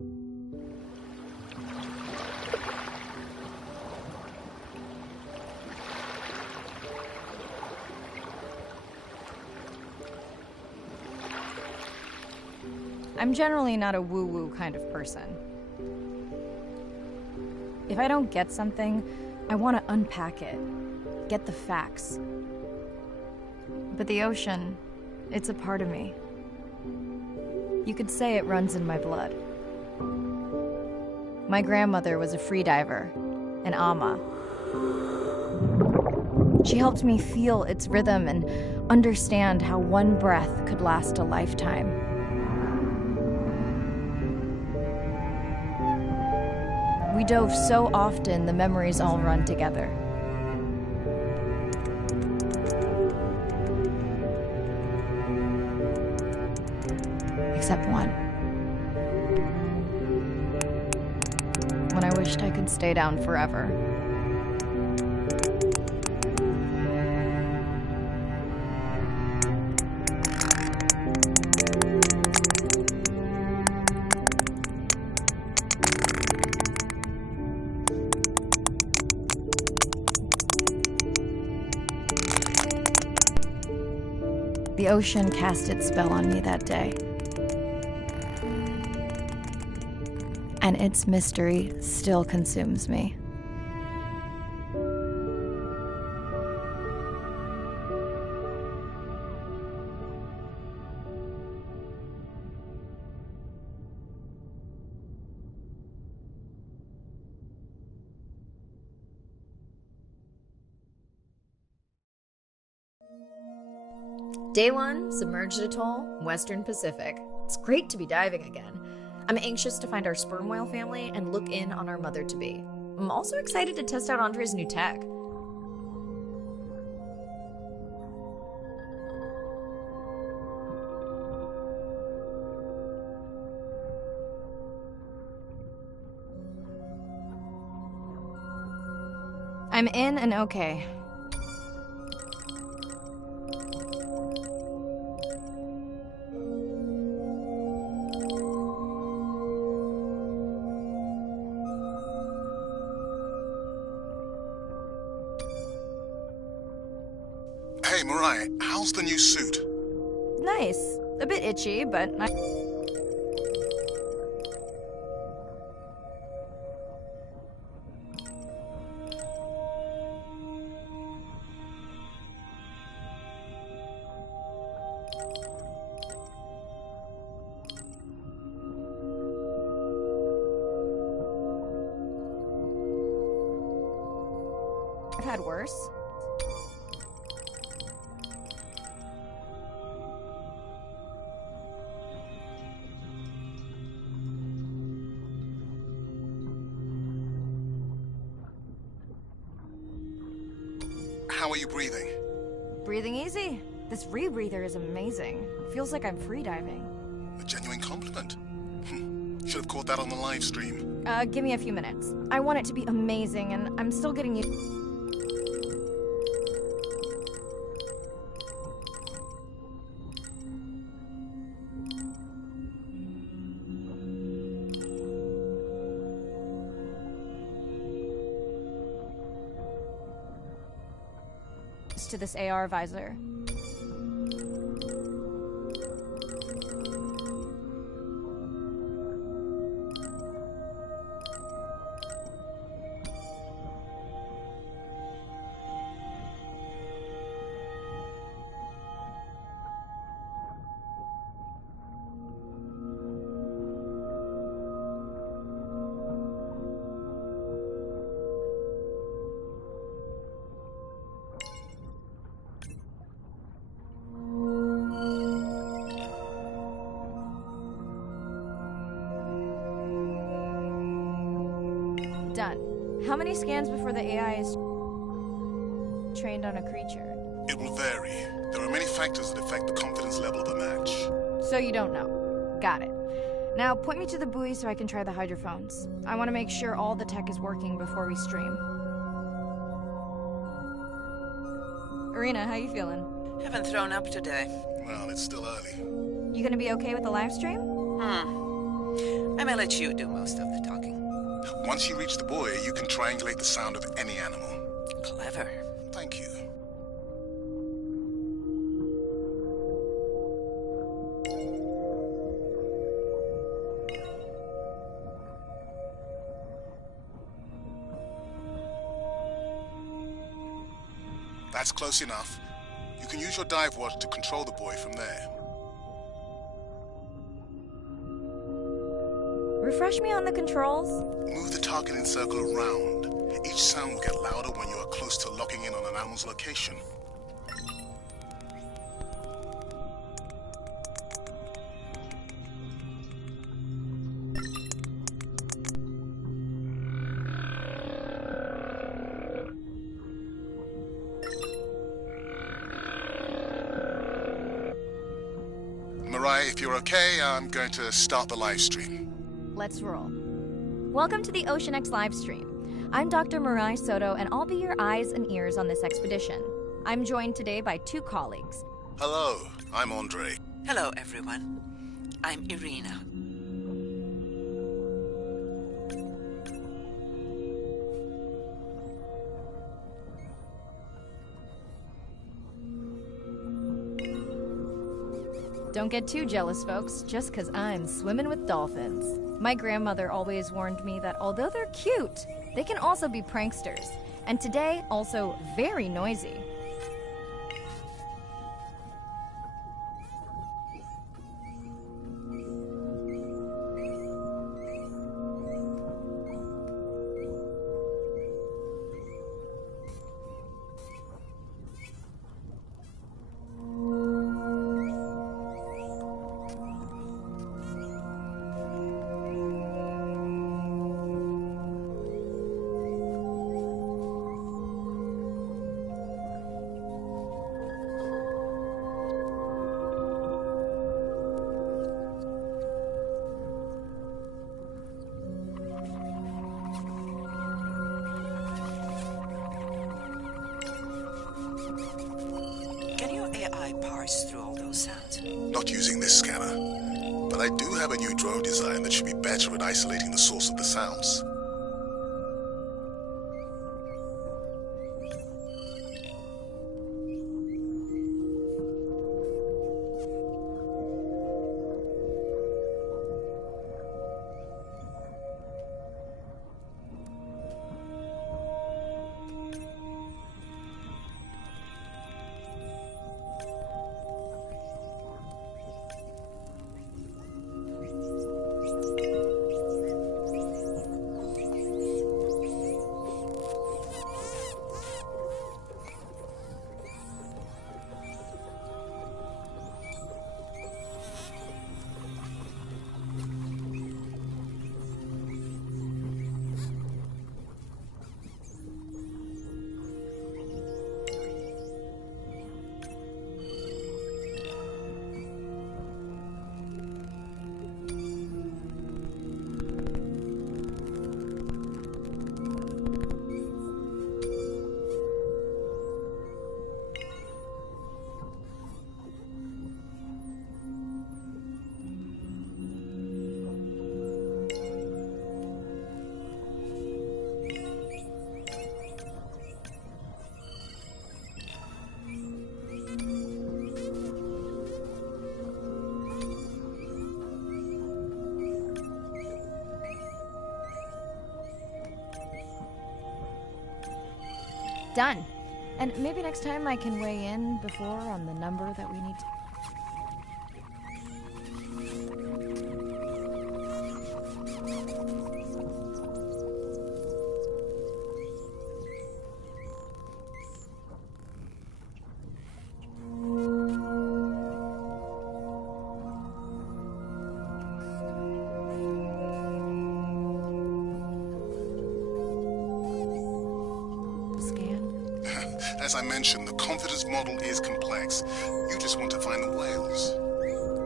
I'm generally not a woo-woo kind of person. If I don't get something, I want to unpack it, get the facts. But the ocean, it's a part of me. You could say it runs in my blood. My grandmother was a freediver, an ama. She helped me feel its rhythm and understand how one breath could last a lifetime. We dove so often, the memories all run together. Except one. When I wished I could stay down forever. The ocean cast its spell on me that day. And its mystery still consumes me. Day 1, submerged atoll, Western Pacific. It's great to be diving again. I'm anxious to find our sperm whale family and look in on our mother-to-be. I'm also excited to test out Andre's new tech. I'm in and okay. Hey, Mariah, how's the new suit? Nice. A bit itchy, but I've had worse. How are you breathing? Breathing easy. This rebreather is amazing. Feels like I'm freediving. A genuine compliment. Should have caught that on the live stream. Give me a few minutes. I want it to be amazing, and I'm still getting used. To this AR visor. Done. How many scans before the AI is trained on a creature? It will vary. There are many factors that affect the confidence level of a match. So you don't know. Got it. Now point me to the buoy so I can try the hydrophones. I want to make sure all the tech is working before we stream. Irina, how you feeling? Haven't thrown up today. Well, it's still early. You gonna be okay with the live stream? I may let you do most of the talking. Once you reach the buoy, you can triangulate the sound of any animal. Clever. Thank you. That's close enough. You can use your dive watch to control the buoy from there. Refresh me on the controls? Move the targeting circle around. Each sound will get louder when you are close to locking in on an animal's location. Mariah, if you're okay, I'm going to start the live stream. Let's roll. Welcome to the Oceanic live stream. I'm Dr. Mirai Soto, and I'll be your eyes and ears on this expedition. I'm joined today by two colleagues. Hello, I'm Andre. Hello, everyone. I'm Irina. Don't get too jealous, folks, just because I'm swimming with dolphins. My grandmother always warned me that although they're cute, they can also be pranksters. And today, also very noisy. Can your AI parse through all those sounds? Not using this scanner. But I do have a new drone design that should be better at isolating the source of the sounds. Done. And maybe next time I can weigh in before on the number that we need to... As I mentioned, the confidence model is complex. You just want to find the whales.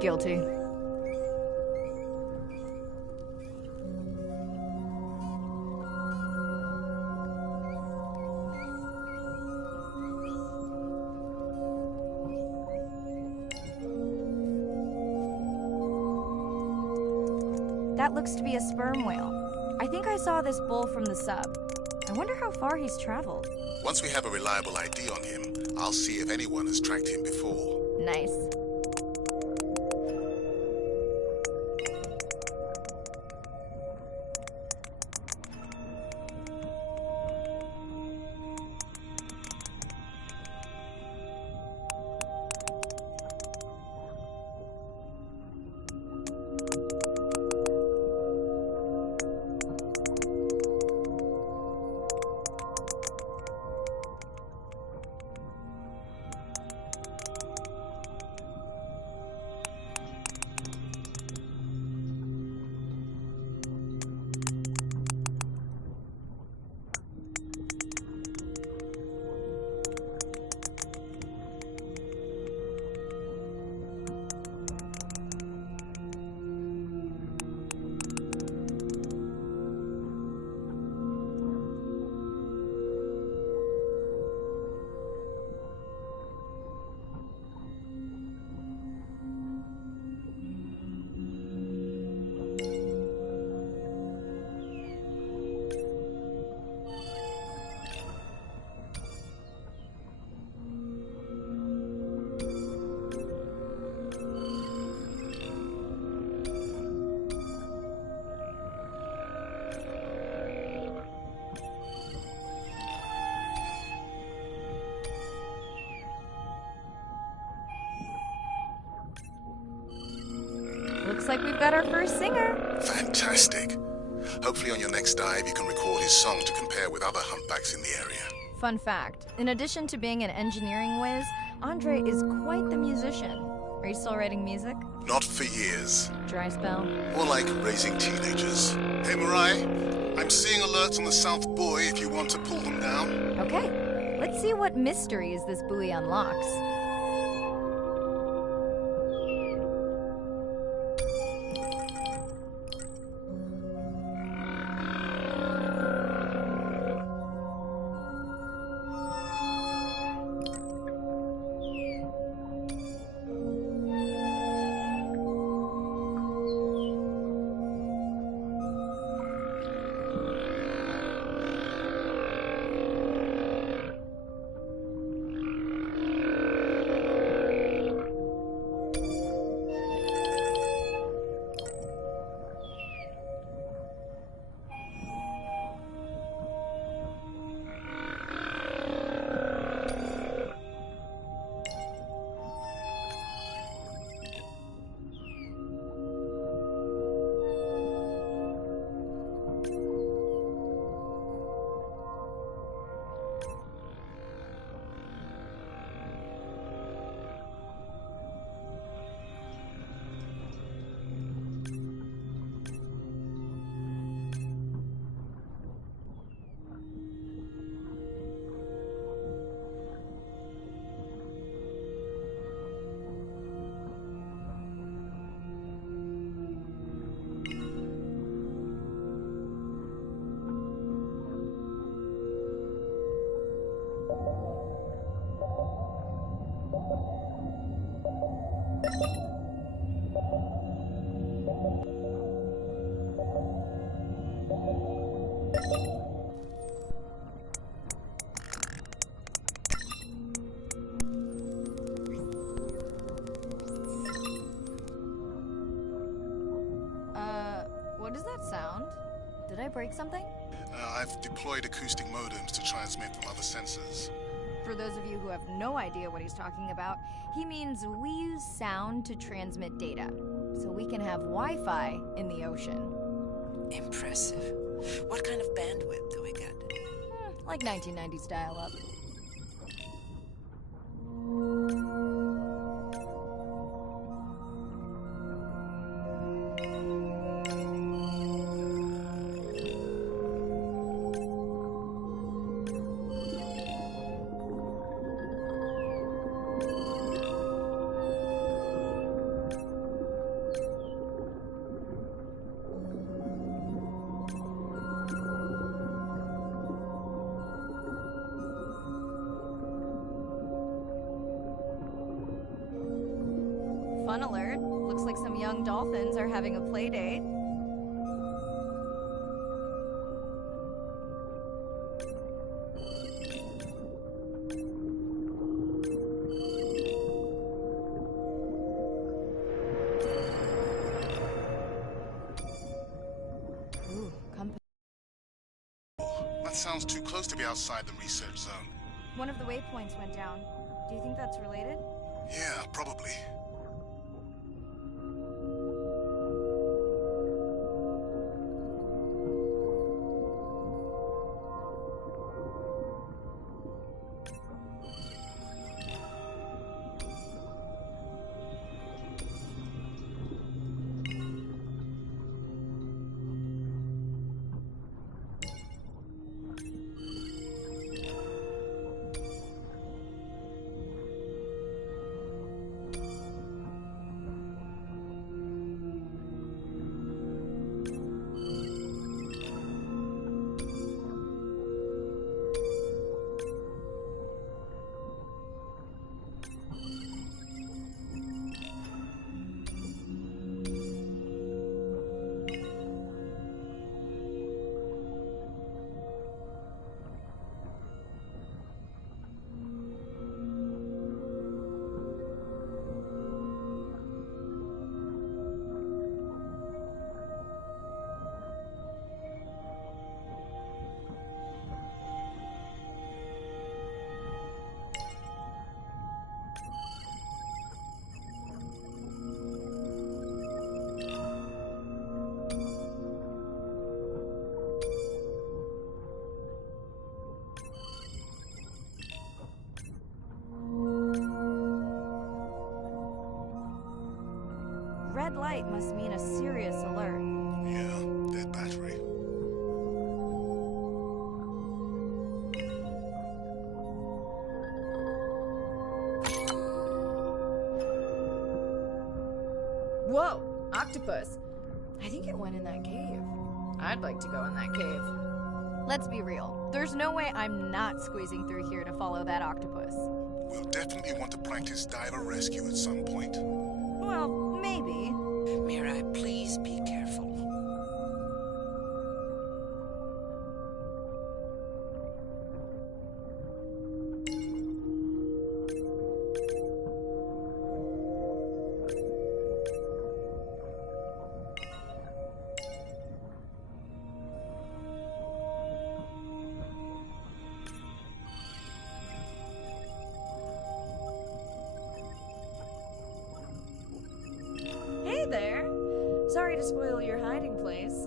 Guilty. That looks to be a sperm whale. I think I saw this bull from the sub. I wonder how far he's traveled. Once we have a reliable ID on him, I'll see if anyone has tracked him before. Nice. Looks like we've got our first singer. Fantastic. Hopefully on your next dive you can record his song to compare with other humpbacks in the area. Fun fact, in addition to being an engineering whiz, Andre is quite the musician. Are you still writing music? Not for years. Dry spell? More like raising teenagers. Hey Mirai, I'm seeing alerts on the South Buoy if you want to pull them down. Okay, let's see what mysteries this buoy unlocks. What does that sound? Did I break something? I've deployed acoustic modems to transmit from other sensors. For those of you who have no idea what he's talking about, he means we use sound to transmit data, so we can have Wi-Fi in the ocean. Impressive. What kind of bandwidth do we get? Like 1990s dial-up. Fun alert. Looks like some young dolphins are having a play date. sounds too close to be outside the research zone. One of the waypoints went down. Do you think that's related? Yeah, probably. Red light must mean a serious alert. Yeah, dead battery. Whoa, octopus. I think it went in that cave. I'd like to go in that cave. Let's be real. There's no way I'm not squeezing through here to follow that octopus. We'll definitely want to practice diver rescue at some point. Well, maybe. Mirai, please be careful. Hey there. Sorry to spoil your hiding place.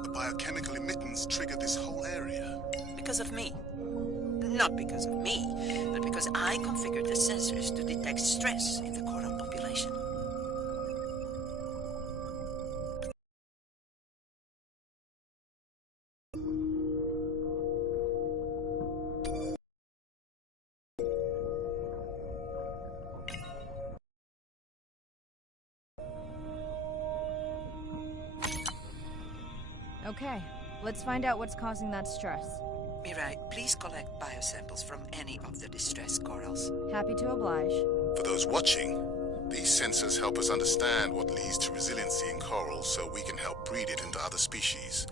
The biochemical emittance triggered this whole area. Because of me. Not because of me, but because I configured the sensors to detect stress in the coral population. Okay, let's find out what's causing that stress. Mirai, please collect biosamples from any of the distressed corals. Happy to oblige. For those watching, these sensors help us understand what leads to resiliency in corals so we can help breed it into other species.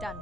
Done.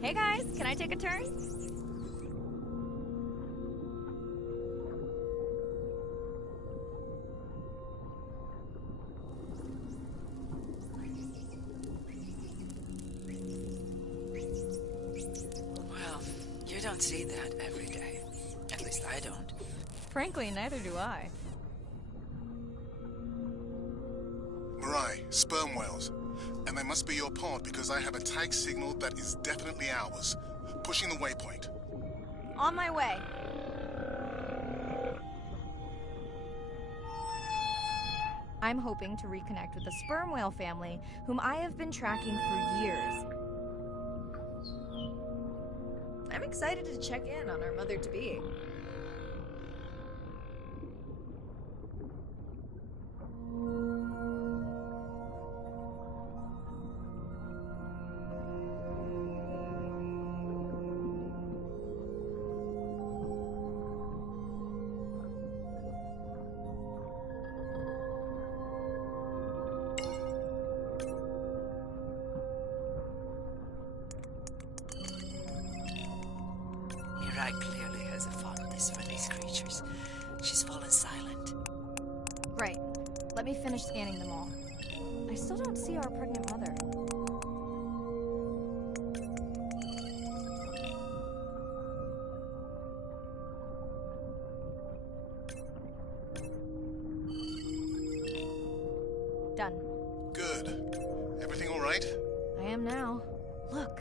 Hey guys, can I take a turn? Well, you don't see that every day. At least I don't. Frankly, neither do I. Mirai, sperm whales. And they must be your pod because I have a tag signal that is definitely ours. Pushing the waypoint. On my way. I'm hoping to reconnect with the sperm whale family, whom I have been tracking for years. I'm excited to check in on our mother-to-be. Mirai clearly has a fondness for these creatures. She's fallen silent. Right. Let me finish scanning them all. I still don't see our pregnant mother. Done. Good. Everything all right? I am now. Look.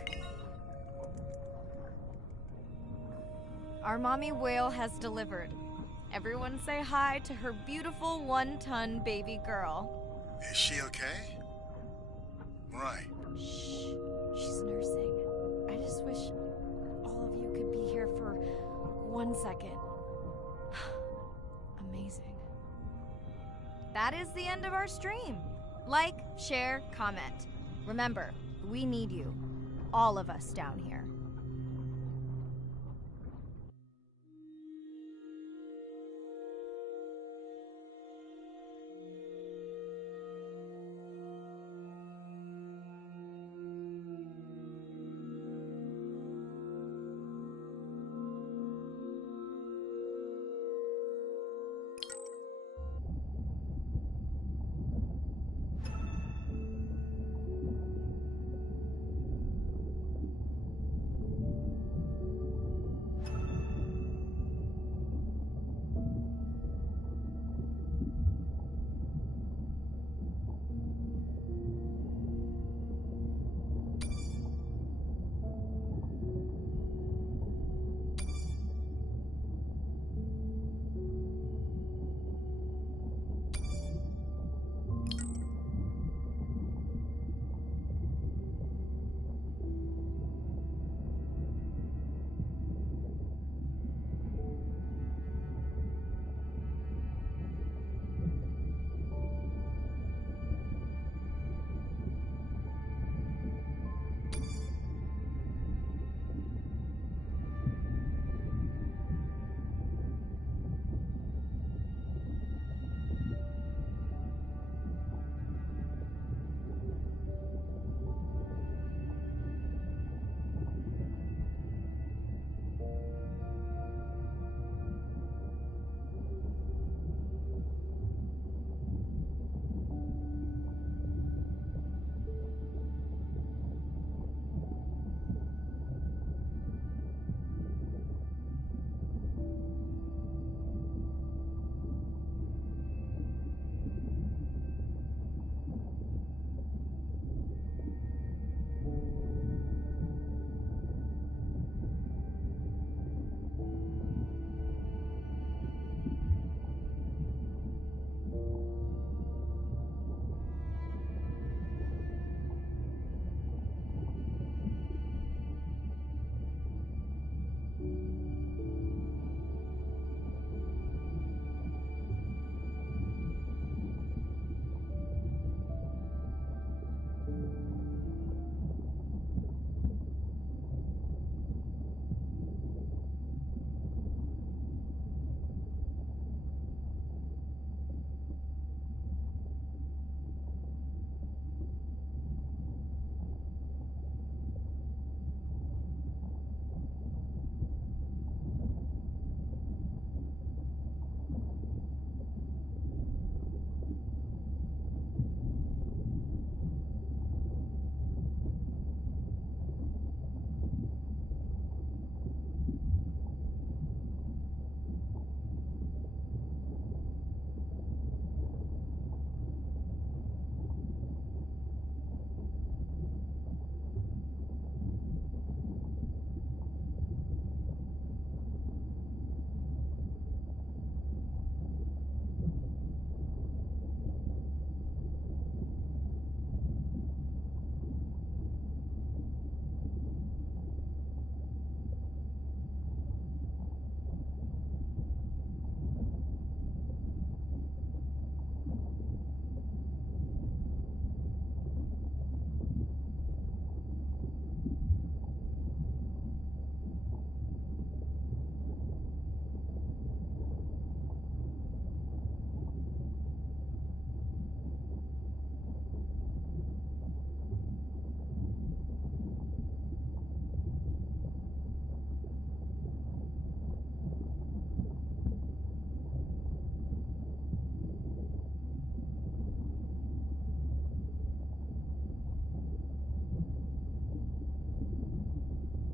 Our mommy whale has delivered. Everyone say hi to her beautiful 1-ton baby girl. Is she okay? Right. Shh. She's nursing. I just wish all of you could be here for 1 second. Amazing. That is the end of our stream. Like, share, comment. Remember, we need you. All of us down here.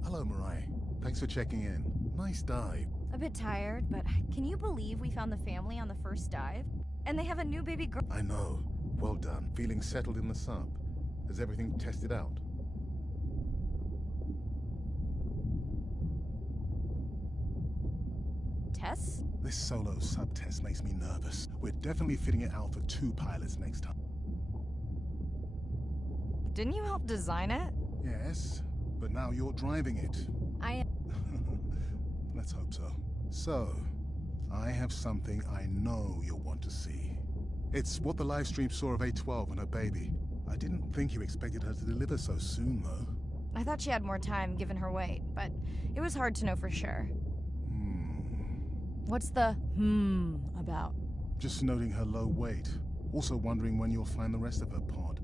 Hello, Mariah. Thanks for checking in. Nice dive. A bit tired, but can you believe we found the family on the first dive? And they have a new baby girl. I know. Well done. Feeling settled in the sub. Has everything tested out? Tess? This solo sub-test makes me nervous. We're definitely fitting it out for 2 pilots next time. Didn't you help design it? Yes, but now you're driving it. I... Let's hope so. So, I have something I know you'll want to see. It's what the live stream saw of A12 and her baby. I didn't think you expected her to deliver so soon, though. I thought she had more time given her weight, but it was hard to know for sure. What's the about? Just noting her low weight. Also wondering when you'll find the rest of her pod.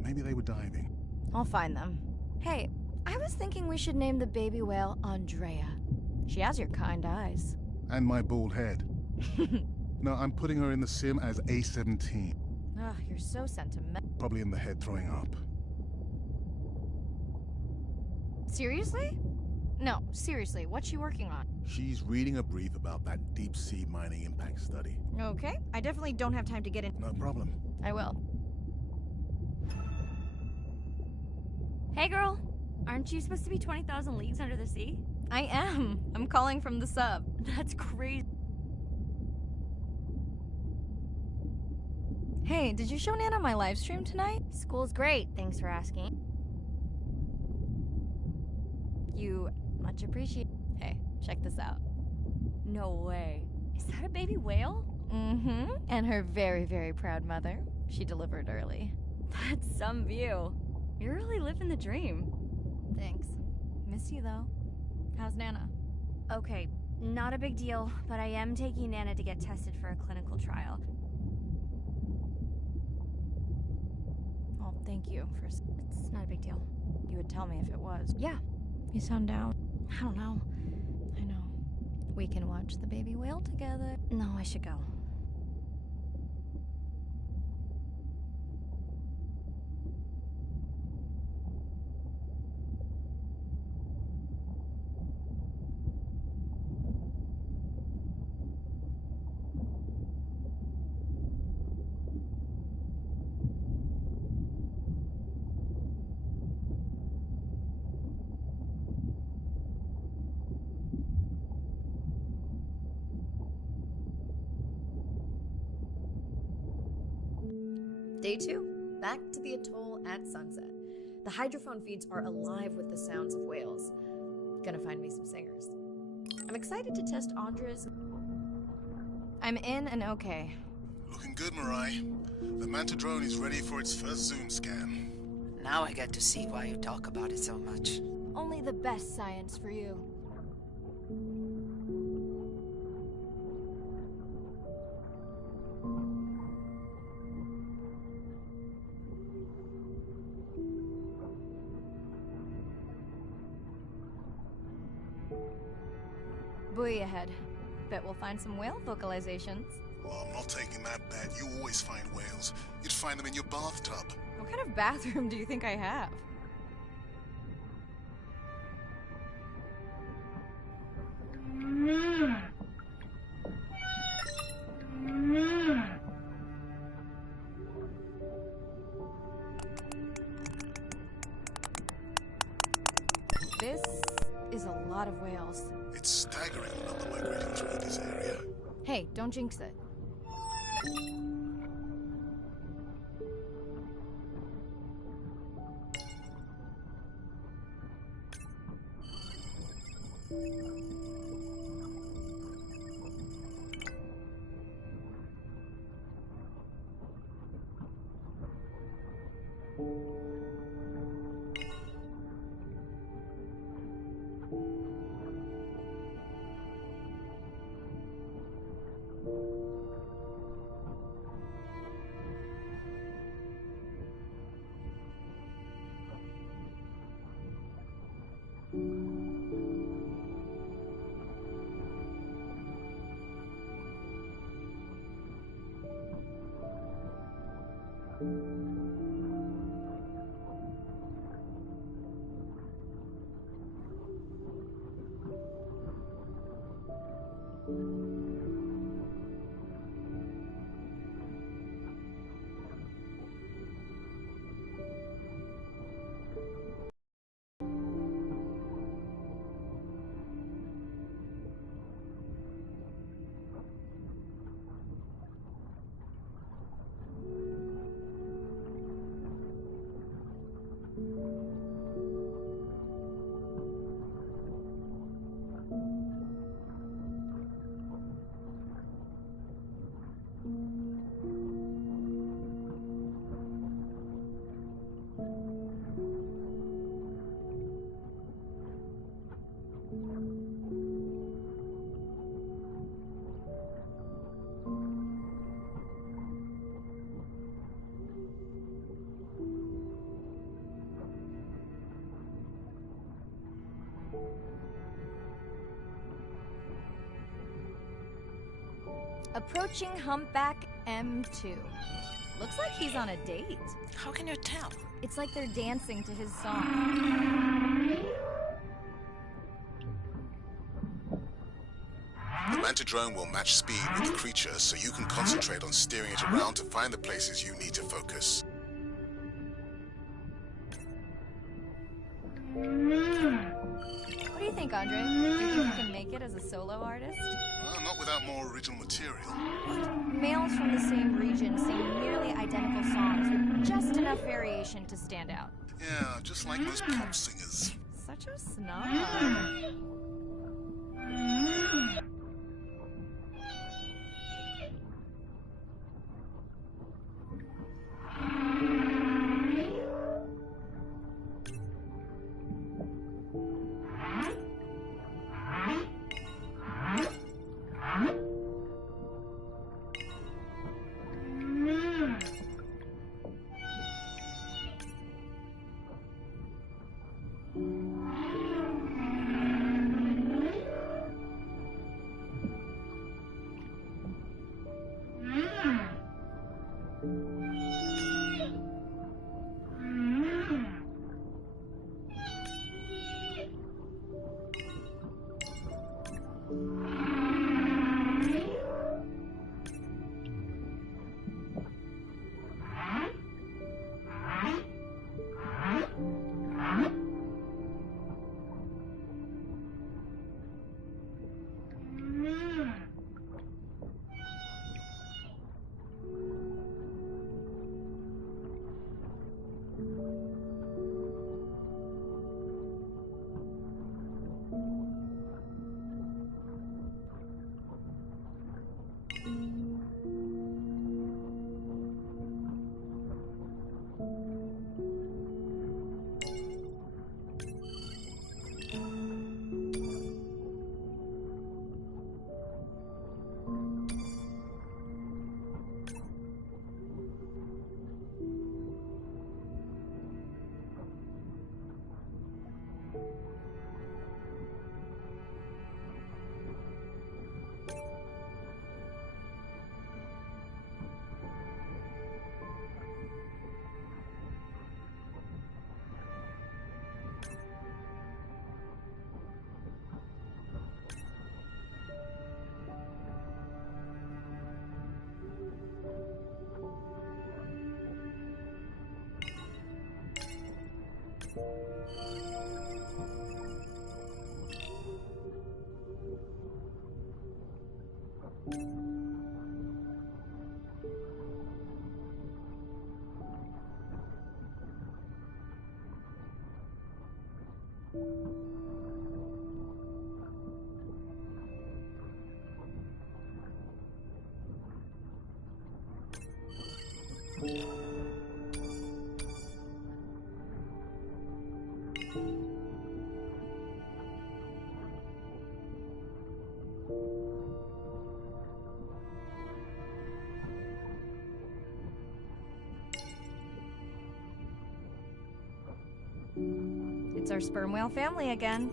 Maybe they were diving. I'll find them. Hey, I was thinking we should name the baby whale Andrea. She has your kind eyes. And my bald head. No, I'm putting her in the sim as A17. Ugh, you're so sentimental. Probably in the head throwing up. Seriously? No, seriously, what's she working on? She's reading a brief about that deep-sea mining impact study. Okay, I definitely don't have time to get in. No problem. I will. Hey girl, aren't you supposed to be 20,000 leagues under the sea? I am. I'm calling from the sub. That's crazy. Hey, did you show Nana my live stream tonight? School's great, thanks for asking. You much appreciate. Hey, check this out. No way. Is that a baby whale? Mm-hmm. And her very, very proud mother. She delivered early. That's some view. You're really living the dream. Thanks. Miss you, though. How's Nana? Okay, not a big deal, but I am taking Nana to get tested for a clinical trial. Oh, thank you for... It's not a big deal. You would tell me if it was. Yeah. You sound down. I don't know. I know. We can watch the baby whale together. No, I should go. Day 2, back to the atoll at sunset. The hydrophone feeds are alive with the sounds of whales. Gonna find me some singers. I'm excited to test Andrea's... I'm in and okay. Looking good, Mirai. The Manta drone is ready for its first zoom scan. Now I get to see why you talk about it so much. Only the best science for you. Buoy ahead. Bet we'll find some whale vocalizations. Well, I'm not taking that bet. You always find whales. You'd find them in your bathtub. What kind of bathroom do you think I have? This is a lot of whales. It's staggering the number migrating through this area. Hey, don't jinx it. Approaching Humpback M2. Looks like he's on a date. How can you tell? It's like they're dancing to his song. The Manta drone will match speed with the creature so you can concentrate on steering it around to find the places you need to focus. What do you think, Andre? Do you think you can make it as a solo artist? Not without more original material. Males from the same region sing nearly identical songs with just enough variation to stand out. Yeah, just like most pop singers. Such a snob. It's our sperm whale family again.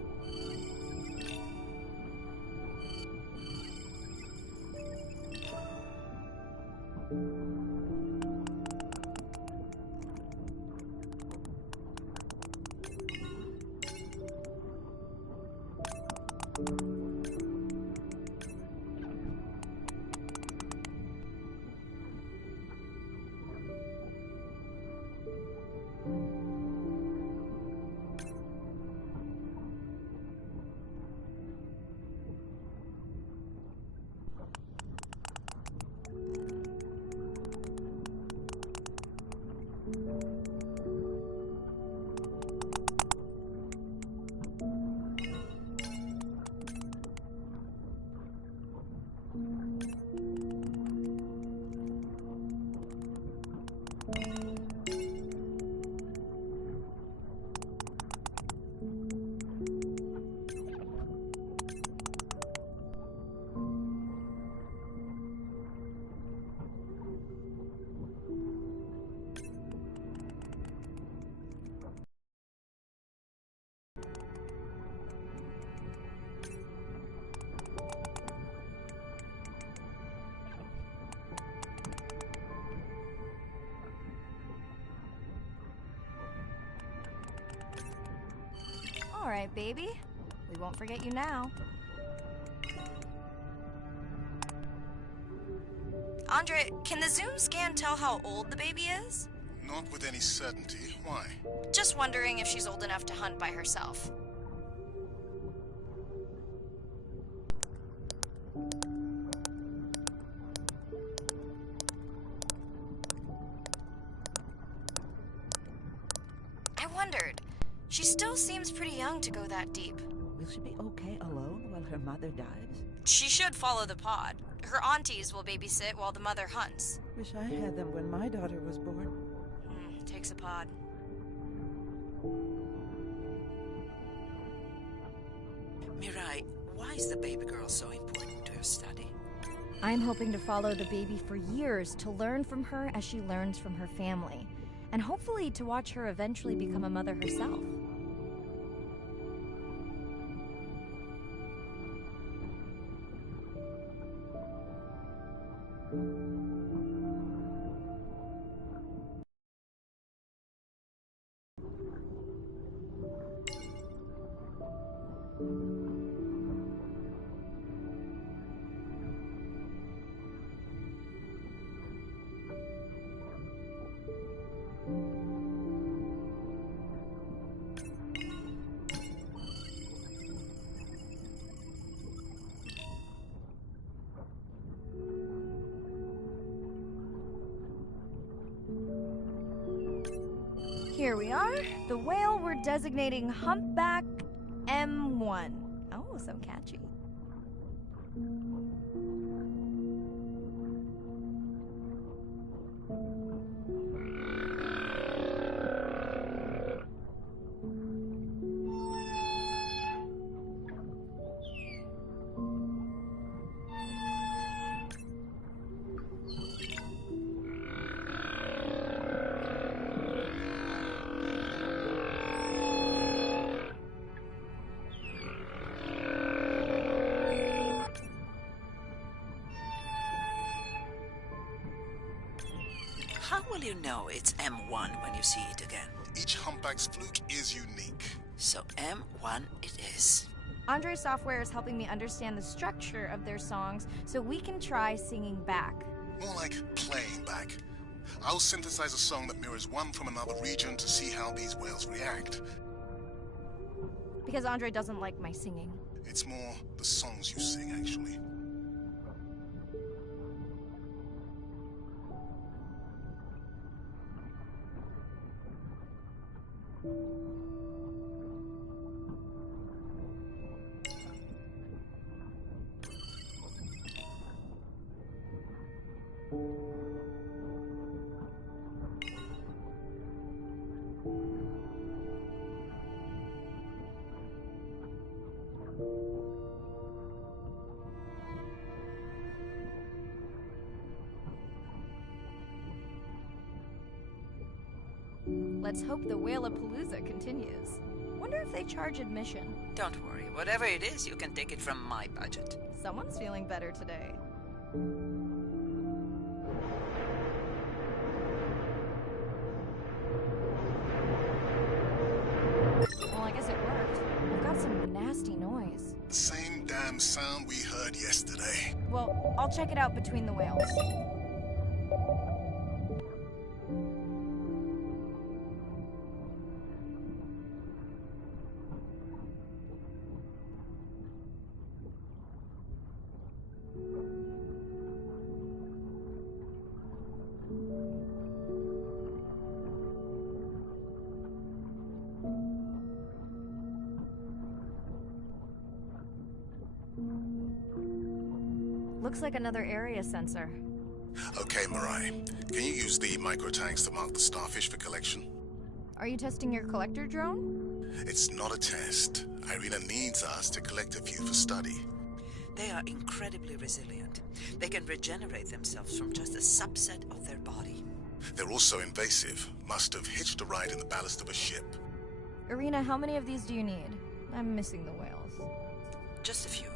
right, baby. We won't forget you now. Andre, can the Zoom scan tell how old the baby is? Not with any certainty. Why? Just wondering if she's old enough to hunt by herself. I wondered. She still seems pretty young to go that deep. Will she be okay alone while her mother dies? She should follow the pod. Her aunties will babysit while the mother hunts. Wish I had them when my daughter was born. Takes a pod. Mirai, why is the baby girl so important to your study? I'm hoping to follow the baby for years to learn from her as she learns from her family, and hopefully to watch her eventually become a mother herself. Here we are, the whale we're designating Humpback M1. Oh, so catchy. How will you know it's M1 when you see it again? Each humpback's fluke is unique. So M1 it is. Andre's software is helping me understand the structure of their songs so we can try singing back. More like playing back. I'll synthesize a song that mirrors one from another region to see how these whales react. Because Andre doesn't like my singing. It's more the songs you sing, actually. Let's hope the Whalapalooza continues. Wonder if they charge admission. Don't worry, whatever it is, you can take it from my budget. Someone's feeling better today. Well, I guess it worked. We've got some nasty noise. The same damn sound we heard yesterday. Well, I'll check it out between the whales. Looks like another area sensor. Okay, Mirai. Can you use the micro-tanks to mark the starfish for collection? Are you testing your collector drone? It's not a test. Irina needs us to collect a few for study. They are incredibly resilient. They can regenerate themselves from just a subset of their body. They're also invasive. Must have hitched a ride in the ballast of a ship. Irina, how many of these do you need? I'm missing the whales. Just a few.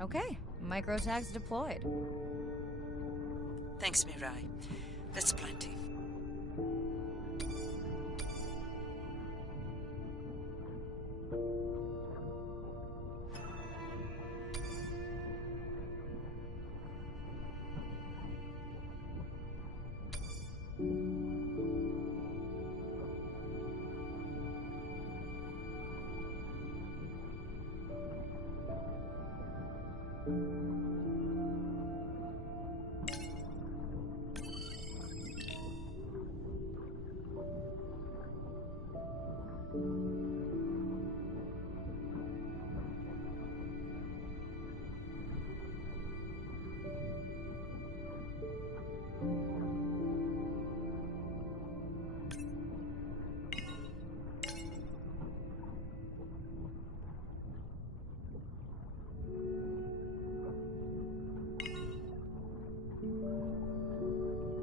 Okay, microtags deployed. Thanks, Mirai. That's plenty.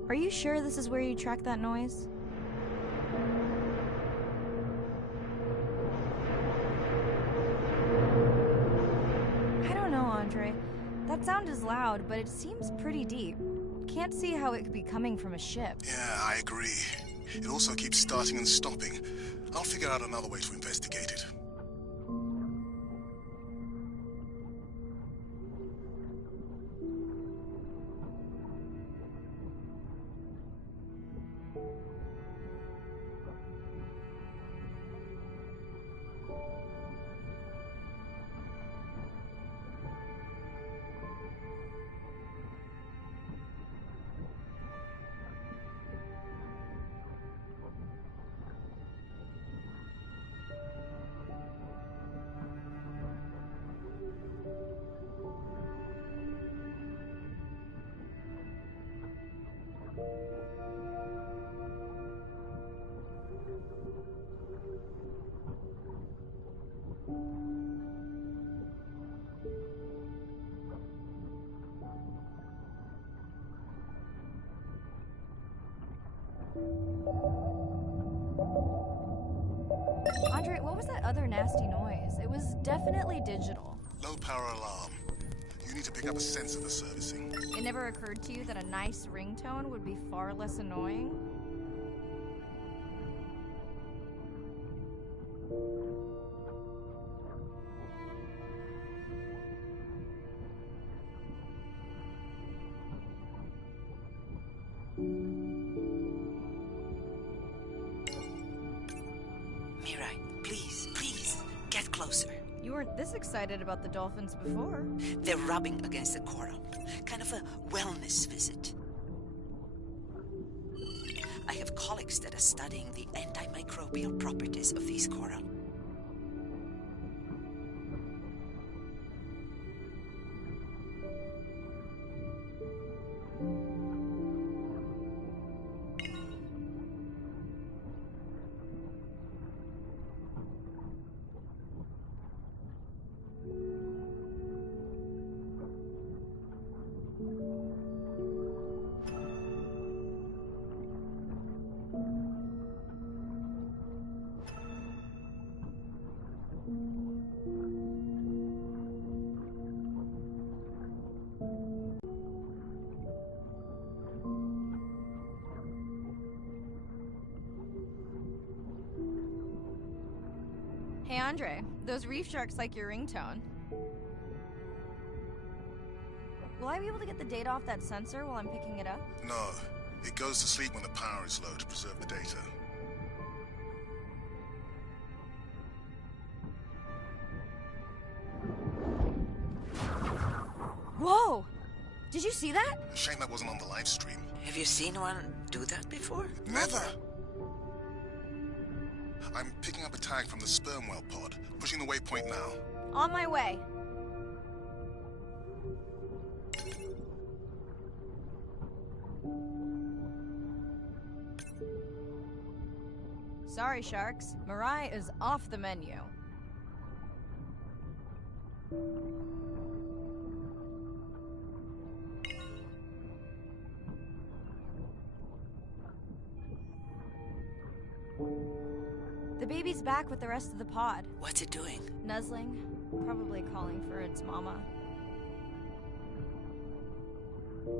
Are you sure this is where you tracked that noise? I don't know, Andre. That sound is loud, but it seems pretty deep. Can't see how it could be coming from a ship. Yeah, I agree. It also keeps starting and stopping. I'll figure out another way to investigate it. Andre, what was that other nasty noise? It was definitely digital. Low power alarm. You need to pick up a sensor for servicing. It never occurred to you that a nice ringtone would be far less annoying? Mirai, please, get closer. You weren't this excited about the dolphins before. They're rubbing against the coral. Kind of a wellness visit. I have colleagues that are studying the antimicrobial properties of these coral. Hey Andre, those reef sharks like your ringtone. Will I be able to get the data off that sensor while I'm picking it up? No. It goes to sleep when the power is low to preserve the data. Whoa! Did you see that? Shame that wasn't on the live stream. Have you seen one do that before? Never! I'm picking up a tag from the sperm whale pod. Pushing the waypoint now. On my way. Sorry, sharks. Mirai is off the menu. The baby's back with the rest of the pod. What's it doing? Nuzzling, probably calling for its mama. Are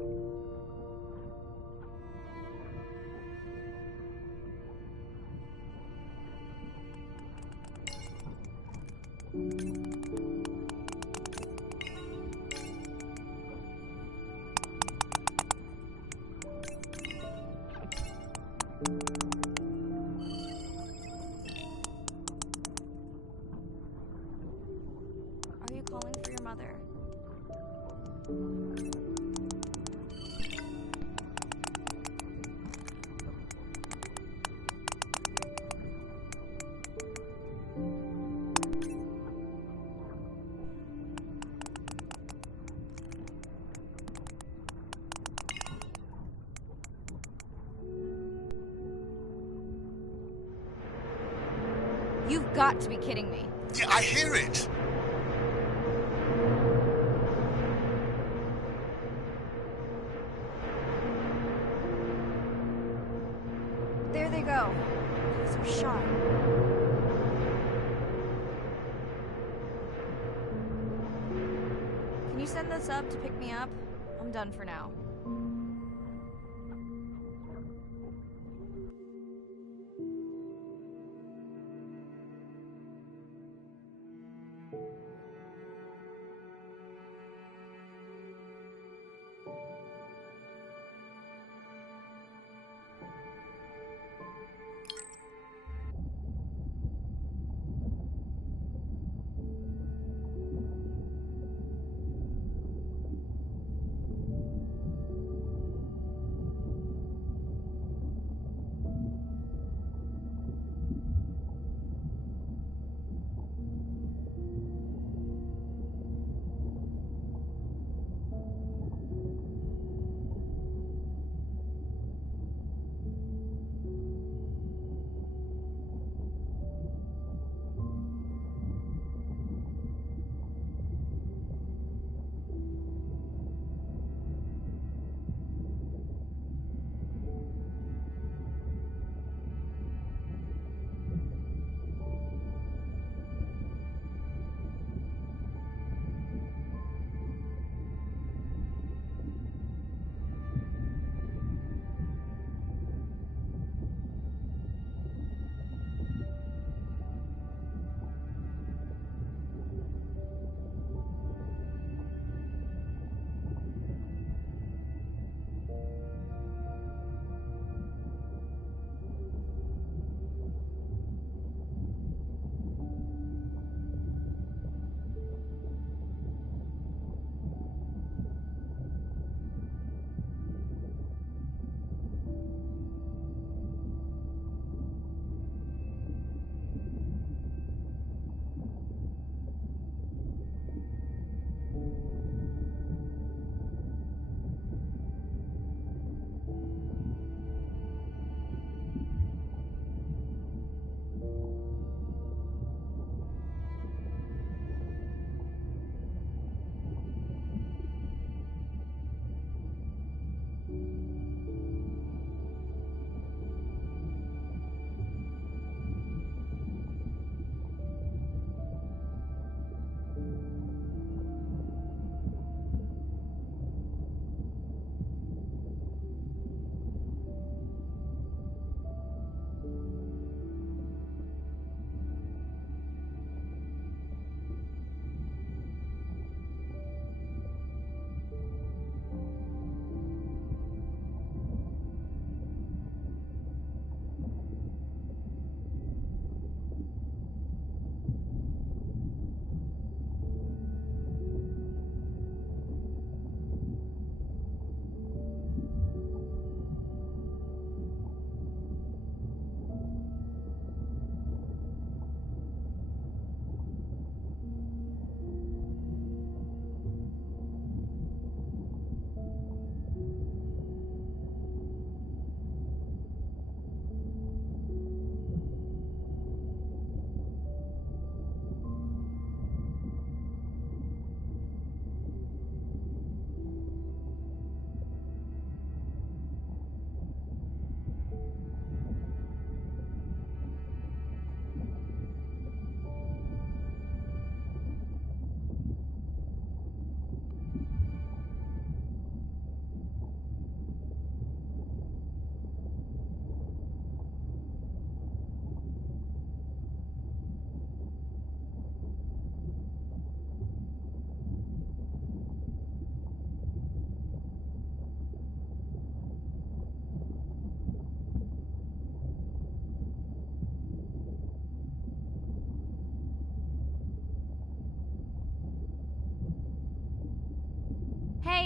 you calling for your mother? You've got to be kidding me. Yeah, I hear it. There they go. Those are shot. Can you send this up to pick me up? I'm done for now.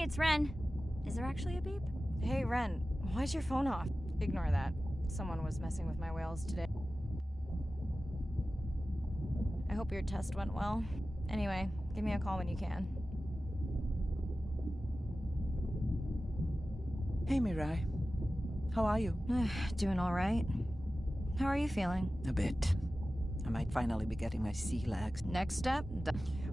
Hey, it's Ren. Is there actually a beep? Hey, Ren, why's your phone off? Ignore that. Someone was messing with my whales today. I hope your test went well. Anyway, give me a call when you can. Hey, Mirai. How are you? Doing all right. How are you feeling? A bit. I might finally be getting my sea legs. Next step?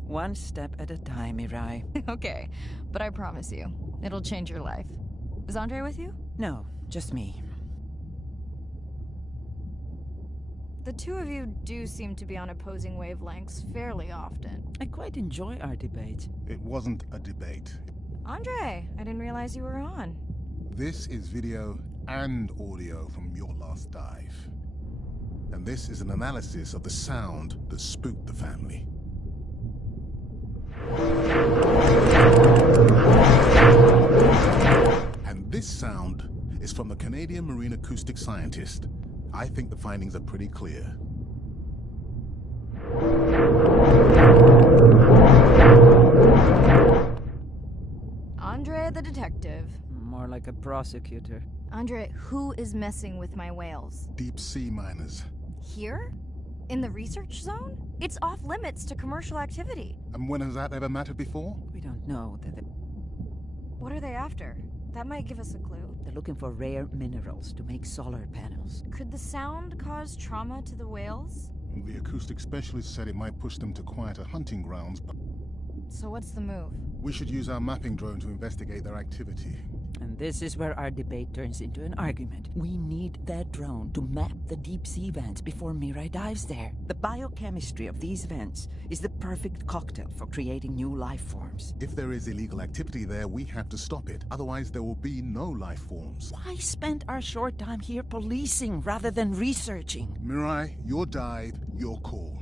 One step at a time, Mirai. Okay, but I promise you, it'll change your life. Is Andre with you? No, just me. The two of you do seem to be on opposing wavelengths fairly often. I quite enjoy our debates. It wasn't a debate. Andre, I didn't realize you were on. This is video and audio from your last dive. And this is an analysis of the sound that spooked the family. And this sound is from the Canadian marine acoustic scientist. I think the findings are pretty clear. Andre the detective. More like a prosecutor. Andre, who is messing with my whales? Deep sea miners. Here? In the research zone? It's off limits to commercial activity. And when has that ever mattered before? We don't know that What are they after? That might give us a clue. they're looking for rare minerals to make solar panels. Could the sound cause trauma to the whales? The acoustic specialist said it might push them to quieter hunting grounds, but So what's the move? we should use our mapping drone to investigate their activity. And this is where our debate turns into an argument. We need that drone to map the deep sea vents before Mirai dives there. The biochemistry of these vents is the perfect cocktail for creating new life forms. If there is illegal activity there, we have to stop it. Otherwise, there will be no life forms. Why spend our short time here policing rather than researching? Mirai, your dive, your call.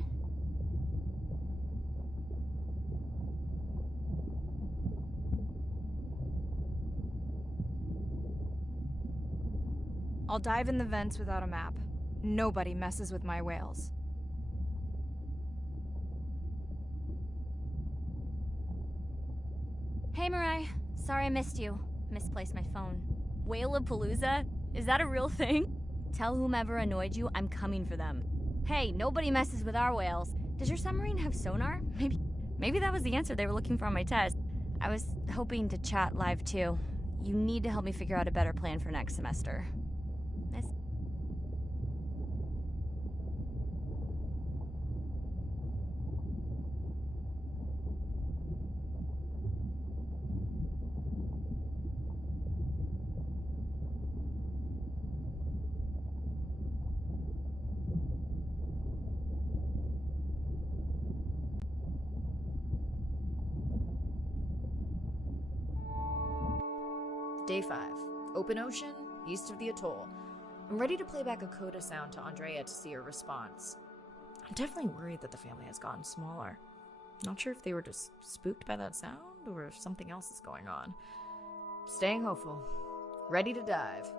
I'll dive in the vents without a map. Nobody messes with my whales. Hey, Mirai. Sorry I missed you. Misplaced my phone. Whale-a-palooza? Is that a real thing? Tell whomever annoyed you I'm coming for them. Hey, nobody messes with our whales. Does your submarine have sonar? Maybe that was the answer they were looking for on my test. I was hoping to chat live too. You need to help me figure out a better plan for next semester. Miss. Day 5. Open ocean, east of the atoll. I'm ready to play back a coda sound to Andrea to see her response. I'm definitely worried that the family has gotten smaller. Not sure if they were just spooked by that sound or if something else is going on. Staying hopeful. Ready to dive.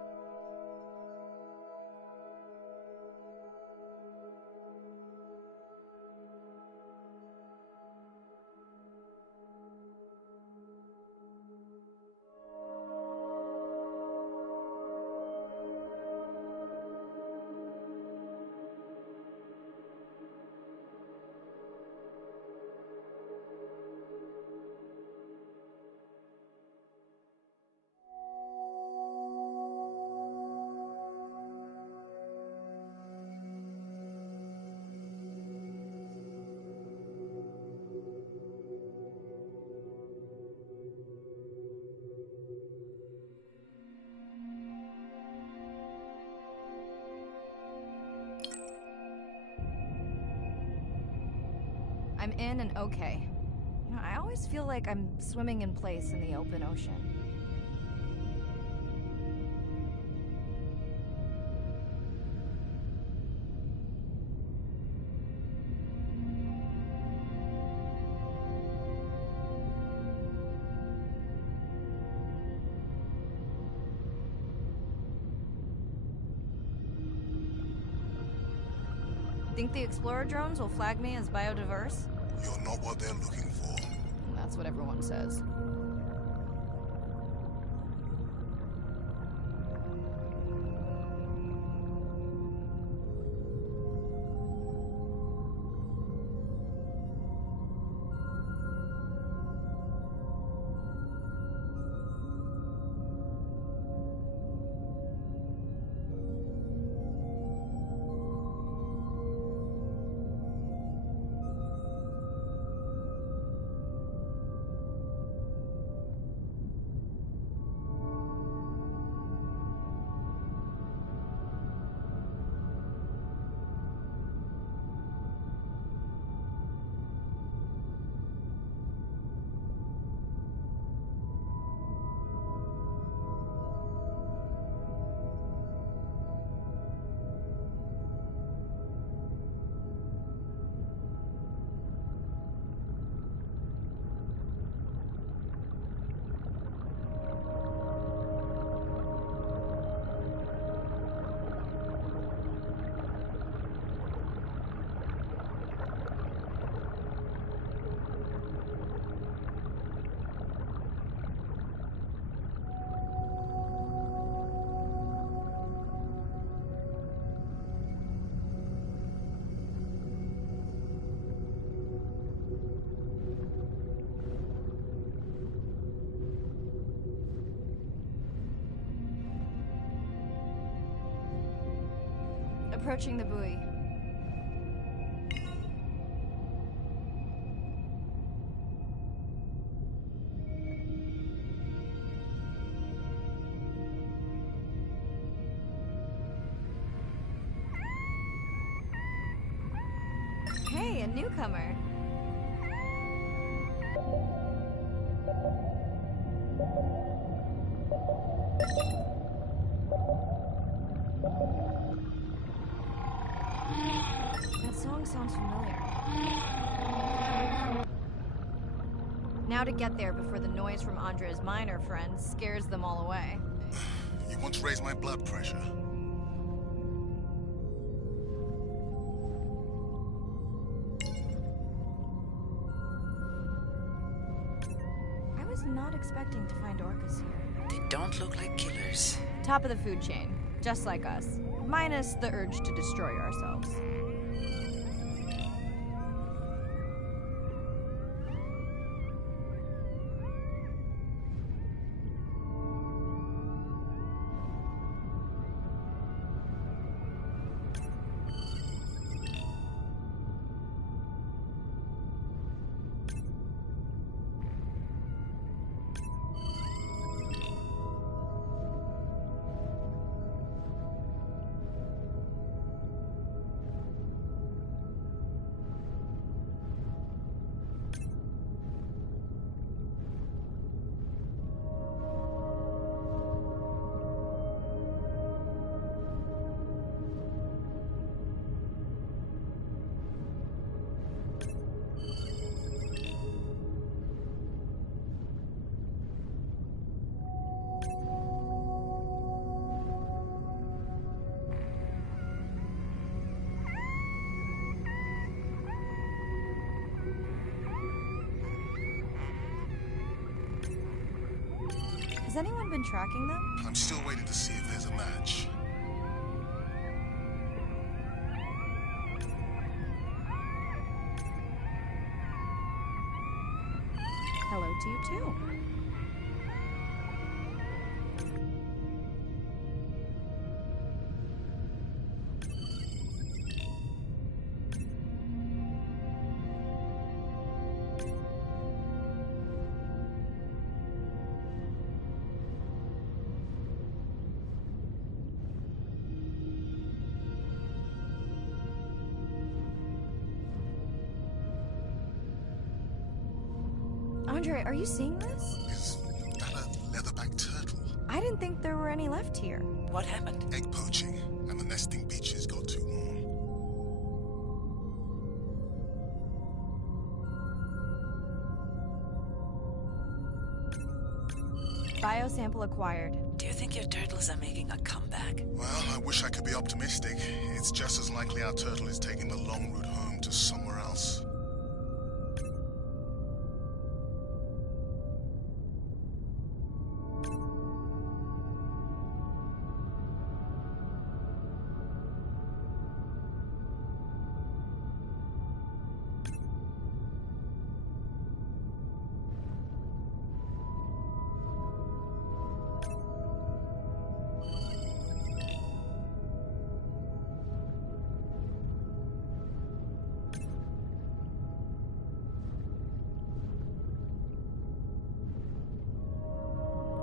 I'm in and okay. You know, I always feel like I'm swimming in place in the open ocean. Think the Explorer drones will flag me as biodiverse? You're not what they're looking for. That's what everyone says. approaching the buoy. Hey, a newcomer. That song sounds familiar. Now to get there before the noise from Andre's miner friends scares them all away. You want to raise my blood pressure? I was not expecting to find orcas here. They don't look like killers. Top of the food chain, just like us. Minus the urge to destroy ourselves. Has anyone been tracking them? I'm still waiting to see if there's a match. Hello to you too. Andre, are you seeing this? Is that a leatherback turtle? I didn't think there were any left here. What happened? Egg poaching, and the nesting beaches got too warm. Biosample acquired. Do you think your turtles are making a comeback? Well, I wish I could be optimistic. It's just as likely our turtle is taking the long route home to somewhere else.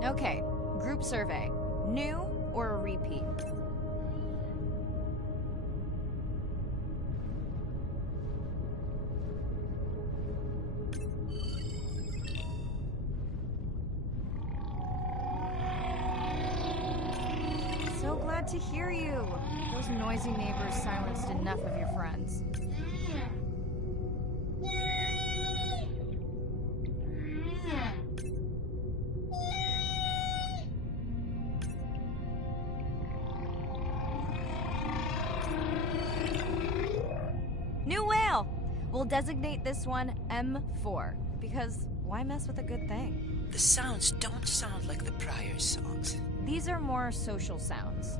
Okay, group survey. New or a repeat? So glad to hear you. Those noisy neighbors silenced enough of your friends. New whale! We'll designate this one M4, because why mess with a good thing? The sounds don't sound like the prior songs. These are more social sounds.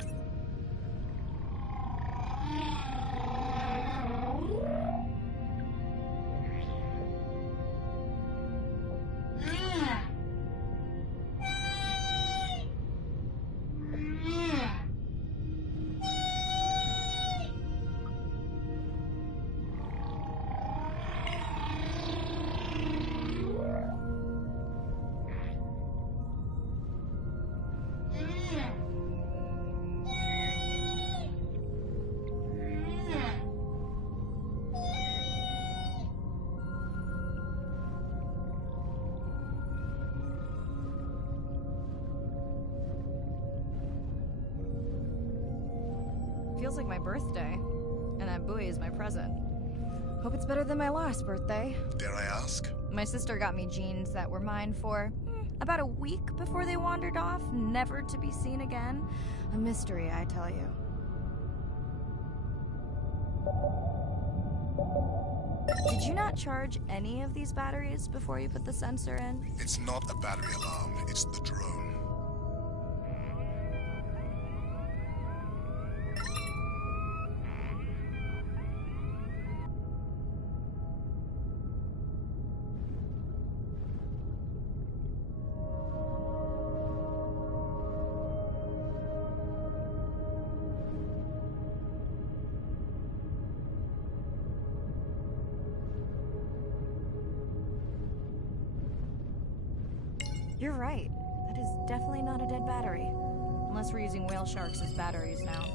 feels like my birthday. And that buoy is my present. Hope it's better than my last birthday. Dare I ask? My sister got me jeans that were mine for about a week before they wandered off, never to be seen again. A mystery, I tell you. Did you not charge any of these batteries before you put the sensor in? It's not a battery alarm, it's the drone. You're right. That is definitely not a dead battery. Unless we're using whale sharks as batteries now.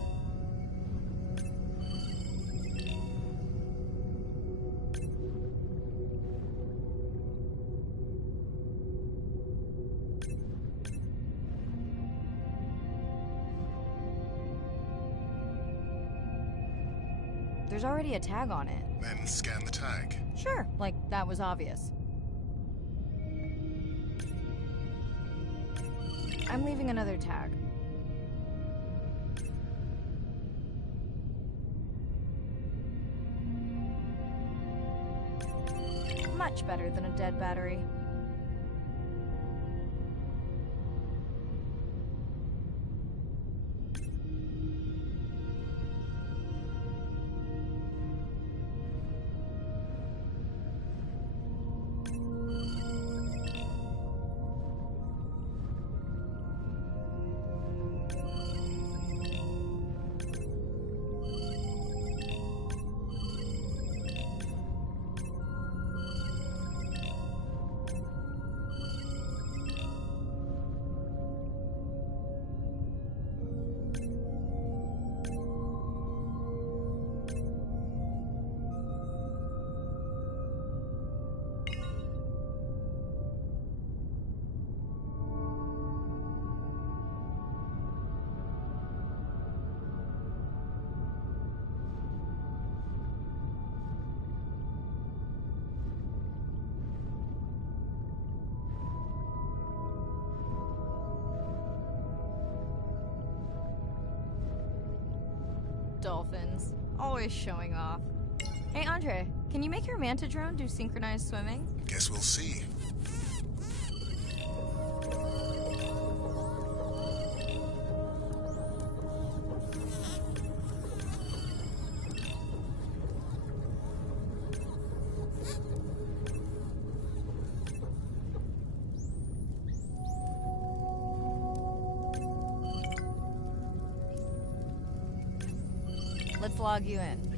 There's already a tag on it. Then scan the tag. Sure, like that was obvious. I'm leaving another tag. Much better than a dead battery. Dolphins. Always showing off. Hey, Andre, can you make your manta drone do synchronized swimming? Guess we'll see. Let's log you in.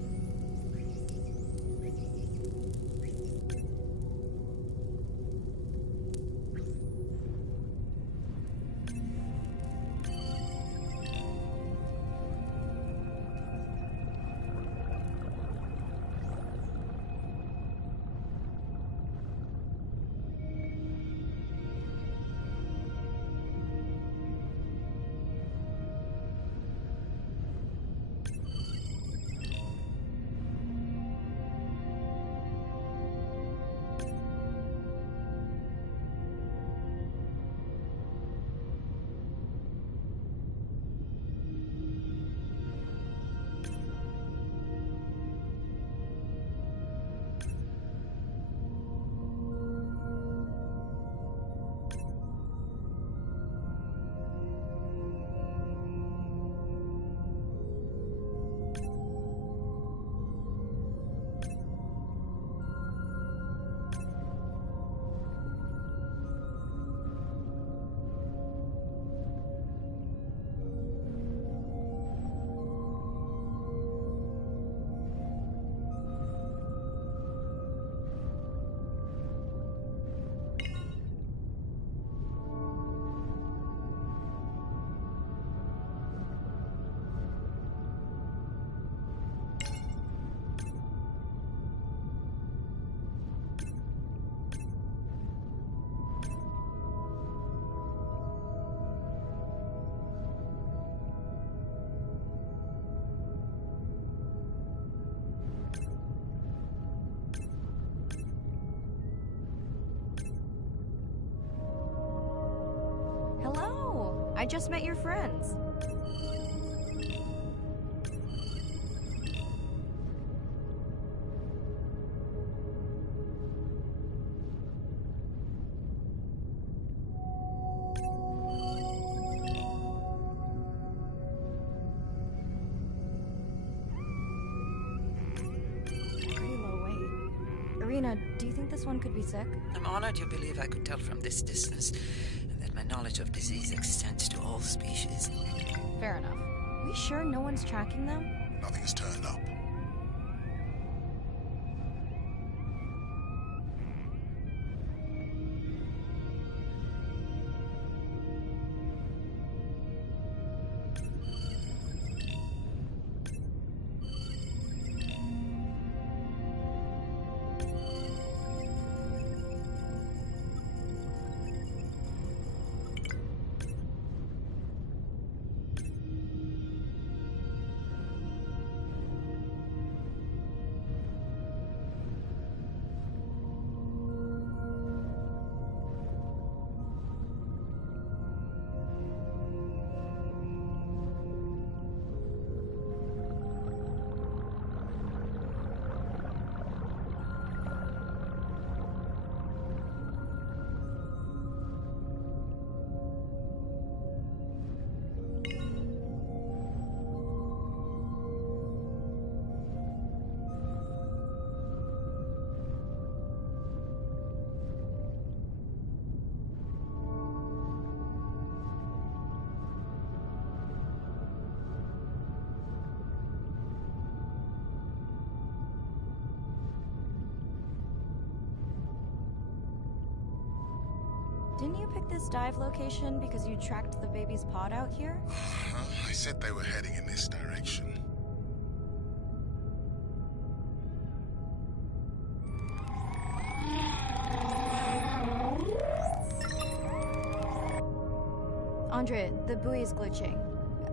I just met your friends. Pretty low weight. Irina, do you think this one could be sick? I'm honored you believe I could tell from this distance, and that my knowledge of disease extends to all species. Fair enough. We sure no one's tracking them? Nothing's turned up. Didn't you pick this dive location because you tracked the baby's pod out here? I said they were heading in this direction. Andre, the buoy is glitching.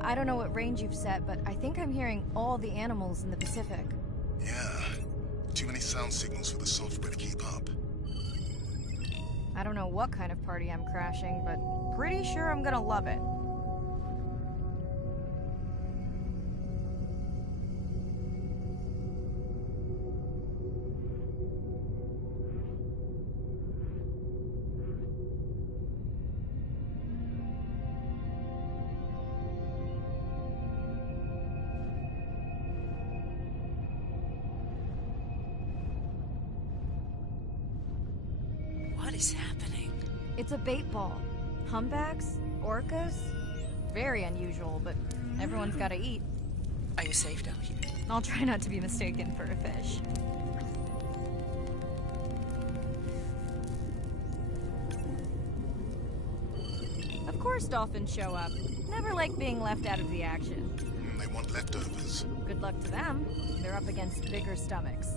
I don't know what range you've set, but I think I'm hearing all the animals in the Pacific. Yeah. Too many sound signals for the software to keep up. I don't know what kind of party I'm crashing, but pretty sure I'm gonna love it. What is happening? It's a bait ball. Humpbacks? Orcas? Very unusual, but everyone's gotta eat. Are you safe down here? I'll try not to be mistaken for a fish. Of course dolphins show up. Never like being left out of the action. They want leftovers. Good luck to them. They're up against bigger stomachs.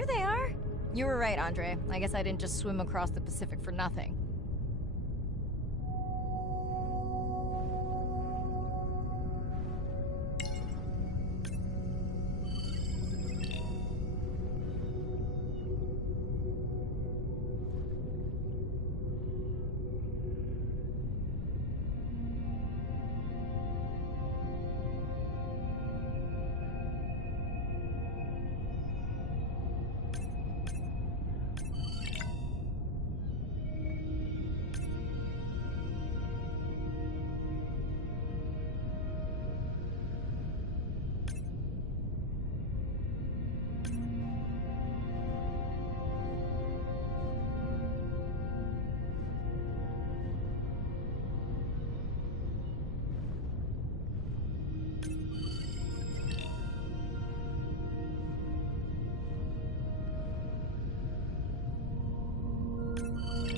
here they are. You were right, Andre. I guess I didn't just swim across the Pacific for nothing.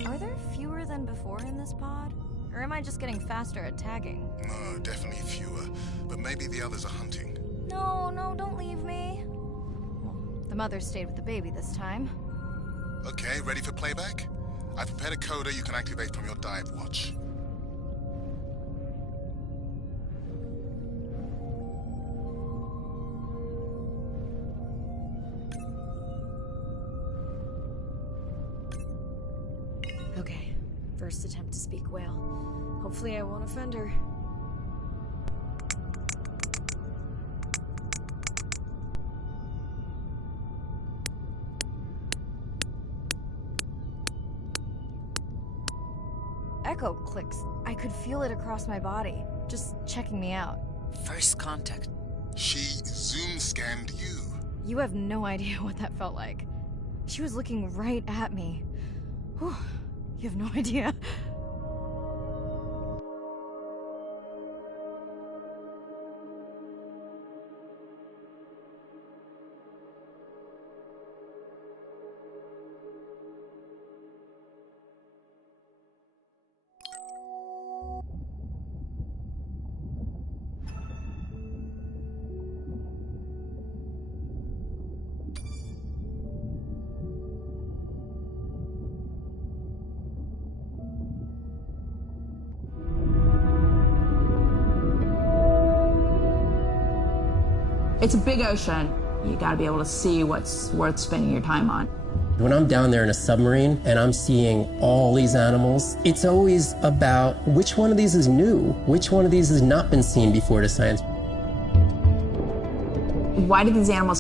Are there fewer than before in this pod? Or am I just getting faster at tagging? No, definitely fewer. But maybe the others are hunting. No, don't leave me. Well, the mother stayed with the baby this time. Okay, ready for playback? I've prepared a coder you can activate from your dive watch. Okay, first attempt to speak whale. Hopefully I won't offend her. Echo clicks. I could feel it across my body, just checking me out. First contact. She zoom scanned you. You have no idea what that felt like. She was looking right at me. Whew, you have no idea. It's a big ocean. You gotta be able to see what's worth spending your time on. When I'm down there in a submarine and I'm seeing all these animals, it's always about which one of these is new, which one of these has not been seen before to science. Why do these animals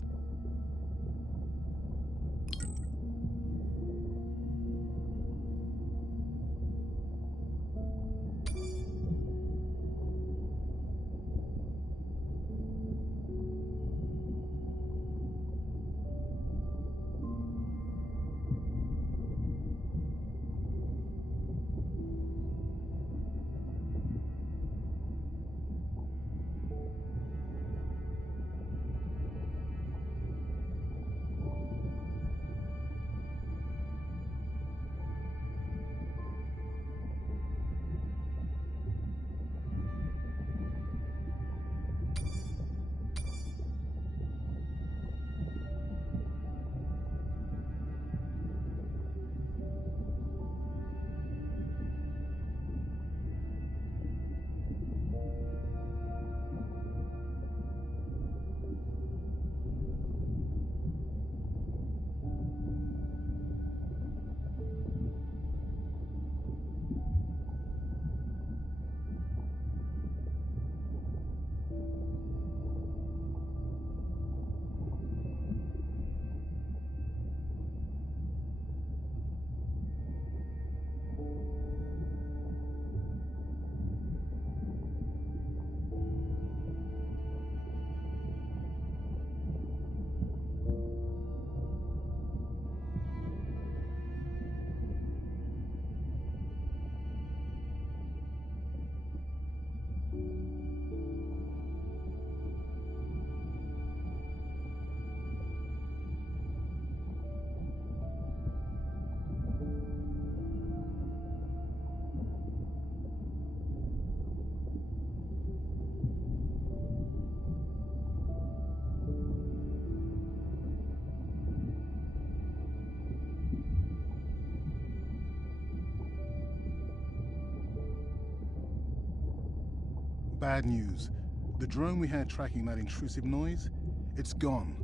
bad news. The drone we had tracking that intrusive noise, it's gone.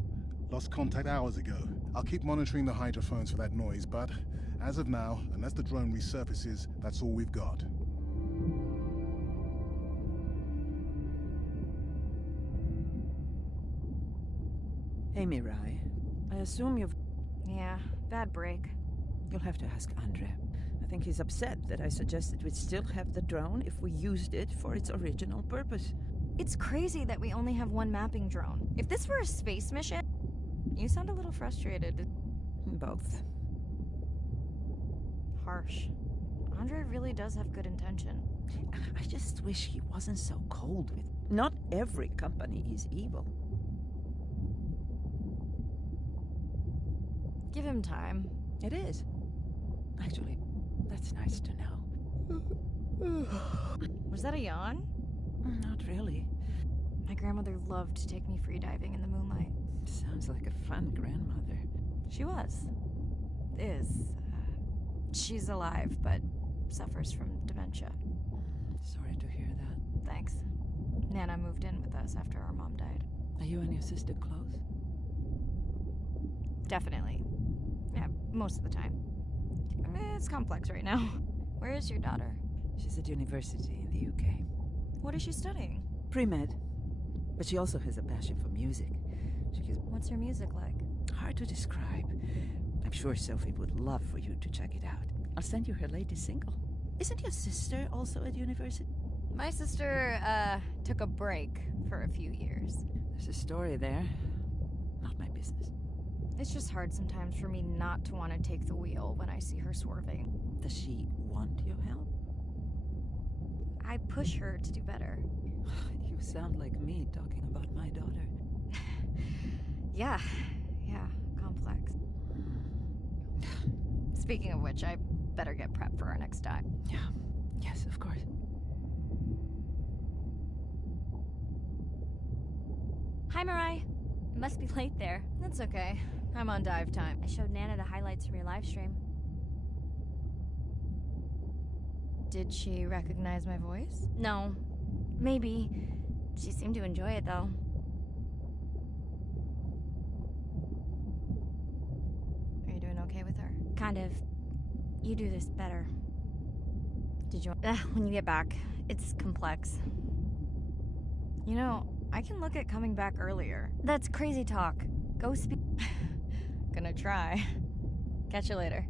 Lost contact hours ago. I'll keep monitoring the hydrophones for that noise, but as of now, unless the drone resurfaces, that's all we've got. Hey, Mirai. I assume you've... Yeah, bad break. You'll have to ask Andre. I think he's upset that I suggested we'd still have the drone if we used it for its original purpose. It's crazy that we only have one mapping drone. If this were a space mission, you sound a little frustrated. Both. Harsh. Andre really does have good intention. I just wish he wasn't so cold with... Not every company is evil. Give him time. It is. Actually, that's nice to know. Was that a yawn? Not really. My grandmother loved to take me free diving in the moonlight. Sounds like a fun grandmother. She was. Is. She's alive, but suffers from dementia. Sorry to hear that. Thanks. Nana moved in with us after our mom died. Are you and your sister close? Definitely. Yeah, most of the time. It's complex right now. Where is your daughter? She's at university in the UK. What is she studying? Pre-med. But she also has a passion for music. What's her music like? Hard to describe. I'm sure Sophie would love for you to check it out. I'll send you her latest single. Isn't your sister also at university? My sister, took a break for a few years. There's a story there. Not my business. It's just hard sometimes for me not to want to take the wheel when I see her swerving. Does she want your help? I push her to do better. You sound like me talking about my daughter. Yeah, complex. Speaking of which, I better get prepped for our next dive. Yeah, yes, of course. Hi, Mirai. Must be late there. That's okay. I'm on dive time. I showed Nana the highlights from your live stream. Did she recognize my voice? No. Maybe. She seemed to enjoy it, though. Are you doing okay with her? Kind of. You do this better. Did you... When you get back. It's complex. You know, I can look at coming back earlier. That's crazy talk. Go speak. Gonna try. Catch you later.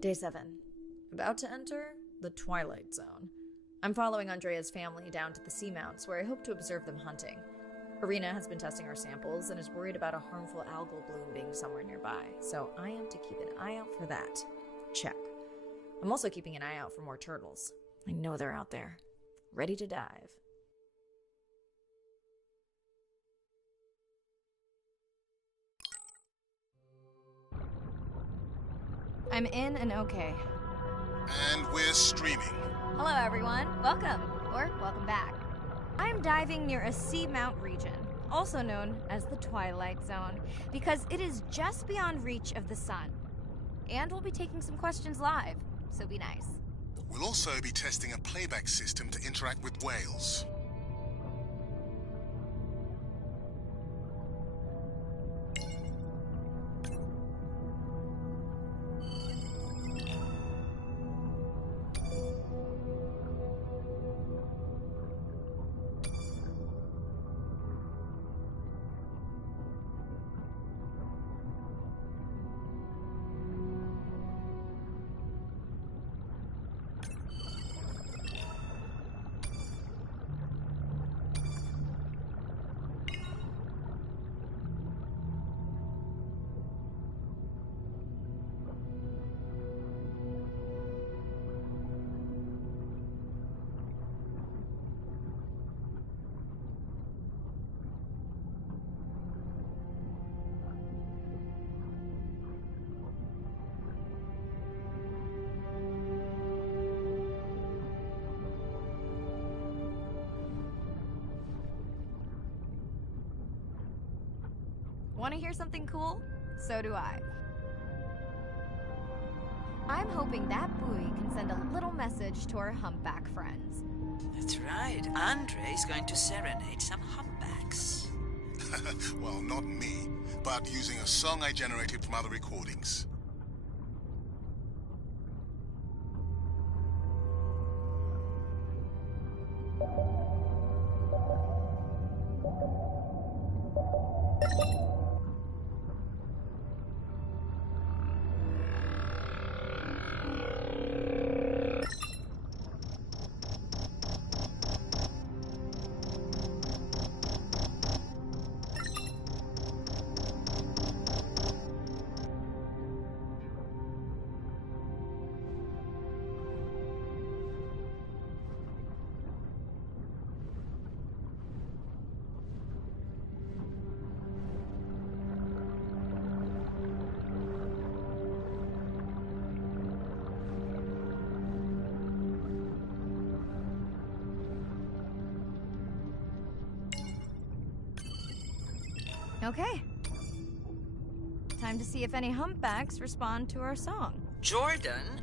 Day 7. About to enter the Twilight Zone. I'm following Andrea's family down to the seamounts where I hope to observe them hunting. Irina has been testing our samples and is worried about a harmful algal bloom being somewhere nearby, so I am to keep an eye out for that. Check. I'm also keeping an eye out for more turtles. I know they're out there, ready to dive. I'm in and okay. And we're streaming. Hello, everyone. Welcome, or welcome back. I'm diving near a seamount region, also known as the Twilight Zone, because it is just beyond reach of the sun. And we'll be taking some questions live, so be nice. We'll also be testing a playback system to interact with whales. Want to hear something cool? So do I. I'm hoping that buoy can send a little message to our humpback friends. That's right. Andre is going to serenade some humpbacks. Well, not me, but using a song I generated from other recordings. Okay. Time to see if any humpbacks respond to our song. Jordan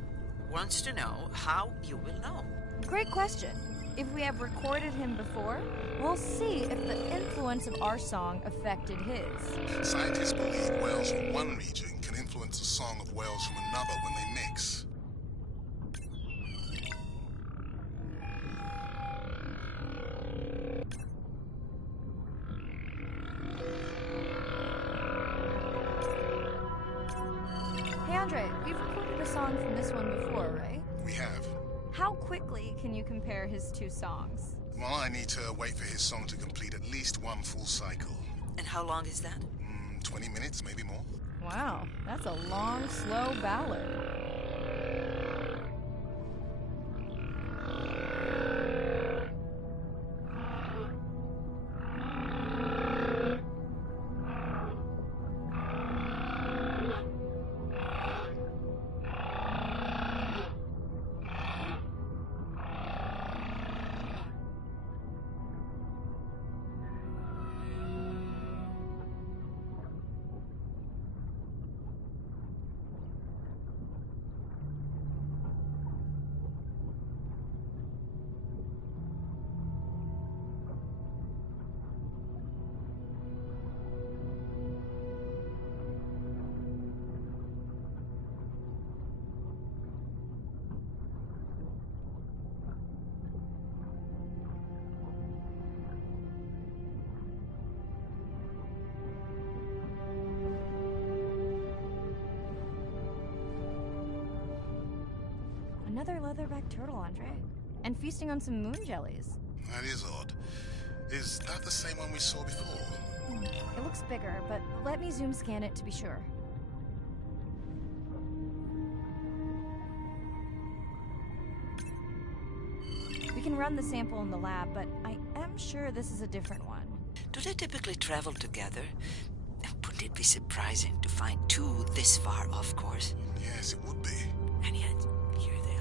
wants to know how you will know. Great question. If we have recorded him before, we'll see if the influence of our song affected his. Scientists believe whales from one region can influence the song of whales from another when they mix. Hey Andre, we've recorded a song from this one before, right? We have. How quickly can you compare his two songs? Well, I need to wait for his song to complete at least one full cycle. And how long is that? 20 minutes, maybe more. Wow, that's a long, slow ballad. Another leatherback turtle, Andre. And feasting on some moon jellies. That is odd. Is that the same one we saw before? It looks bigger, but let me zoom scan it to be sure. We can run the sample in the lab, but I am sure this is a different one. Do they typically travel together? Wouldn't it be surprising to find two this far off course? Yes, it would be. And yet, here they are.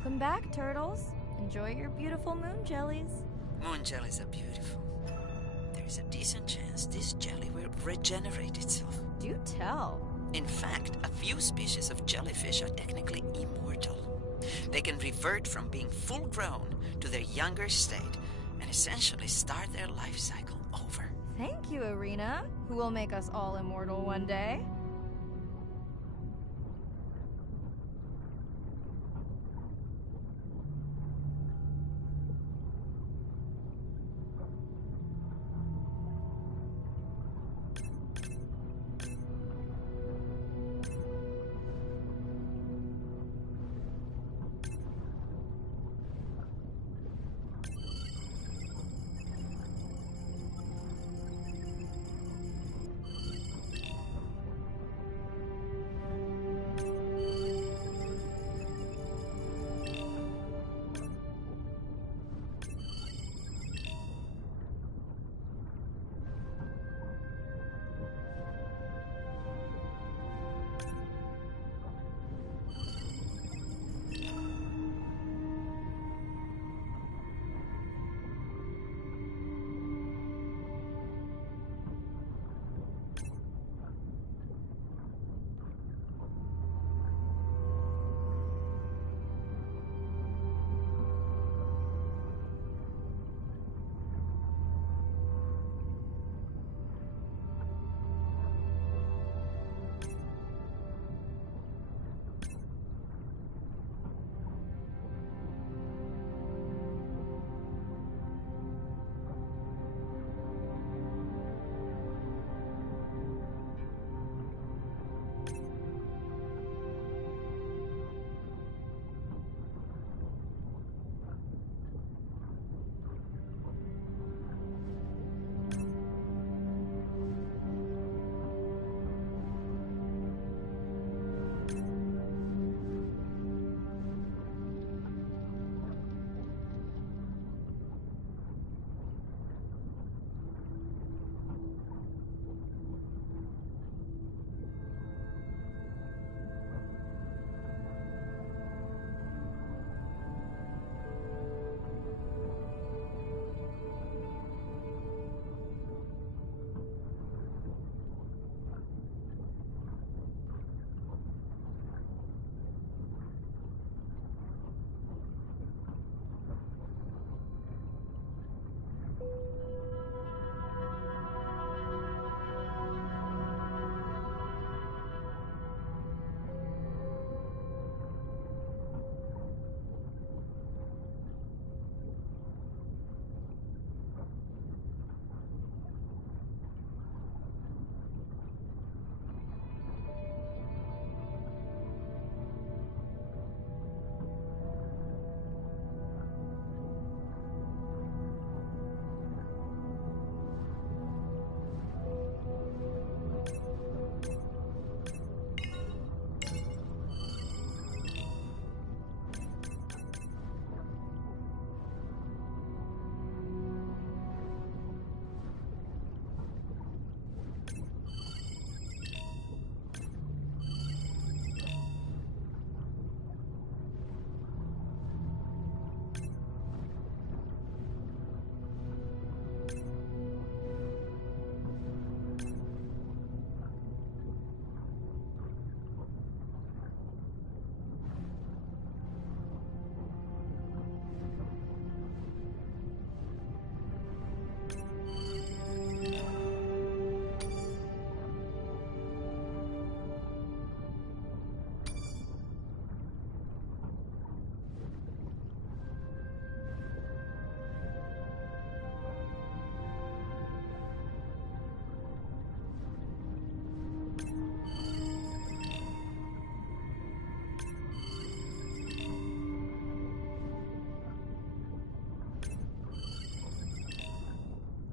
Welcome back, turtles. Enjoy your beautiful moon jellies. Moon jellies are beautiful. There is a decent chance this jelly will regenerate itself. Do tell. In fact, a few species of jellyfish are technically immortal. They can revert from being full grown to their younger state and essentially start their life cycle over. Thank you, Irina, who will make us all immortal one day.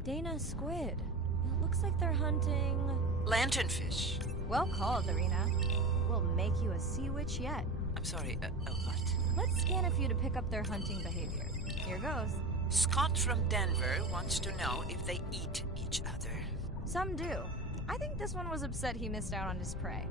Dana squid. It looks like they're hunting... Lanternfish. Well called, Irina. We'll make you a sea witch yet. I'm sorry, what? Let's scan a few to pick up their hunting behavior. Here goes. Scott from Denver wants to know if they eat each other. Some do. I think this one was upset he missed out on his prey.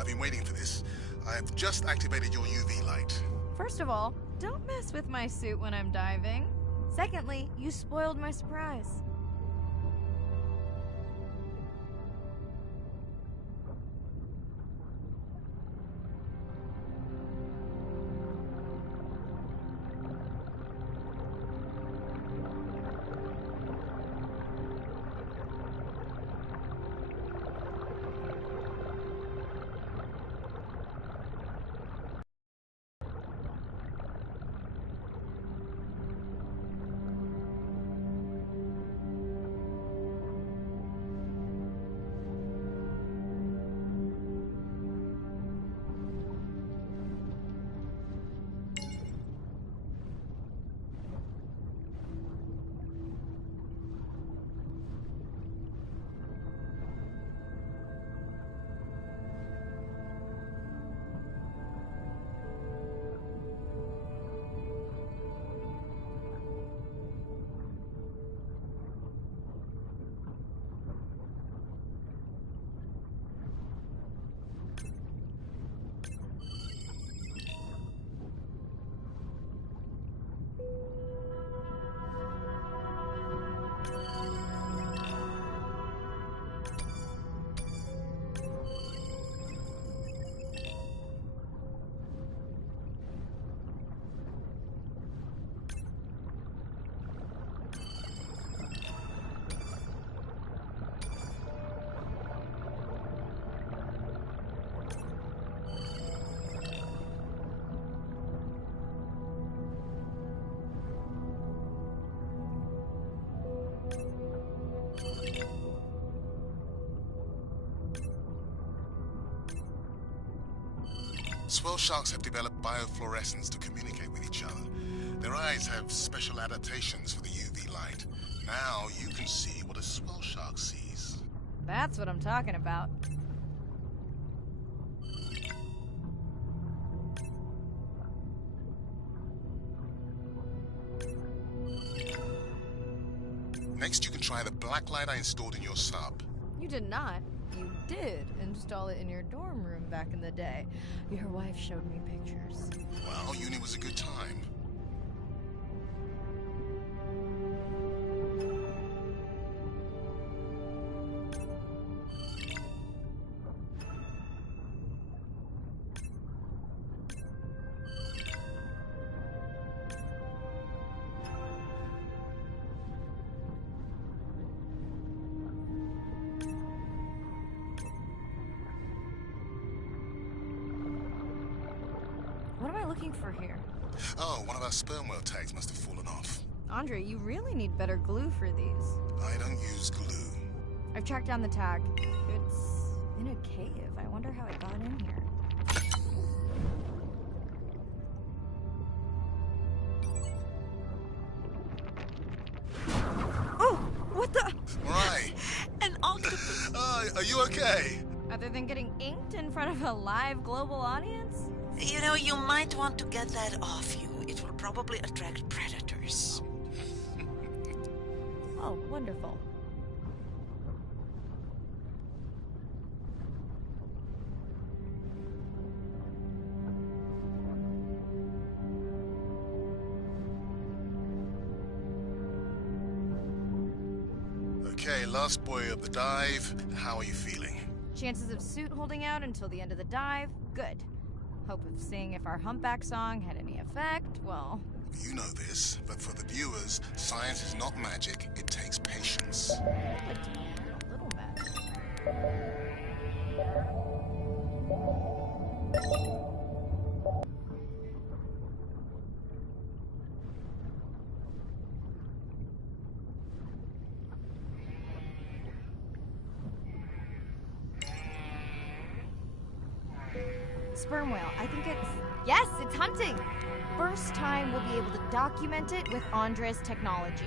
I've been waiting for this. I've just activated your UV light. First of all, don't mess with my suit when I'm diving. Secondly, you spoiled my surprise. Swell sharks have developed biofluorescence to communicate with each other. Their eyes have special adaptations for the UV light. Now you can see what a swell shark sees. That's what I'm talking about. Next, you can try the black light I installed in your sub. You did not. You did install it in your dorm room back in the day. Your wife showed me pictures. Well, uni was a good time. What am I looking for here? Oh, one of our sperm whale tags must have fallen off. Andre, you really need better glue for these. I don't use glue. I've tracked down the tag. It's in a cave. I wonder how it got in here. Oh! What the? Right. An octopus. Are you okay? Other than getting inked in front of a live global audience? You know, you might want to get that off you. It will probably attract predators. Oh, wonderful. Okay, last boy of the dive. How are you feeling? Chances of suit holding out until the end of the dive? Good. Hope of seeing if our humpback song had any effect, well... You know this, but for the viewers, science is not magic. It takes patience. But a little magic. Sperm whale, I think it's... Yes, it's hunting! First time we'll be able to document it with Andre's technology.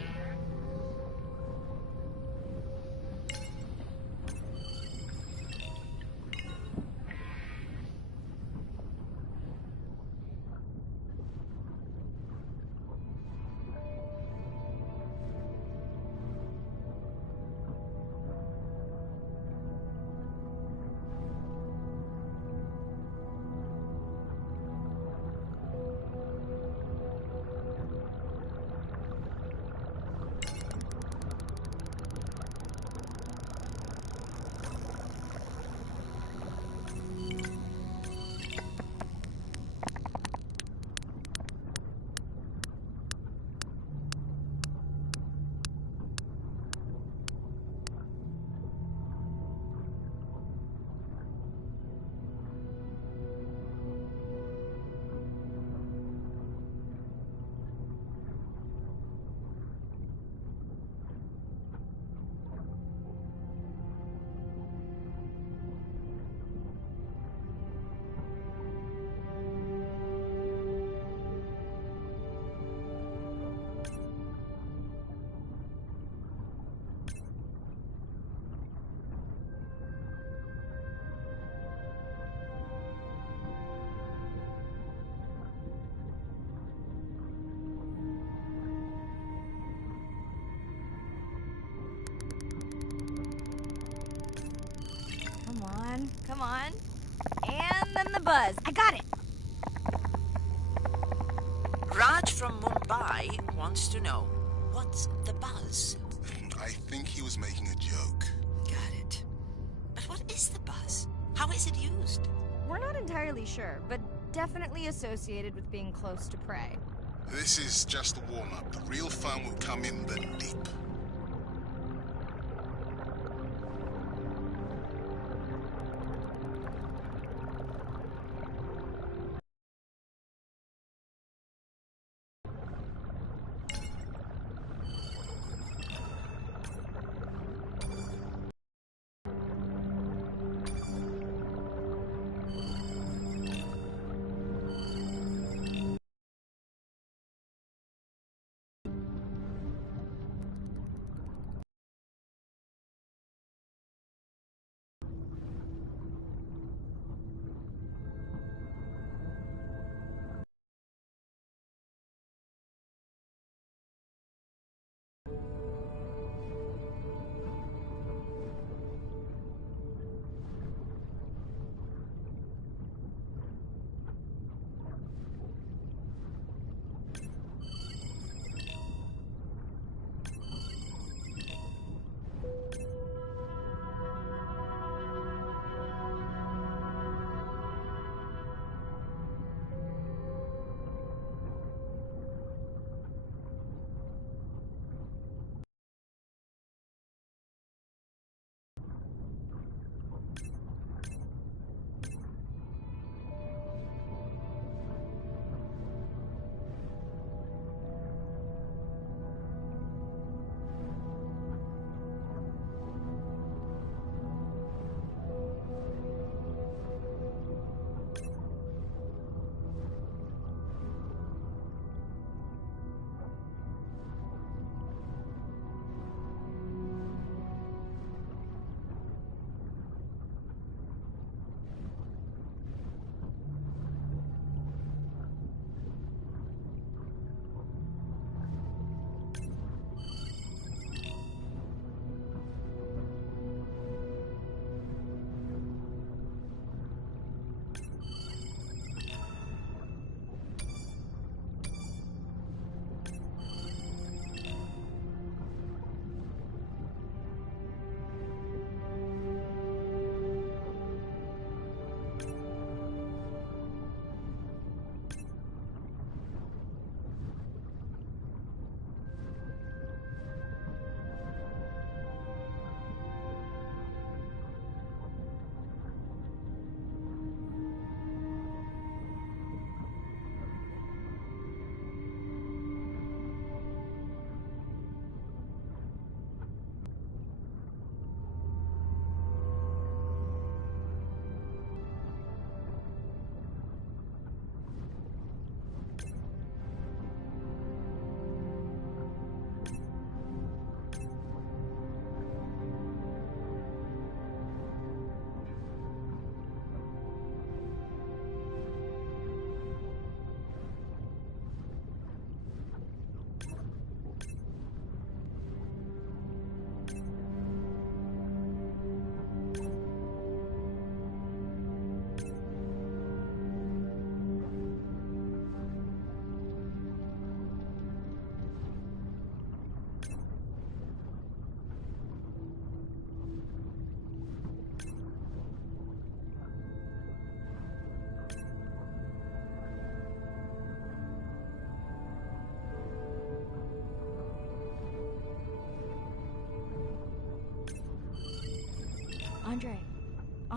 on. And then the buzz. I got it. Raj from Mumbai wants to know, what's the buzz? I think he was making a joke. Got it. But what is the buzz? How is it used? We're not entirely sure, but definitely associated with being close to prey. This is just a warm-up. The real fun will come in the deep.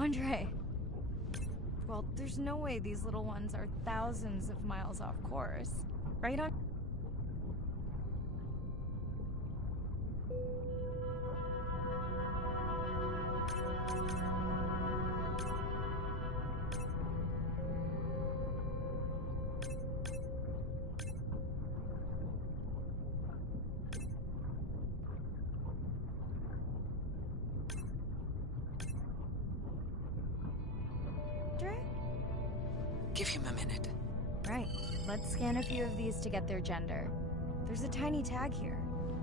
Andre. Well, there's no way these little ones are thousands of miles off course. Right on? Give him a minute. Right. Let's scan a few of these to get their gender. There's a tiny tag here.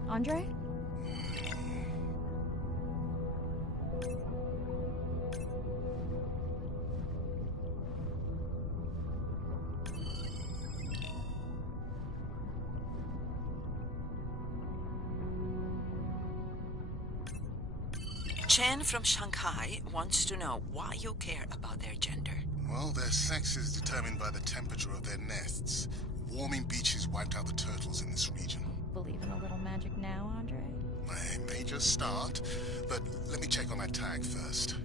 Andre? Chen from Shanghai wants to know why you care about their gender. Well, their sex is determined by the temperature of their nests. Warming beaches wiped out the turtles in this region. Believe in a little magic now, Andre? I may just start, but let me check on that tag first.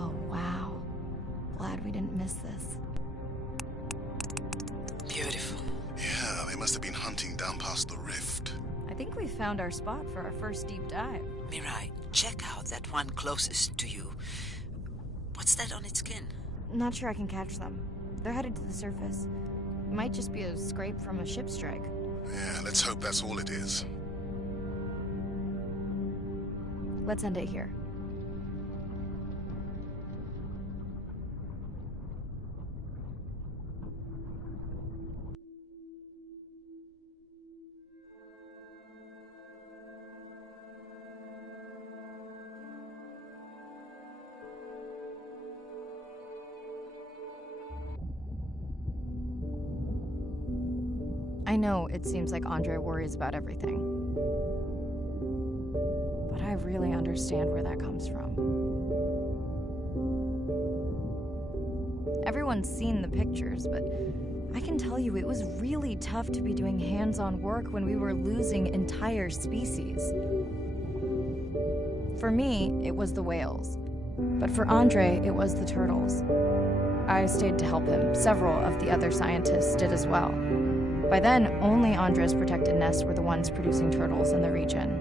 Oh, wow. Glad we didn't miss this. Beautiful. Yeah, they must have been hunting down past the rift. I think we found our spot for our first deep dive. Mirai, check out that one closest to you. What's that on its skin? Not sure I can catch them. They're headed to the surface. It might just be a scrape from a ship strike. Yeah, let's hope that's all it is. Let's end it here. I know it seems like Andre worries about everything. But I really understand where that comes from. Everyone's seen the pictures, but I can tell you it was really tough to be doing hands-on work when we were losing entire species. For me, it was the whales. But for Andre, it was the turtles. I stayed to help him. Several of the other scientists did as well. By then, only Andre's protected nests were the ones producing turtles in the region.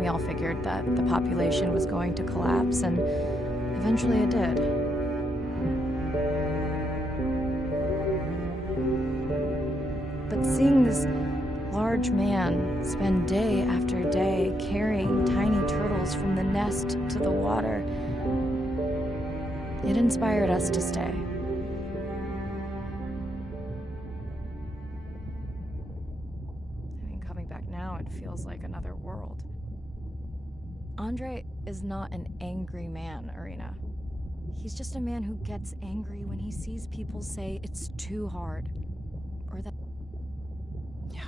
We all figured that the population was going to collapse, and eventually it did. But seeing this large man spend day after day carrying tiny turtles from the nest to the water, it inspired us to stay. Coming back now, it feels like another world. Andre is not an angry man, Irina. He's just a man who gets angry when he sees people say it's too hard. Or that... Yeah.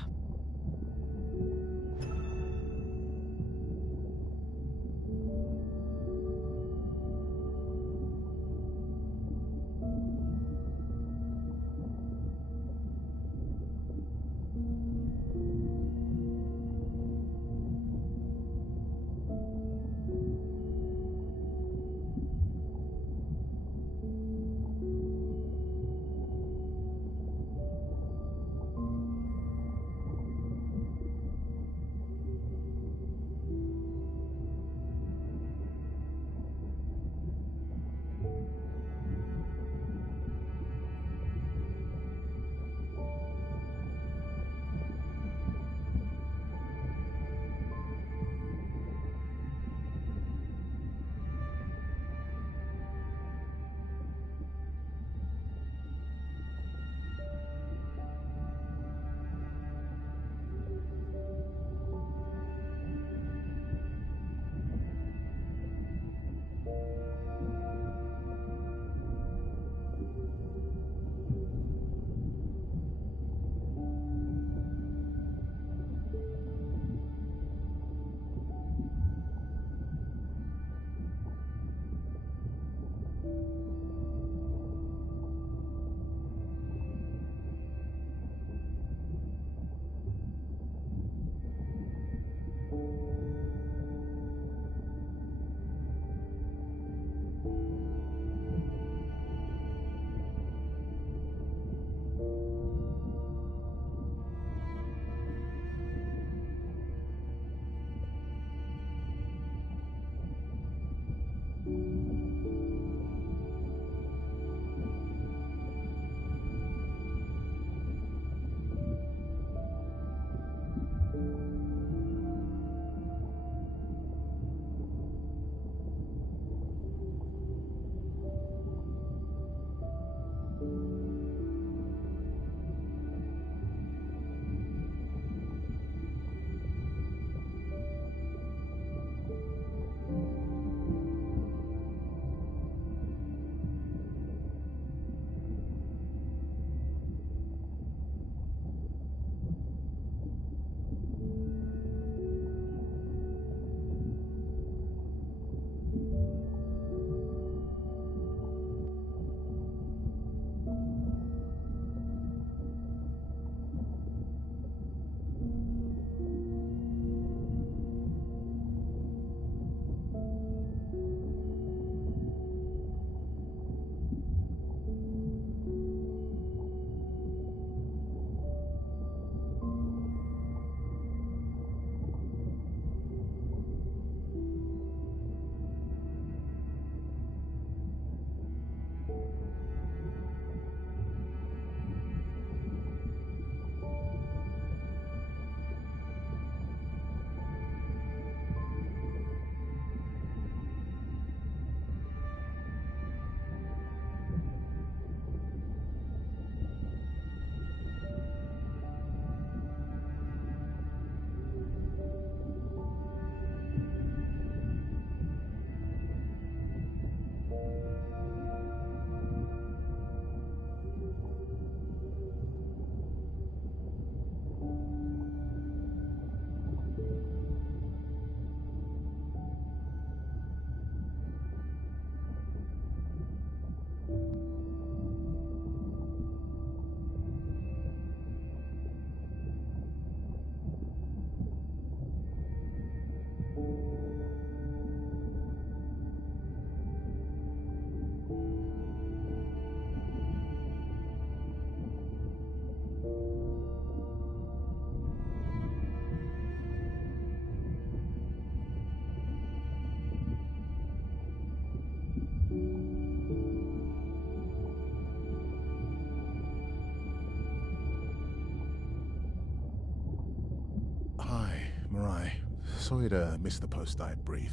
Mirai, sorry to miss the post-dive brief.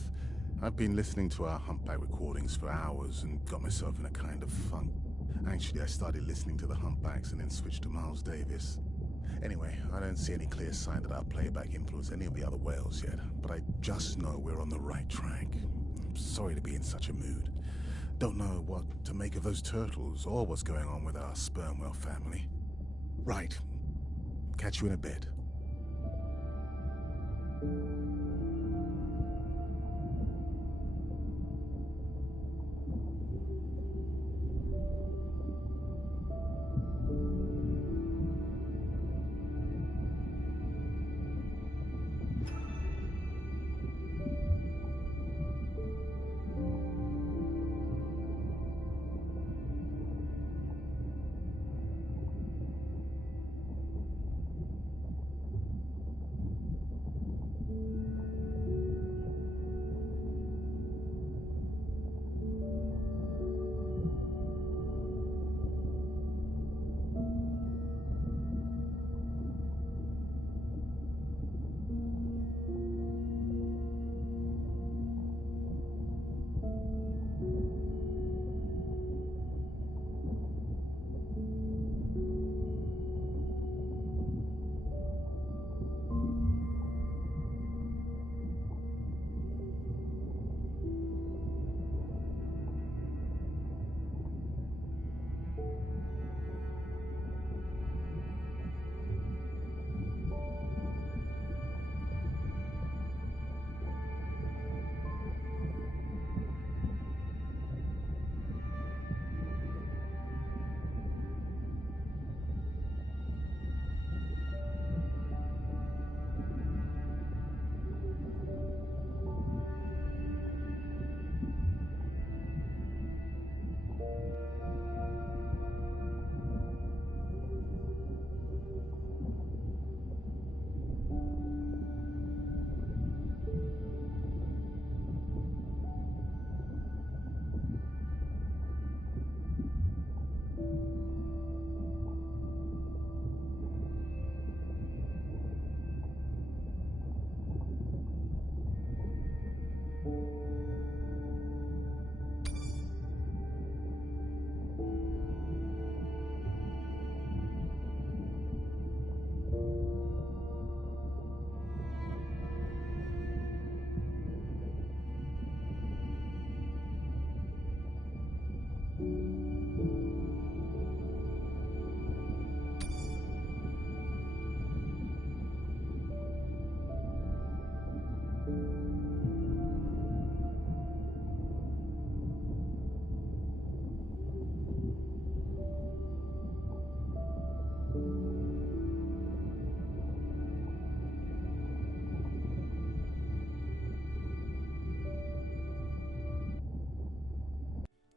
I've been listening to our humpback recordings for hours and got myself in a kind of funk. Actually, I started listening to the humpbacks and then switched to Miles Davis. Anyway, I don't see any clear sign that our playback influenced any of the other whales yet, but I just know we're on the right track. I'm sorry to be in such a mood. Don't know what to make of those turtles or what's going on with our sperm whale family. Right. Catch you in a bit.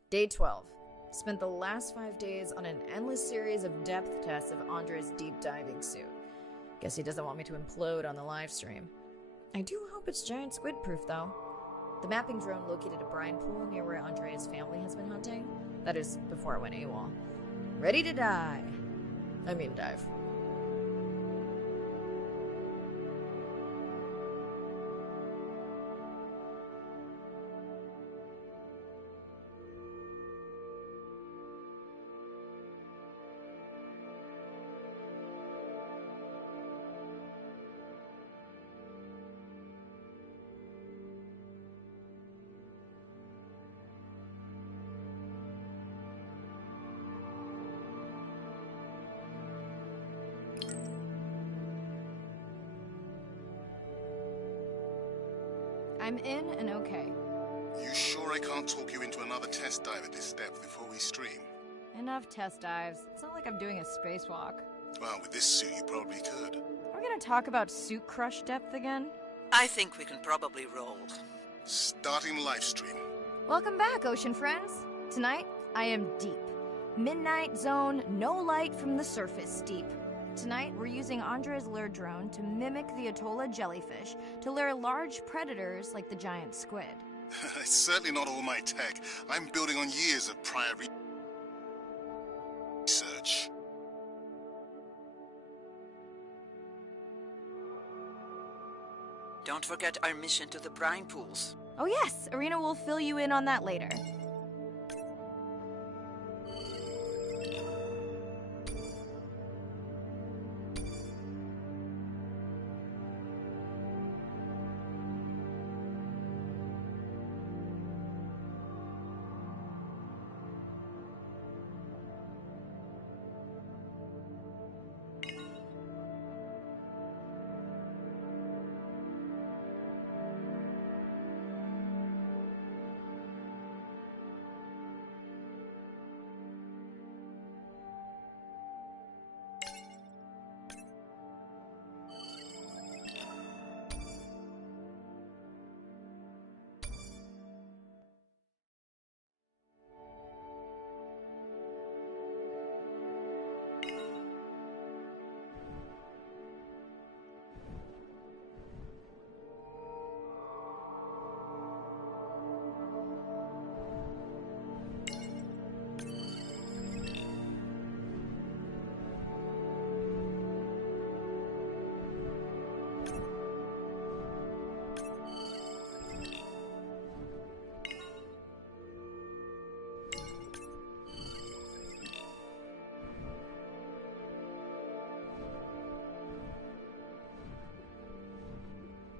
Day 12. Spent the last 5 days on an endless series of depth tests of Andre's deep diving suit. Guess he doesn't want me to implode on the live stream. I do hope it's giant squid proof though. The mapping drone located a brine pool near where Andrea's family has been hunting. That is, before I went AWOL. Ready to dive. Dive. I'm in and okay. You sure I can't talk you into another test dive at this depth before we stream? Enough test dives. It's not like I'm doing a spacewalk. Well, with this suit you probably could. Are we gonna talk about suit crush depth again? I think we can probably roll. Starting live stream. Welcome back, ocean friends. Tonight, I am deep. Midnight zone, no light from the surface deep. Tonight, we're using Andre's lure drone to mimic the Atolla jellyfish to lure large predators like the giant squid. It's certainly not all my tech. I'm building on years of prior research. Don't forget our mission to the brine pools. Oh yes, Arena will fill you in on that later.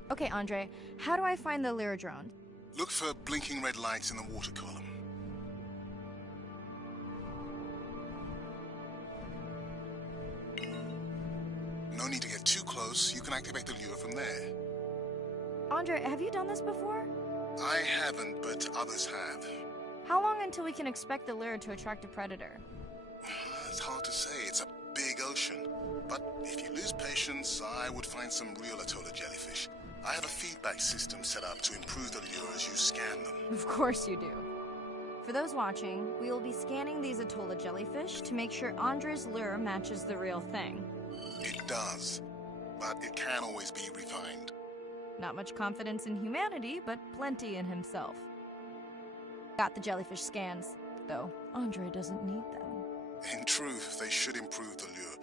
Okay, Andre, how do I find the Lyra drone? Look for blinking red lights in the water column. No need to get too close. You can activate the lure from there. Andre, have you done this before? I haven't, but others have. How long until we can expect the Lyra to attract a predator? It's hard to say. It's a big ocean. But if you lose patience, I would find some real Atolla jellyfish. I have a feedback system set up to improve the lure as you scan them. Of course you do. For those watching, we will be scanning these Atolla jellyfish to make sure Andre's lure matches the real thing. It does, but it can always be refined. Not much confidence in humanity, but plenty in himself. Got the jellyfish scans, though Andre doesn't need them. In truth, they should improve the lure.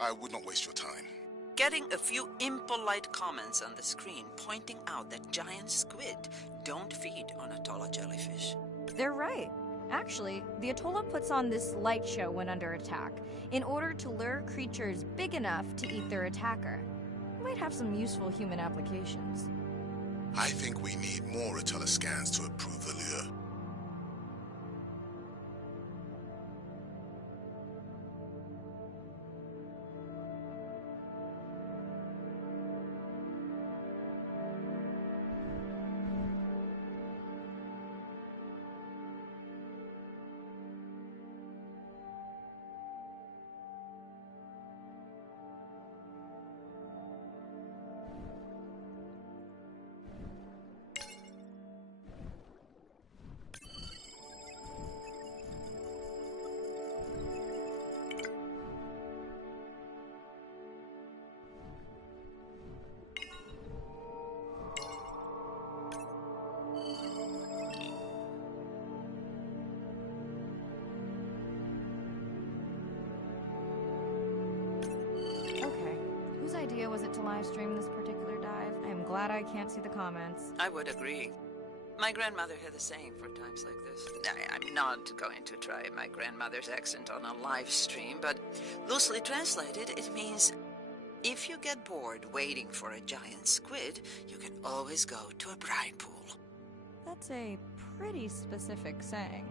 I would not waste your time. Getting a few impolite comments on the screen pointing out that giant squid don't feed on Atolla jellyfish. They're right. Actually, the Atolla puts on this light show when under attack, in order to lure creatures big enough to eat their attacker. It might have some useful human applications. I think we need more Atolla scans to improve the lure. Whose idea was it to live stream this particular dive? I am glad I can't see the comments. I would agree. My grandmother had the same for times like this. I'm not going to try my grandmother's accent on a live stream, but loosely translated, it means if you get bored waiting for a giant squid, you can always go to a brine pool. That's a pretty specific saying.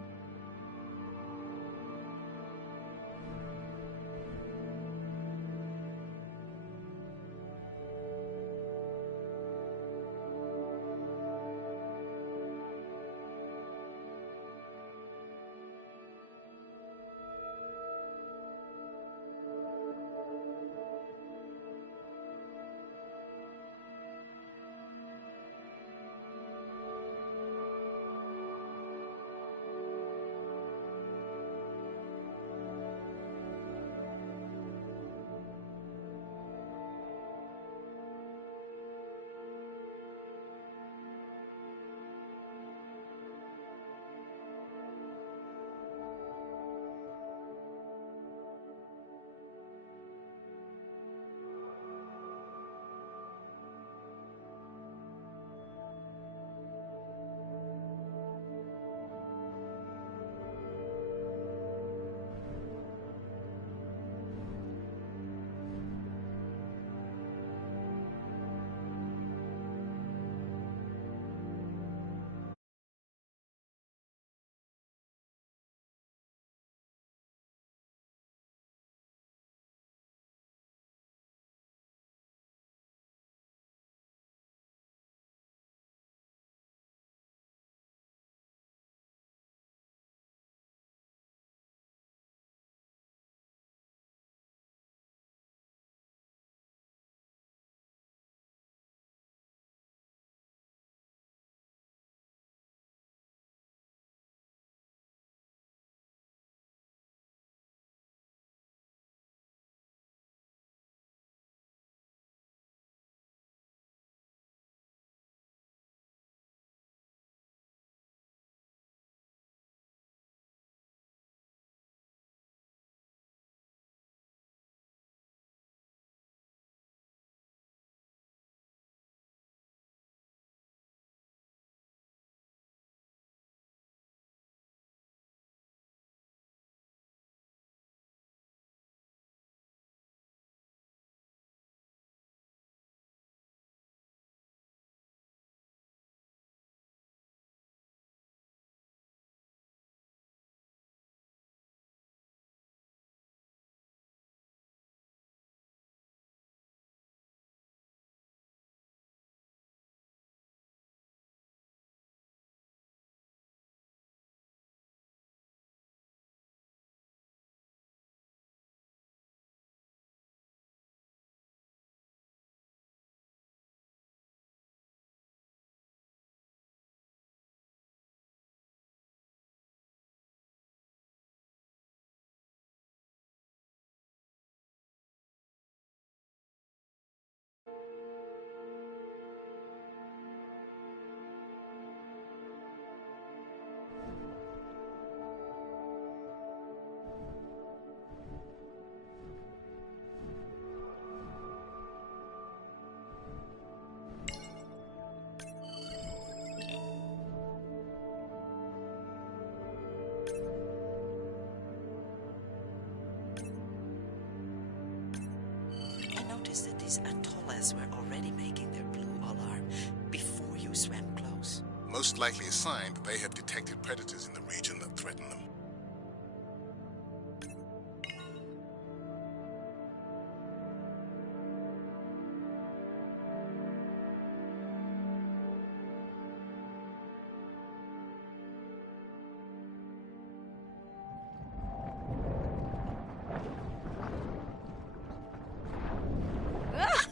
these atollas were already making their blue alarm before you swam close. Most likely a sign that they have detected predators in the region that threaten them.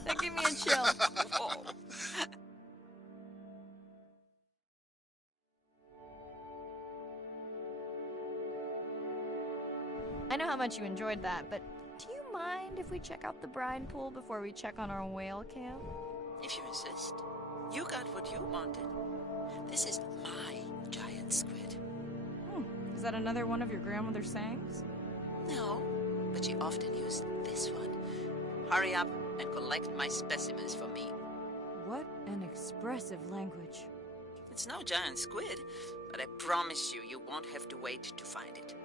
That gave me a chill. Whoa. I know how much you enjoyed that, but do you mind if we check out the brine pool before we check on our whale camp? If you insist. You got what you wanted. This is my giant squid. Is that another one of your grandmother's sayings? No, but she often used this one. Hurry up and collect my specimens for me. What an expressive language. It's no giant squid, but I promise you, you won't have to wait to find it.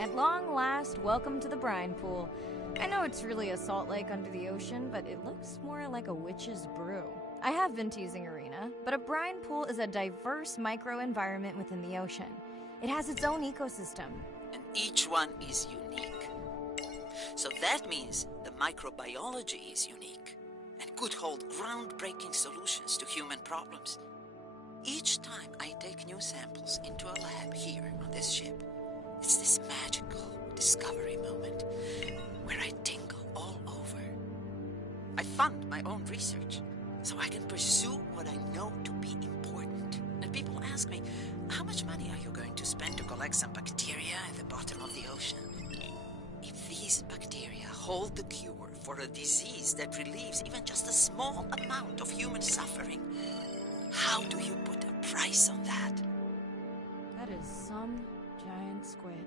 At long last, welcome to the brine pool. I know it's really a salt lake under the ocean, but it looks more like a witch's brew. I have been teasing Arena, but a brine pool is a diverse microenvironment within the ocean. It has its own ecosystem. And each one is unique. So that means the microbiology is unique and could hold groundbreaking solutions to human problems. Each time I take new samples into a lab here on this ship, it's this magical discovery moment where I tingle all over. I fund my own research so I can pursue what I know to be ask me, how much money are you going to spend to collect some bacteria at the bottom of the ocean? If these bacteria hold the cure for a disease that relieves even just a small amount of human suffering, how do you put a price on that? That is some giant squid.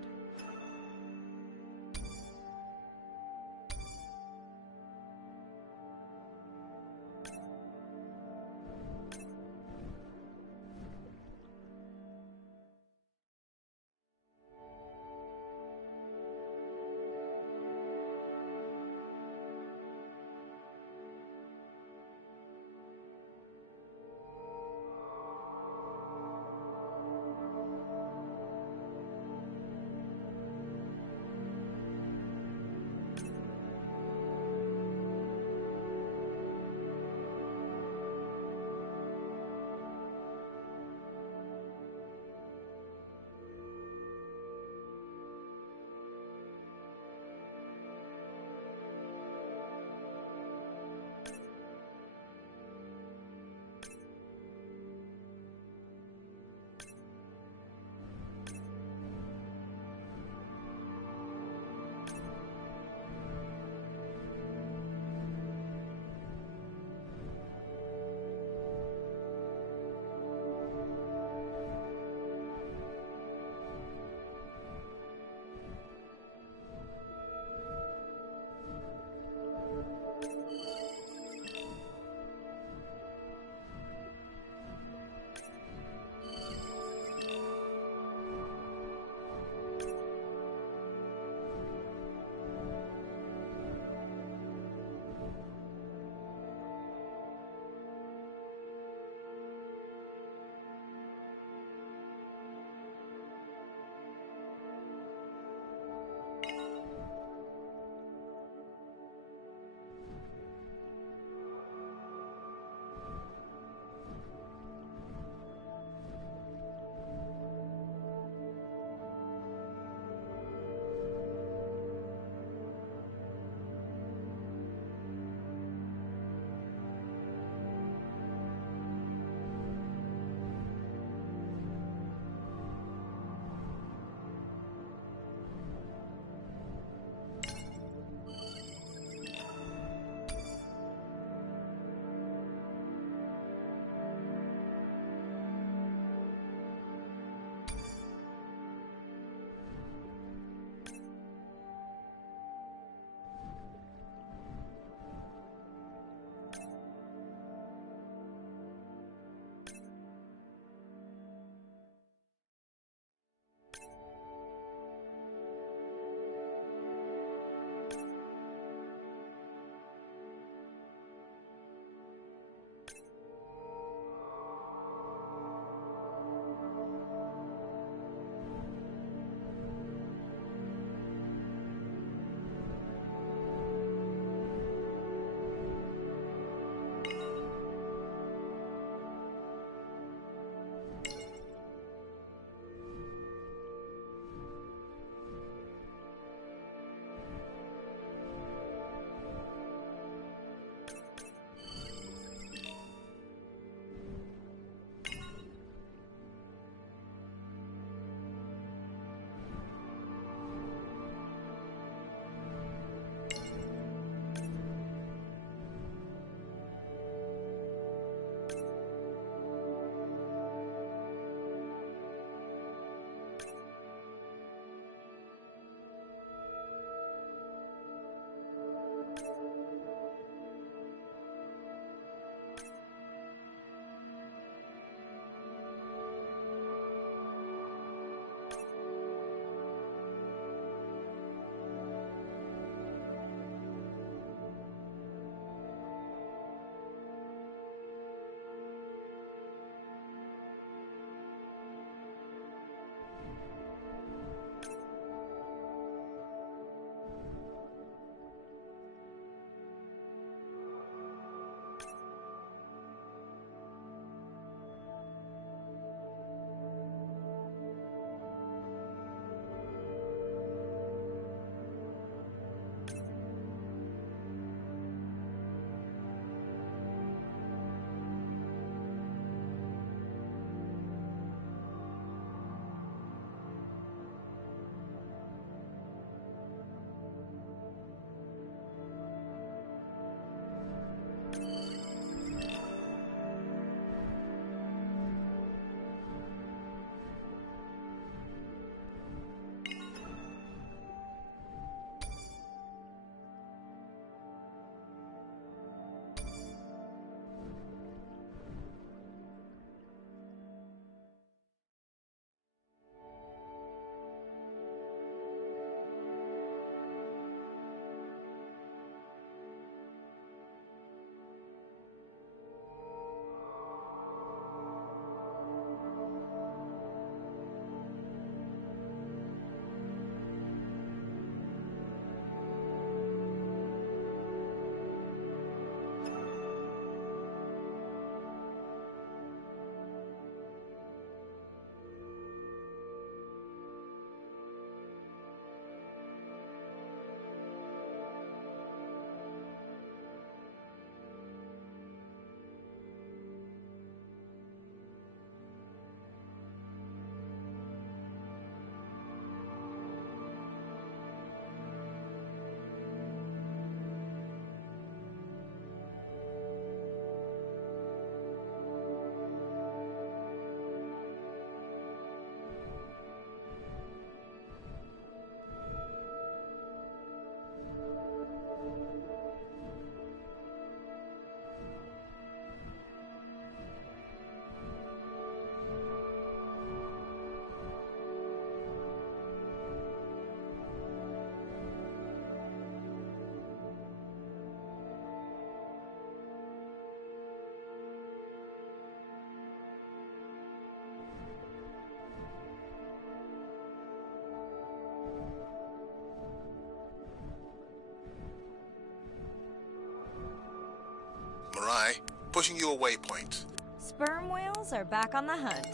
Establishing your waypoint. Sperm whales are back on the hunt.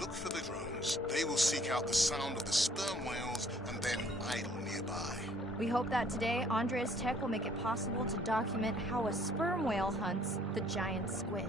Look for the drones. They will seek out the sound of the sperm whales and then idle nearby. We hope that today, Andrea's tech will make it possible to document how a sperm whale hunts the giant squid.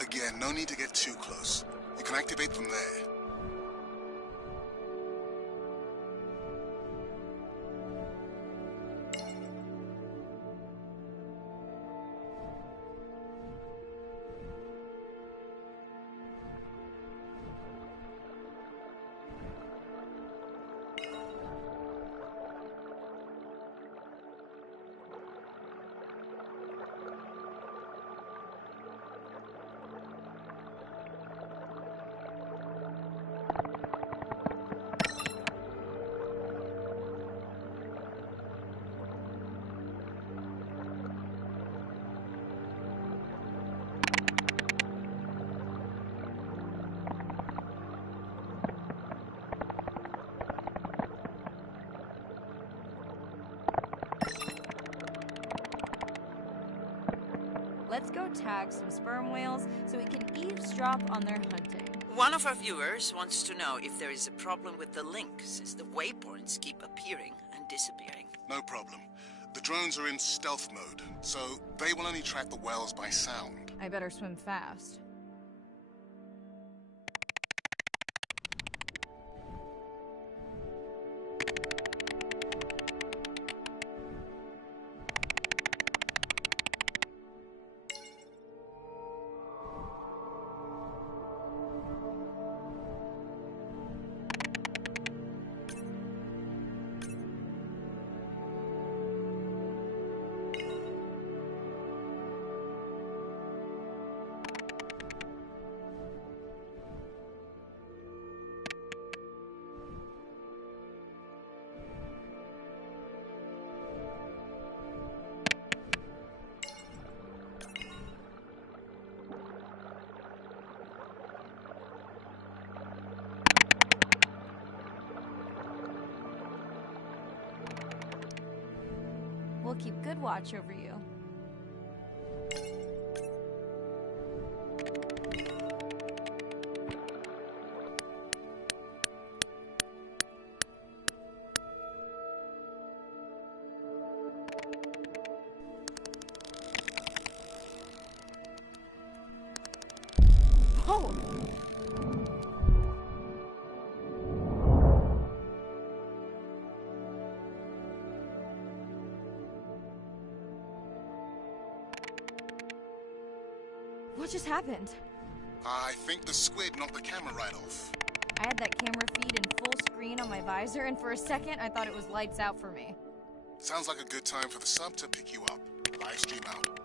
Again, no need to get too close. You can activate from there. Let's go tag some sperm whales so we can eavesdrop on their hunting. One of our viewers wants to know if there is a problem with the link, since the waypoints keep appearing and disappearing. No problem. The drones are in stealth mode, so they will only track the whales by sound. I better swim fast. We'll keep good watch over you. Oh! What just happened? I think the squid knocked the camera right off. I had that camera feed in full screen on my visor, and for a second I thought it was lights out for me. Sounds like a good time for the sub to pick you up. Live stream out.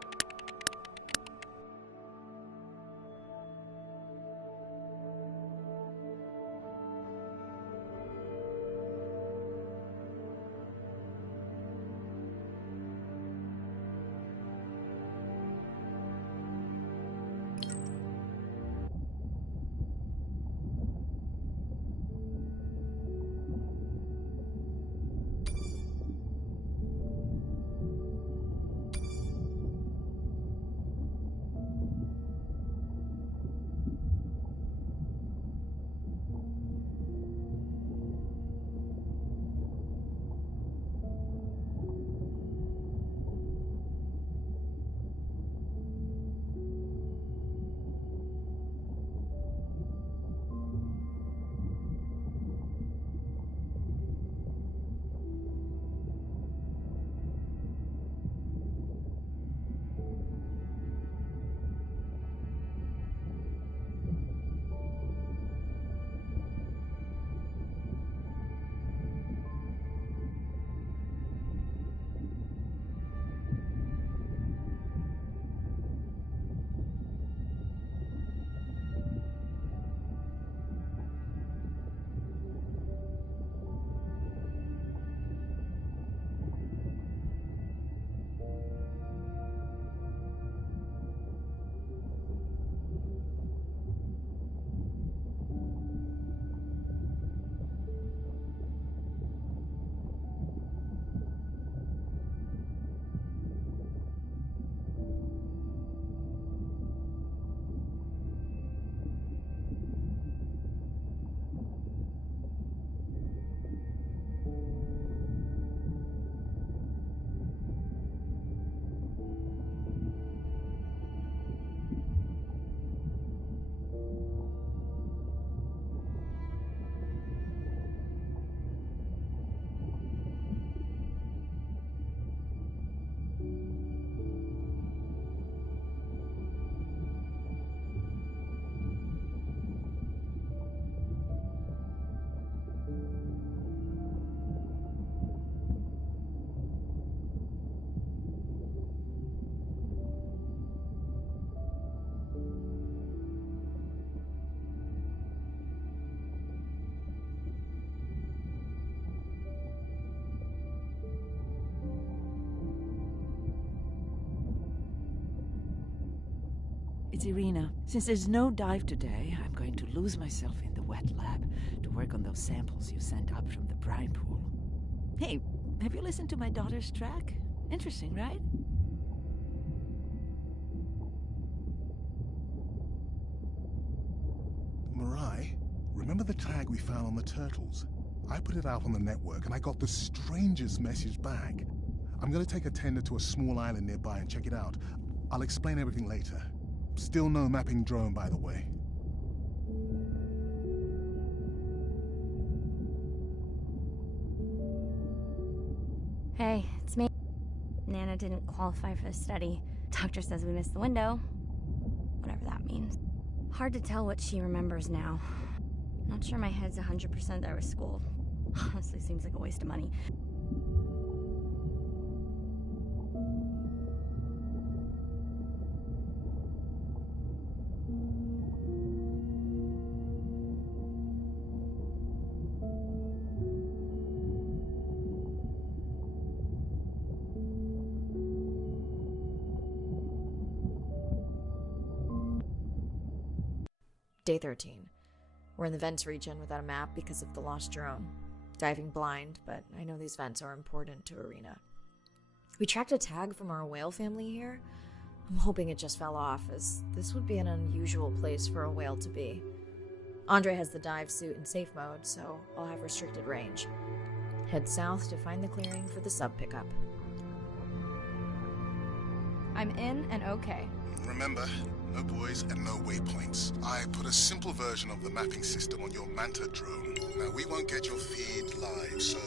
It's Irina. Since there's no dive today, I'm going to lose myself in the wet lab to work on those samples you sent up from the brine pool. Hey, have you listened to my daughter's track? Interesting, right? Mirai, remember the tag we found on the turtles? I put it out on the network and I got the strangest message back. I'm gonna take a tender to a small island nearby and check it out. I'll explain everything later. Still no mapping drone, by the way. Hey, it's me. Nana didn't qualify for the study. Doctor says we missed the window. Whatever that means. Hard to tell what she remembers now. Not sure my head's 100% there with school. Honestly, seems like a waste of money. Day 13. We're in the vents region without a map because of the lost drone. Diving blind, but I know these vents are important to Irina. We tracked a tag from our whale family here. I'm hoping it just fell off, as this would be an unusual place for a whale to be. Andre has the dive suit in safe mode, so I'll have restricted range. Head south to find the clearing for the sub pickup. I'm in and okay. Remember, no buoys and no waypoints. I put a simple version of the mapping system on your Manta drone. Now, we won't get your feed live, so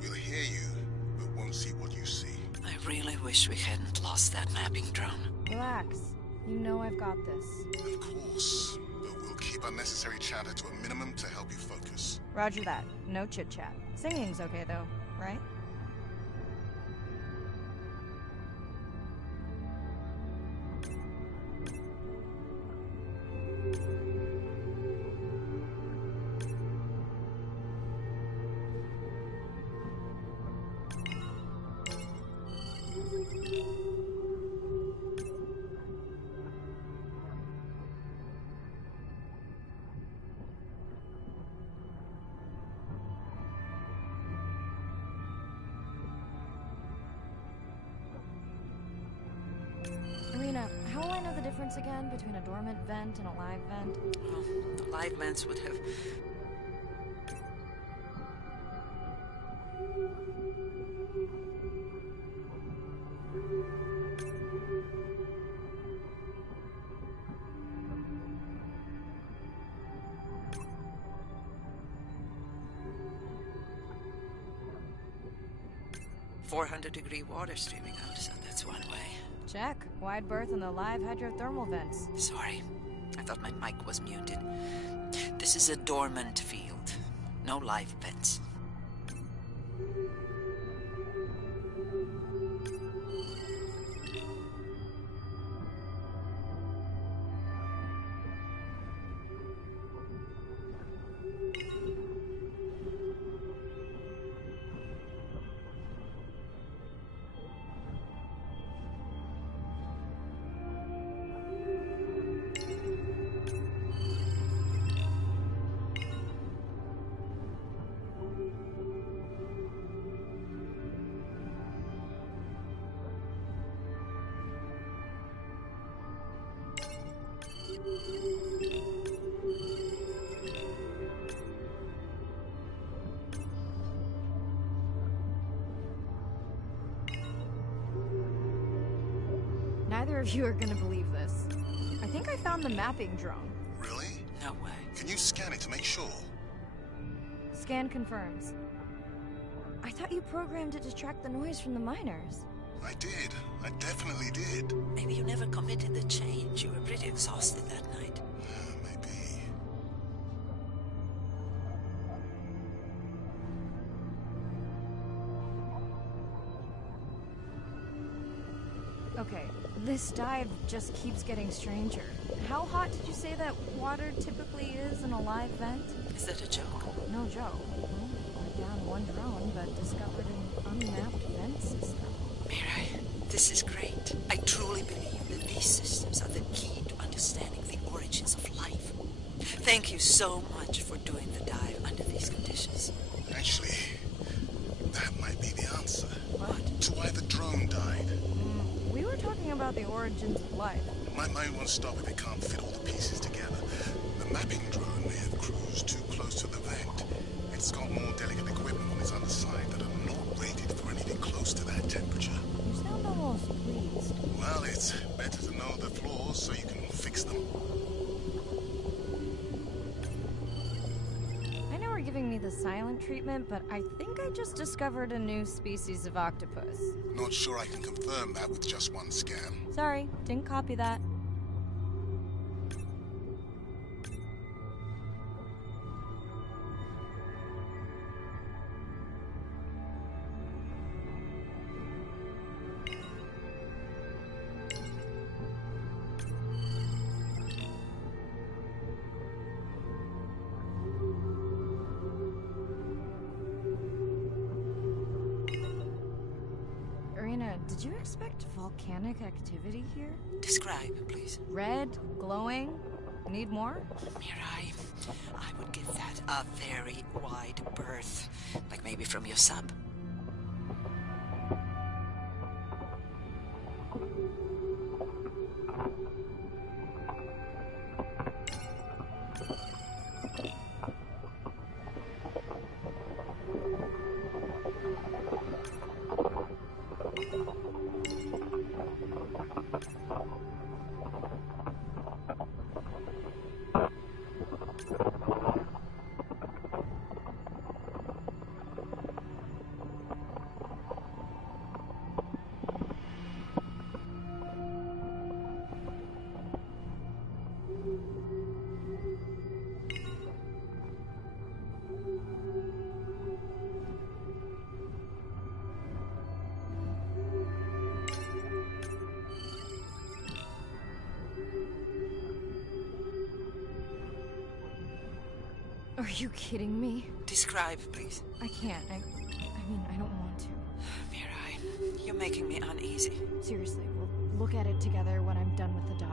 we'll hear you, but won't see what you see. I really wish we hadn't lost that mapping drone. Relax. You know I've got this. Of course, but we'll keep unnecessary chatter to a minimum to help you focus. Roger that. No chit-chat. Singing's okay, though, right? Irina, how will I know the difference again between a dormant vent and a live vent? Well, the live vents would have... .400-degree water streaming out, so that's one way. Check. Wide berth in the live hydrothermal vents. Sorry, I thought my mic was muted. This is a dormant field. No live vents. Neither of you are gonna believe this. I think I found the mapping drone. Really? No way. Can you scan it to make sure? Scan confirms. I thought you programmed it to track the noise from the miners. I did. I definitely did. Maybe you never committed the change. You were pretty exhausted that night. Maybe. Okay, this dive just keeps getting stranger. How hot did you say that water typically is in a live vent? Is that a joke? No joke. Well, we're down one drone, but discovered an unmapped vent system. Mirai, this is great. I truly believe that these systems are the key to understanding the origins of life. Thank you so much for doing the dive under these conditions. Actually, that might be the answer. What? To why the drone died. We were talking about the origins of life. My mind won't stop if it can't fit all the pieces together. The mapping drone may have cruised too close to the vent. It's got more delicate equipment on its underside that are not rated for anything close to that temperature. You sound almost pleased. Well, it's better to know the flaws so you can fix them. I know we're giving me the silent treatment, but I think I just discovered a new species of octopus. Not sure I can confirm that with just one scan. Sorry, didn't copy that. Did you expect volcanic activity here? Describe, please. Red, glowing. Need more? Mirai, I would give that a very wide berth. Like maybe from your sub. Are you kidding me? Describe, please. I can't. I mean, I don't want to. Mirai, you're making me uneasy. Seriously, we'll look at it together when I'm done with the dive.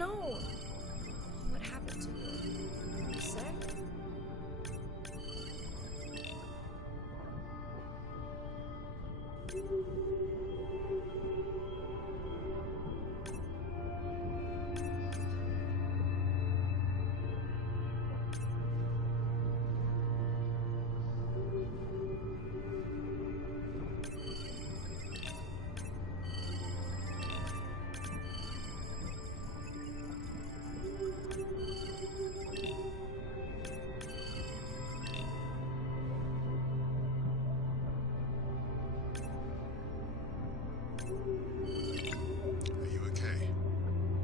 know. What happened to you? You sick? Are you okay?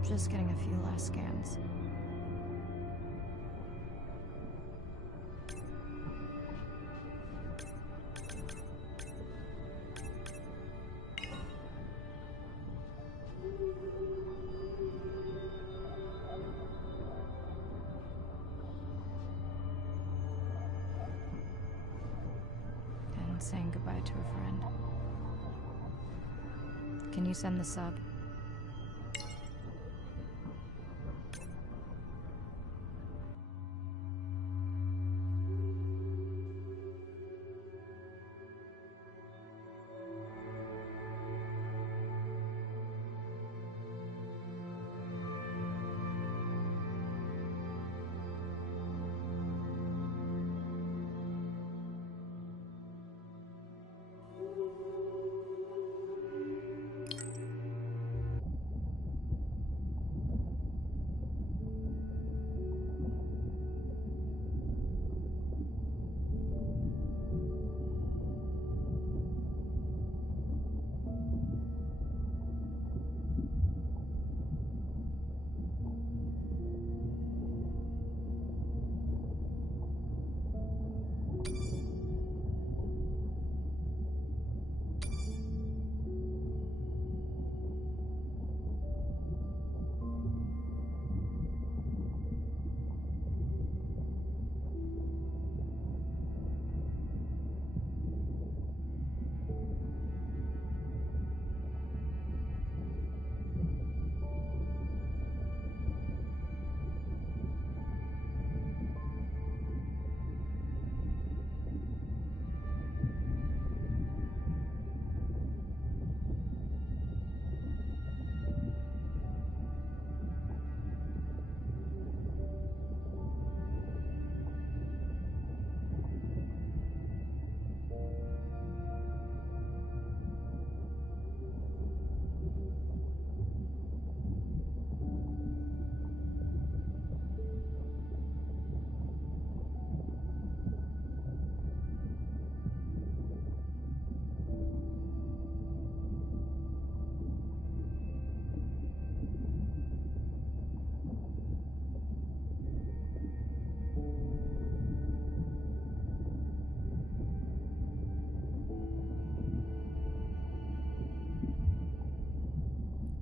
Just getting a few last scans. And saying goodbye to a friend. Can you send the sub?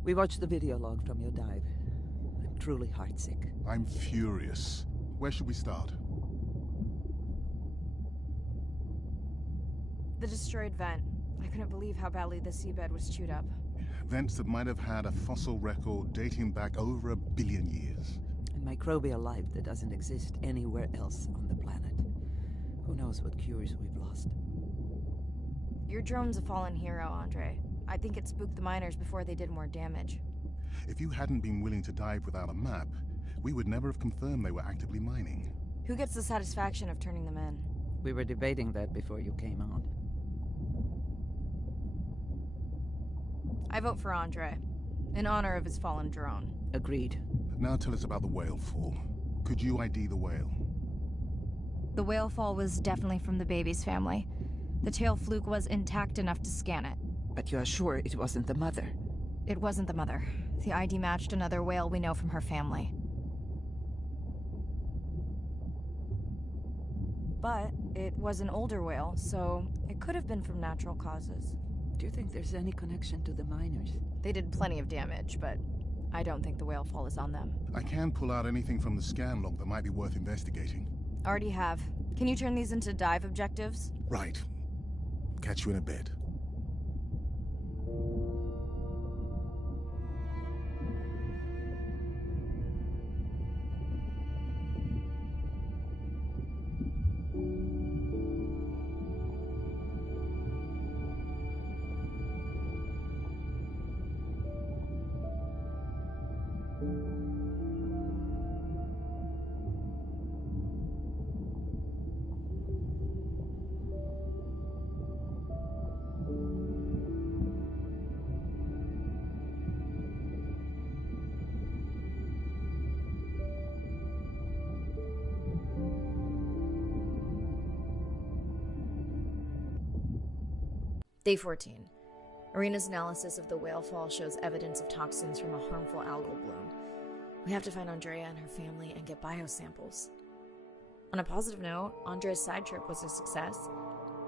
We watched the video log from your dive. I'm truly heartsick. I'm furious. Where should we start? The destroyed vent. I couldn't believe how badly the seabed was chewed up. Vents that might have had a fossil record dating back over 1 billion years. And microbial life that doesn't exist anywhere else on the planet. Who knows what cures we've lost. Your drone's a fallen hero, Andre. I think it spooked the miners before they did more damage. If you hadn't been willing to dive without a map, we would never have confirmed they were actively mining. Who gets the satisfaction of turning them in? We were debating that before you came on. I vote for Andre, in honor of his fallen drone. Agreed. Now tell us about the whale fall. Could you ID the whale? The whale fall was definitely from the baby's family. The tail fluke was intact enough to scan it. But you are sure it wasn't the mother? It wasn't the mother. The ID matched another whale we know from her family. But it was an older whale, so it could have been from natural causes. Do you think there's any connection to the miners? They did plenty of damage, but I don't think the whale fall is on them. I can pull out anything from the scan log that might be worth investigating. Already have. Can you turn these into dive objectives? Right. Catch you in a bit. Day 14. Arena's analysis of the whale fall shows evidence of toxins from a harmful algal bloom. We have to find Andrea and her family and get biosamples. On a positive note, Andrea's side trip was a success.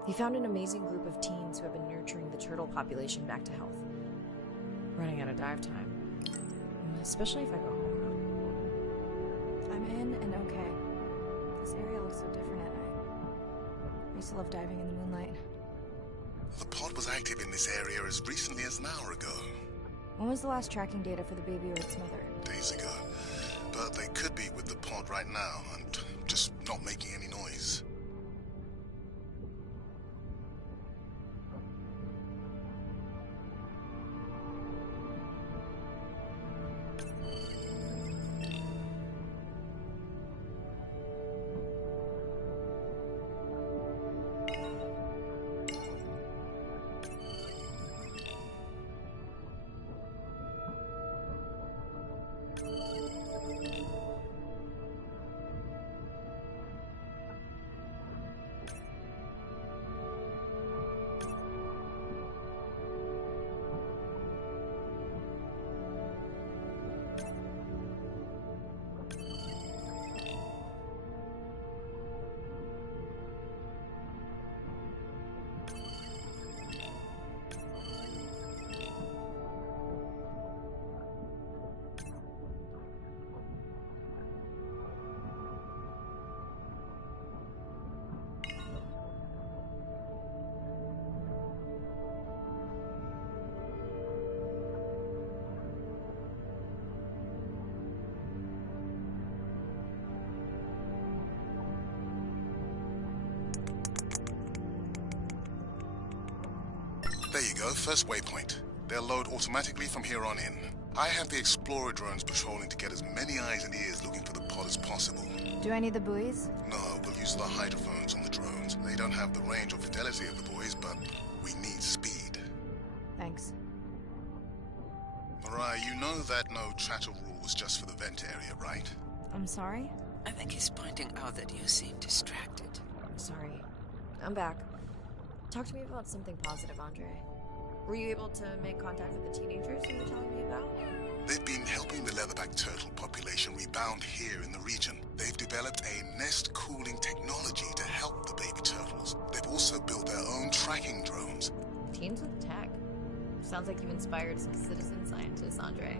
He found an amazing group of teens who have been nurturing the turtle population back to health. Running out of dive time. Especially if I go home. I'm in and okay. This area looks so different at night. I used to love diving in the moonlight. The pod was active in this area as recently as an hour ago. When was the last tracking data for the baby or its mother? Days ago. But they could be with the pod right now and just not making any noise. There you go, first waypoint. They'll load automatically from here on in. I have the Explorer drones patrolling to get as many eyes and ears looking for the pod as possible. Do I need the buoys? No, we'll use the hydrophones on the drones. They don't have the range or fidelity of the buoys, but we need speed. Thanks. Mariah, you know that no chatter rule was just for the vent area, right? I'm sorry? I think he's pointing out that you seem distracted. Sorry. I'm back. Talk to me about something positive, Andre. Were you able to make contact with the teenagers you were telling me about? They've been helping the leatherback turtle population rebound here in the region. They've developed a nest cooling technology to help the baby turtles. They've also built their own tracking drones. Teens with tech. Sounds like you inspired some citizen scientists, Andre.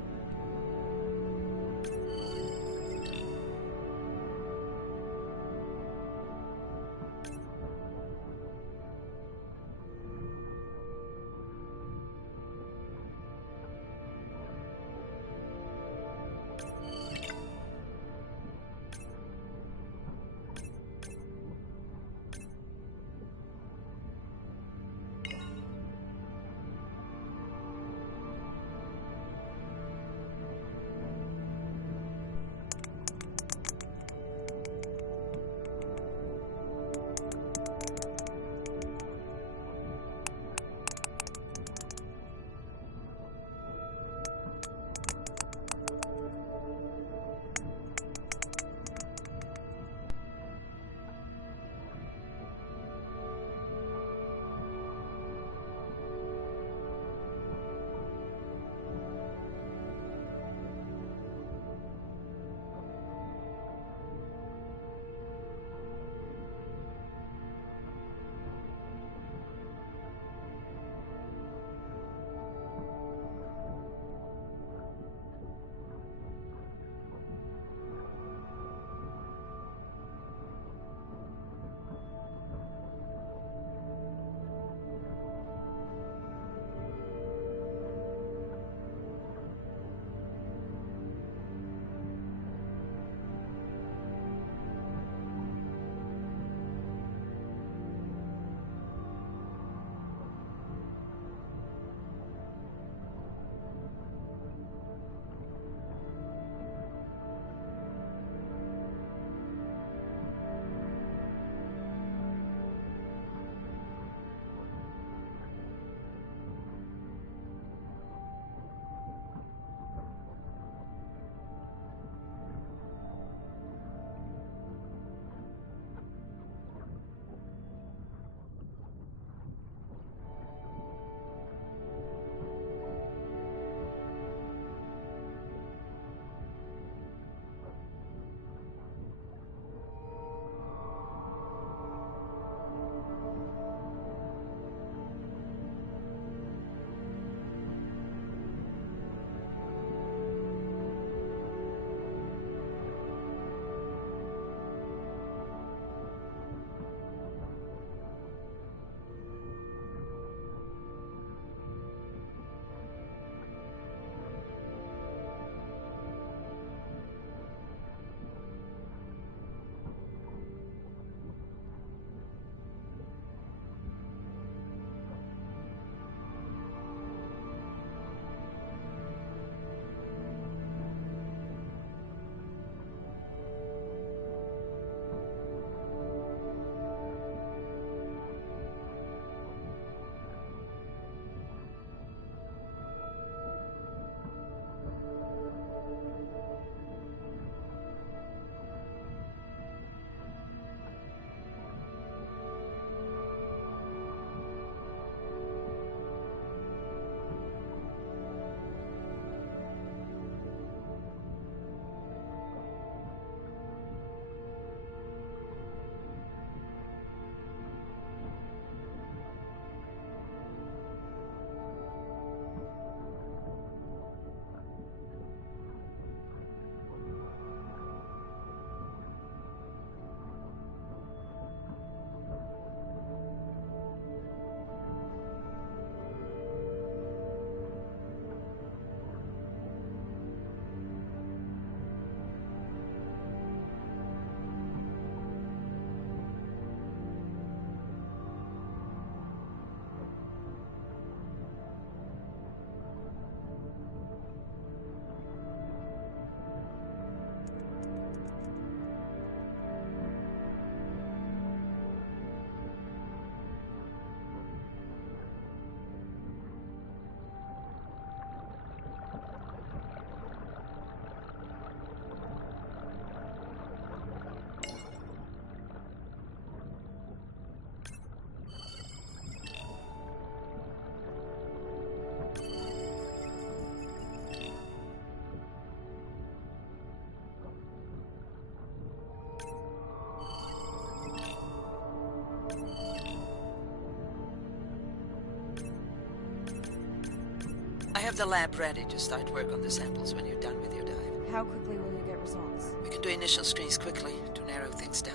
have the lab ready to start work on the samples when you're done with your dive. How quickly will you get results? We can do initial screens quickly to narrow things down.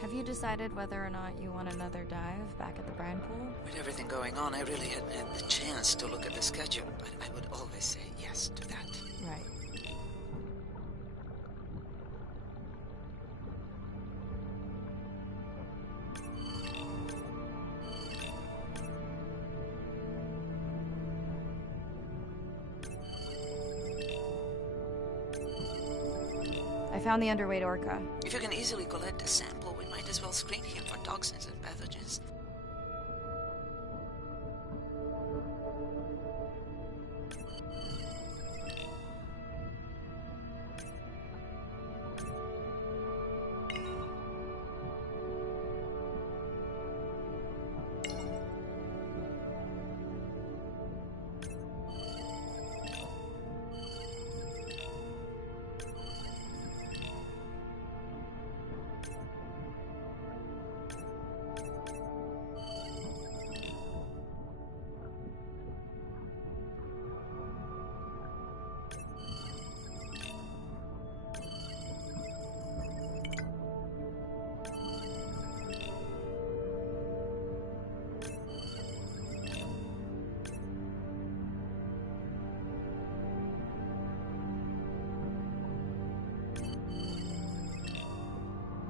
Have you decided whether or not you want another dive back at the brine pool? With everything going on, I really hadn't had the chance to look at the schedule, but I would always say yes to that. Right. I found the underweight orca. If you can easily collect a sample, we might as well screen him for toxins and pathogens.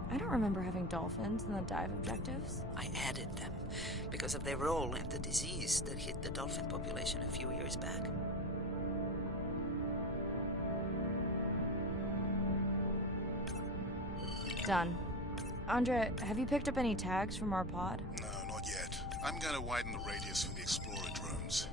I don't remember having dolphins in the dive objectives. I added them because of their role in the disease that hit the dolphin population a few years back. Done. Andre, have you picked up any tags from our pod? No, not yet. I'm going to widen the radius for the Explorer drones.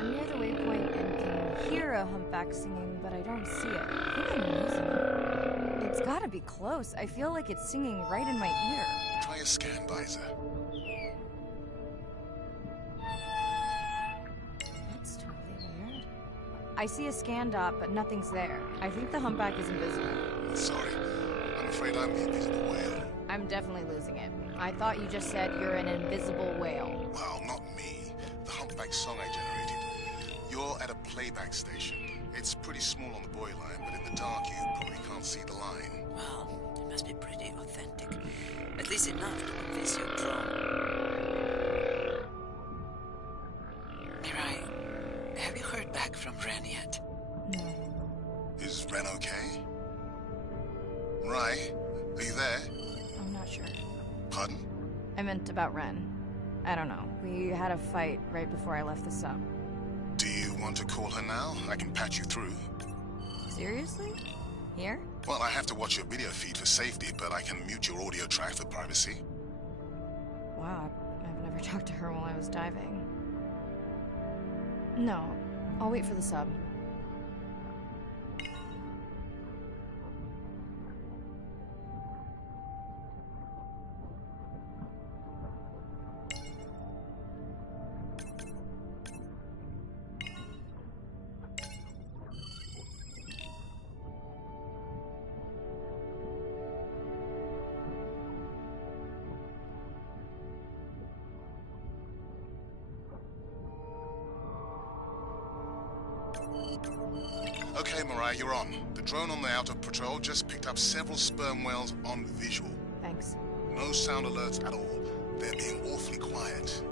I'm near the waypoint and can hear a humpback singing, but I don't see it. I think I'm losing it. It's gotta be close. I feel like it's singing right in my ear. Try a scan visor. That's totally weird. I see a scan dot, but nothing's there. I think the humpback is invisible. Sorry, I'm afraid I'm the invisible whale. I'm definitely losing it. I thought you just said you're an invisible whale. Well, not me. The humpback song I generated. You're at a playback station. It's pretty small on the buoy line, but in the dark you probably can't see the line. Well, it must be pretty authentic. At least enough to convince your drone. Mirai, have you heard back from Ren yet? No, Is Ren okay? Rai, are you there? I'm not sure. Pardon? I meant about Ren. I don't know. We had a fight right before I left the sub. Do you want to call her now? I can patch you through. Seriously? Here? Well, I have to watch your video feed for safety, but I can mute your audio track for privacy. Wow, I've never talked to her while I was diving. No, I'll wait for the sub. Okay, Mariah, you're on. The drone on the outer patrol just picked up several sperm whales on visual. Thanks. No sound alerts at all. They're being awfully quiet.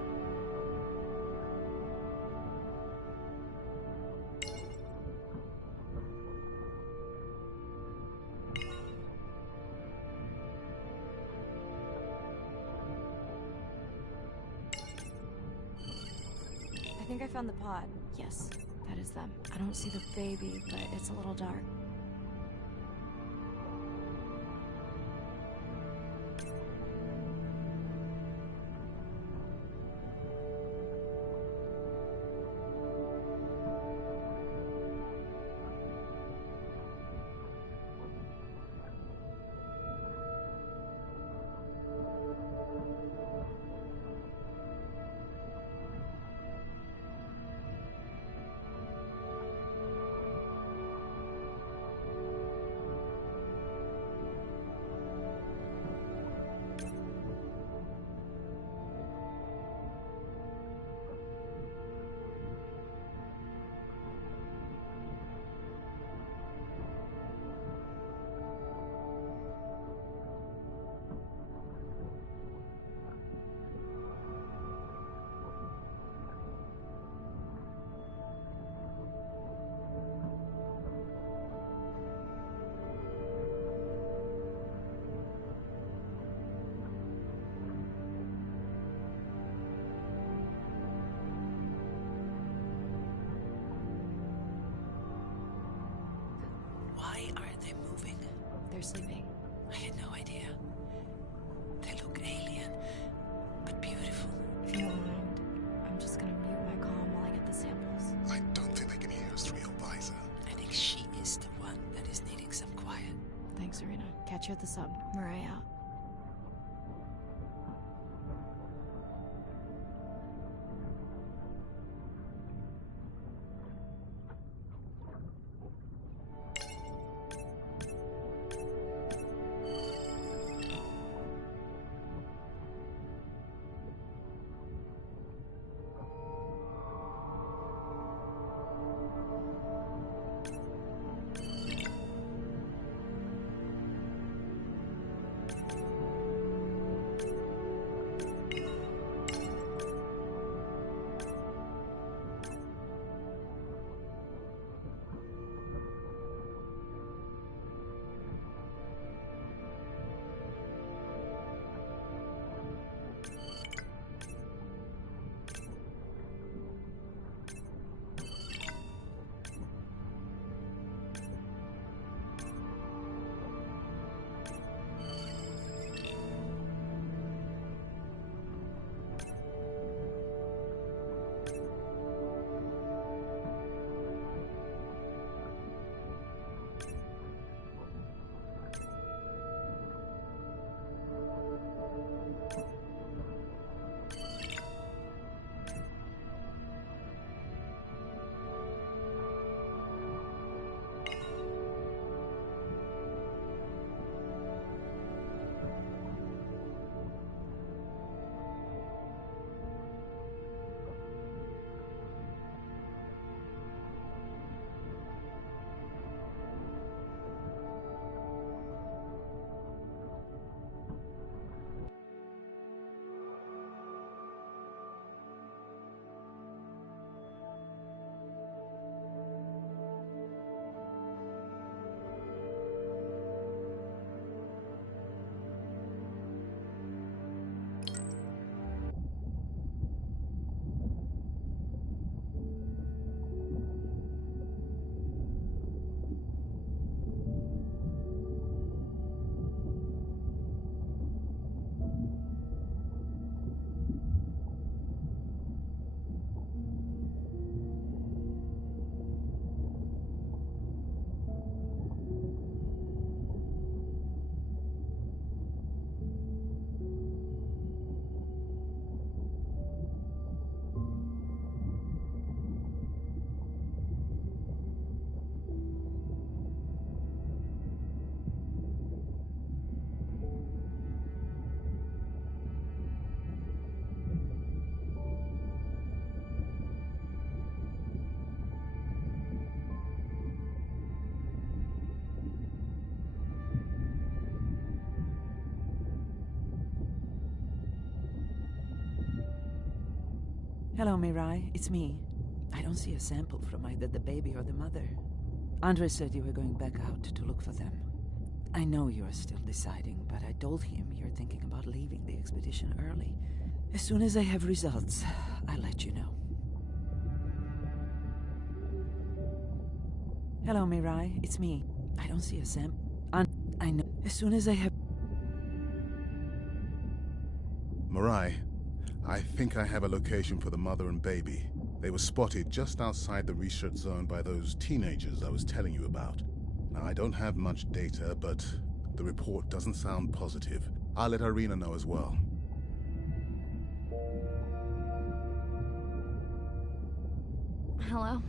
I think I found the pod. Yes, that is them. I don't see the baby, but it's a little dark. Why aren't they moving? They're sleeping. I had no idea. They look alien, but beautiful. If you don't mind, I'm just gonna mute my comm while I get the samples. I don't think they can hear us through your visor. I think she is the one that is needing some quiet. Thanks, Serena. Catch you at the sub. Murray out. Hello, Mirai. It's me. I don't see a sample from either the baby or the mother. Andre said you were going back out to look for them. I know you are still deciding, but I told him you're thinking about leaving the expedition early. As soon as I have results, I'll let you know. Hello, Mirai. It's me. I don't see a sample. I know. As soon as I have... Mirai, I think I have a location for the mother and baby. They were spotted just outside the research zone by those teenagers I was telling you about. Now, I don't have much data, but the report doesn't sound positive. I'll let Irina know as well. Hello?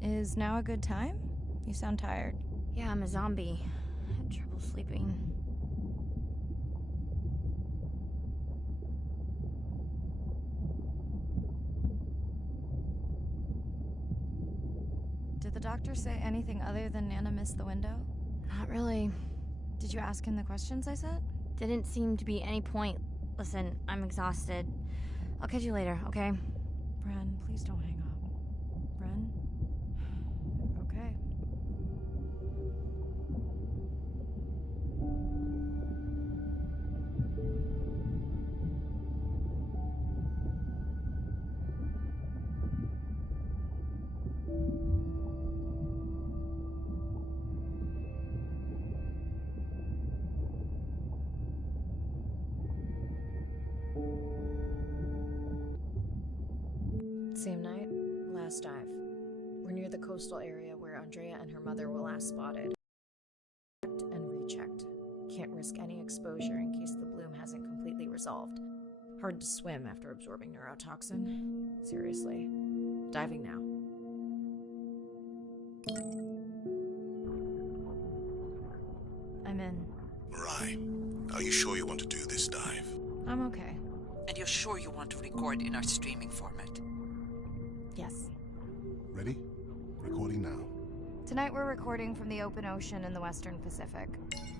Is now a good time? You sound tired. Yeah, I'm a zombie. I had trouble sleeping. Did the doctor say anything other than Nana missed the window? Not really. Did you ask him the questions I said? Didn't seem to be any point. Listen, I'm exhausted. I'll catch you later, okay? Bren, please don't hang up. Bren? Okay. Same night, last dive. We're near the coastal area where Andrea and her mother were last spotted. Checked and rechecked. Can't risk any exposure in case the bloom hasn't completely resolved. Hard to swim after absorbing neurotoxin. Seriously. Diving now. I'm in. Mirai, are you sure you want to do this dive? I'm okay. And you're sure you want to record in our streaming format? Yes. Ready? Recording now. Tonight we're recording from the open ocean in the Western Pacific.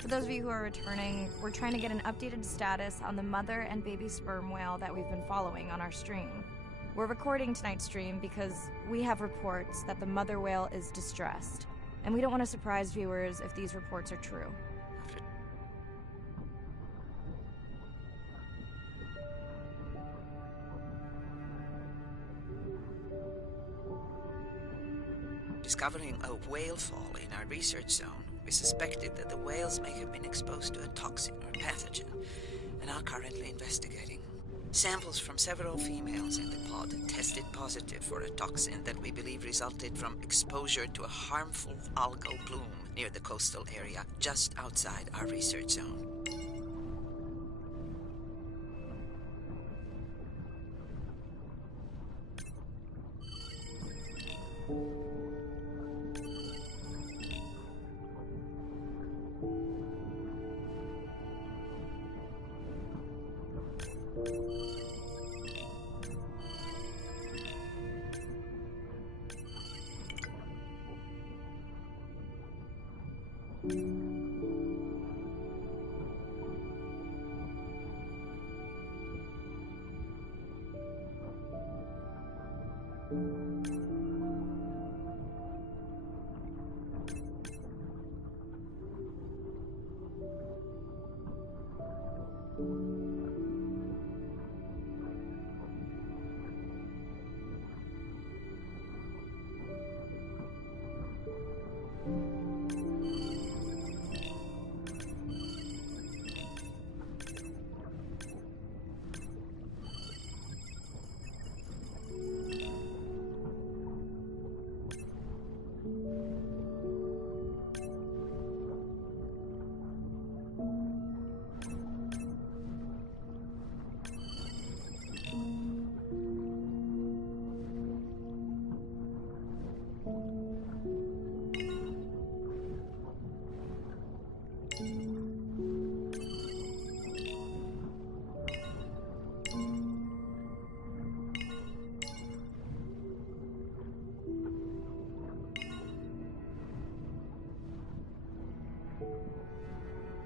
For those of you who are returning, we're trying to get an updated status on the mother and baby sperm whale that we've been following on our stream. We're recording tonight's stream because we have reports that the mother whale is distressed, and we don't want to surprise viewers if these reports are true. Discovering a whale fall in our research zone, we suspected that the whales may have been exposed to a toxin or pathogen, and are currently investigating. Samples from several females in the pod tested positive for a toxin that we believe resulted from exposure to a harmful algal bloom near the coastal area just outside our research zone.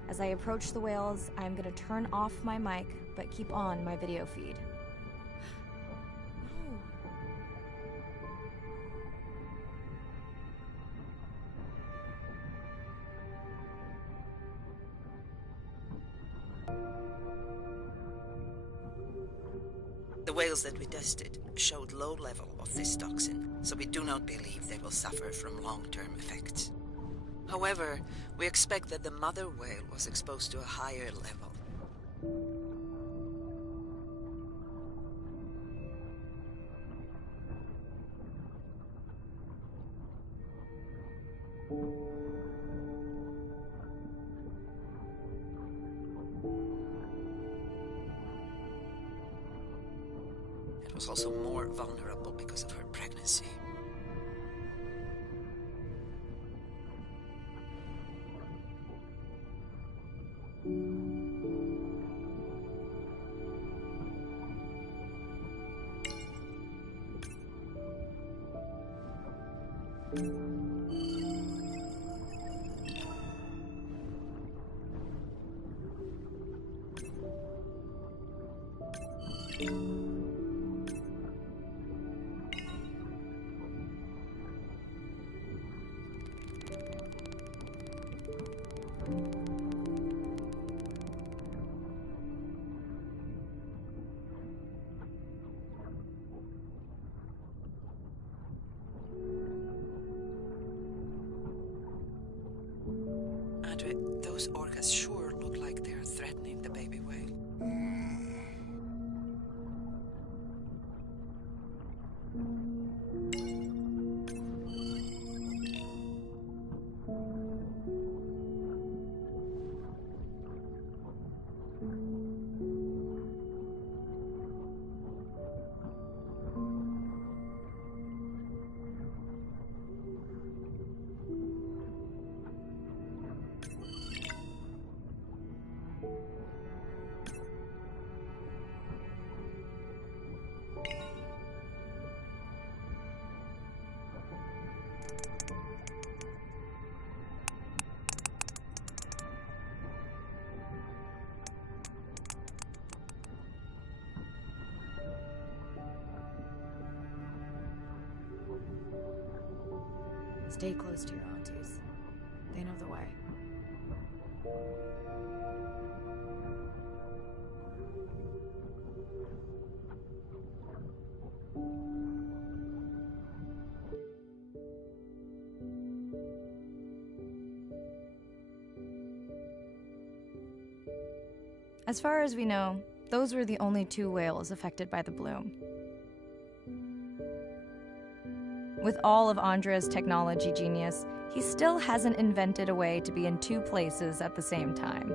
As I approach the whales, I'm gonna turn off my mic, but keep on my video feed. The whales that we tested showed low level of this toxin, so we do not believe they will suffer from long-term effects. However, we expect that the mother whale was exposed to a higher level. It was also more vulnerable because of her pregnancy. Andre, those orcas sure look like they're threatening the baby whale. Stay close to your aunties. They know the way. As far as we know, those were the only 2 whales affected by the bloom. With all of Andre's technology genius, he still hasn't invented a way to be in 2 places at the same time.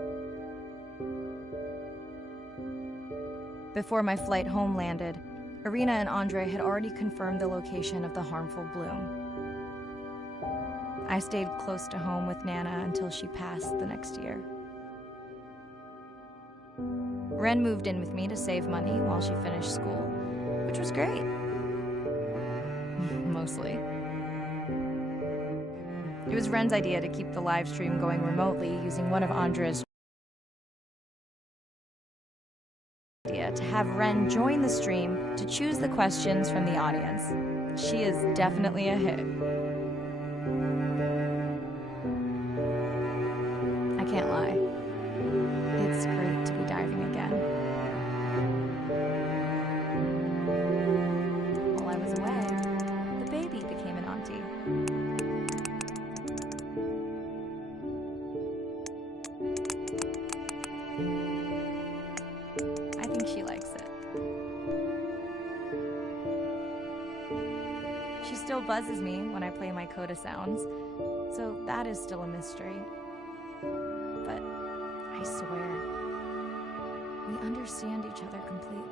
Before my flight home landed, Irina and Andre had already confirmed the location of the harmful bloom. I stayed close to home with Nana until she passed the next year. Ren moved in with me to save money while she finished school, which was great. Mostly. It was Ren's idea to keep the live stream going remotely using one of Andre's idea to have Ren join the stream to choose the questions from the audience. She is definitely a hit. I can't lie. It's great to be diving again. While I was away, the baby became an auntie. I think she likes it. She still buzzes me when I play my coda sounds, so that is still a mystery. But I swear, we understand each other completely.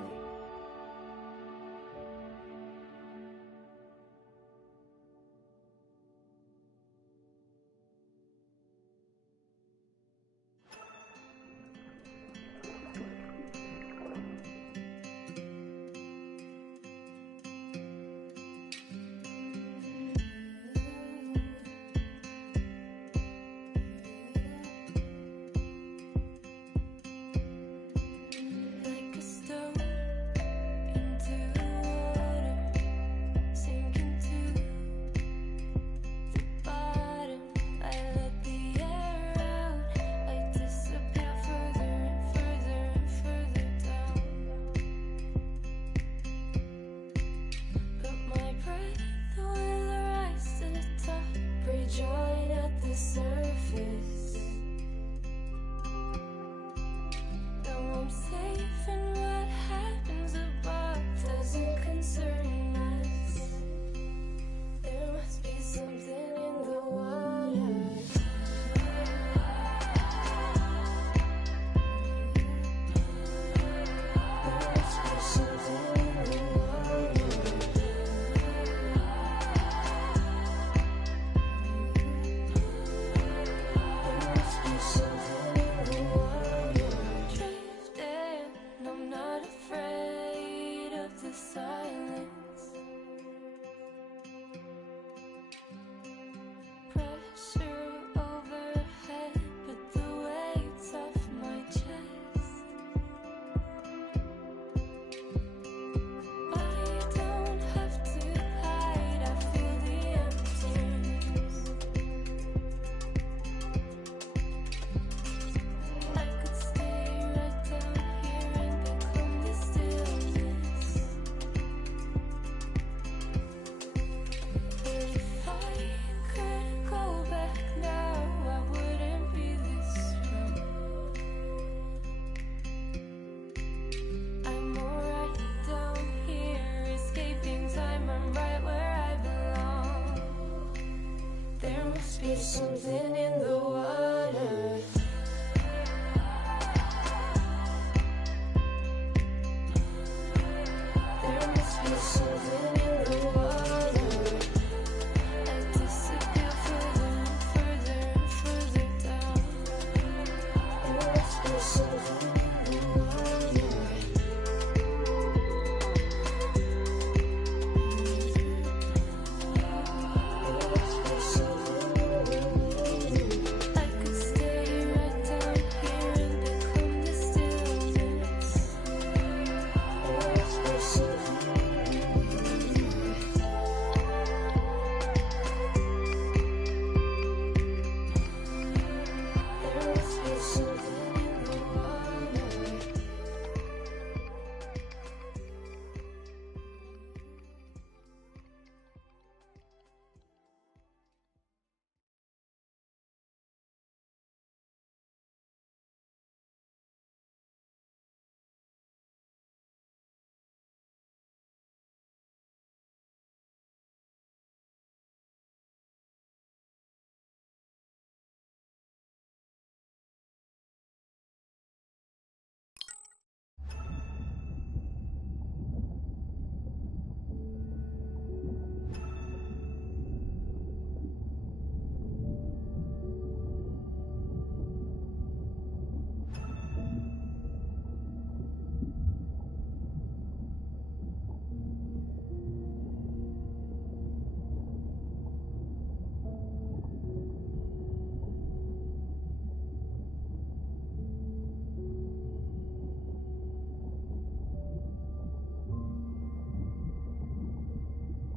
something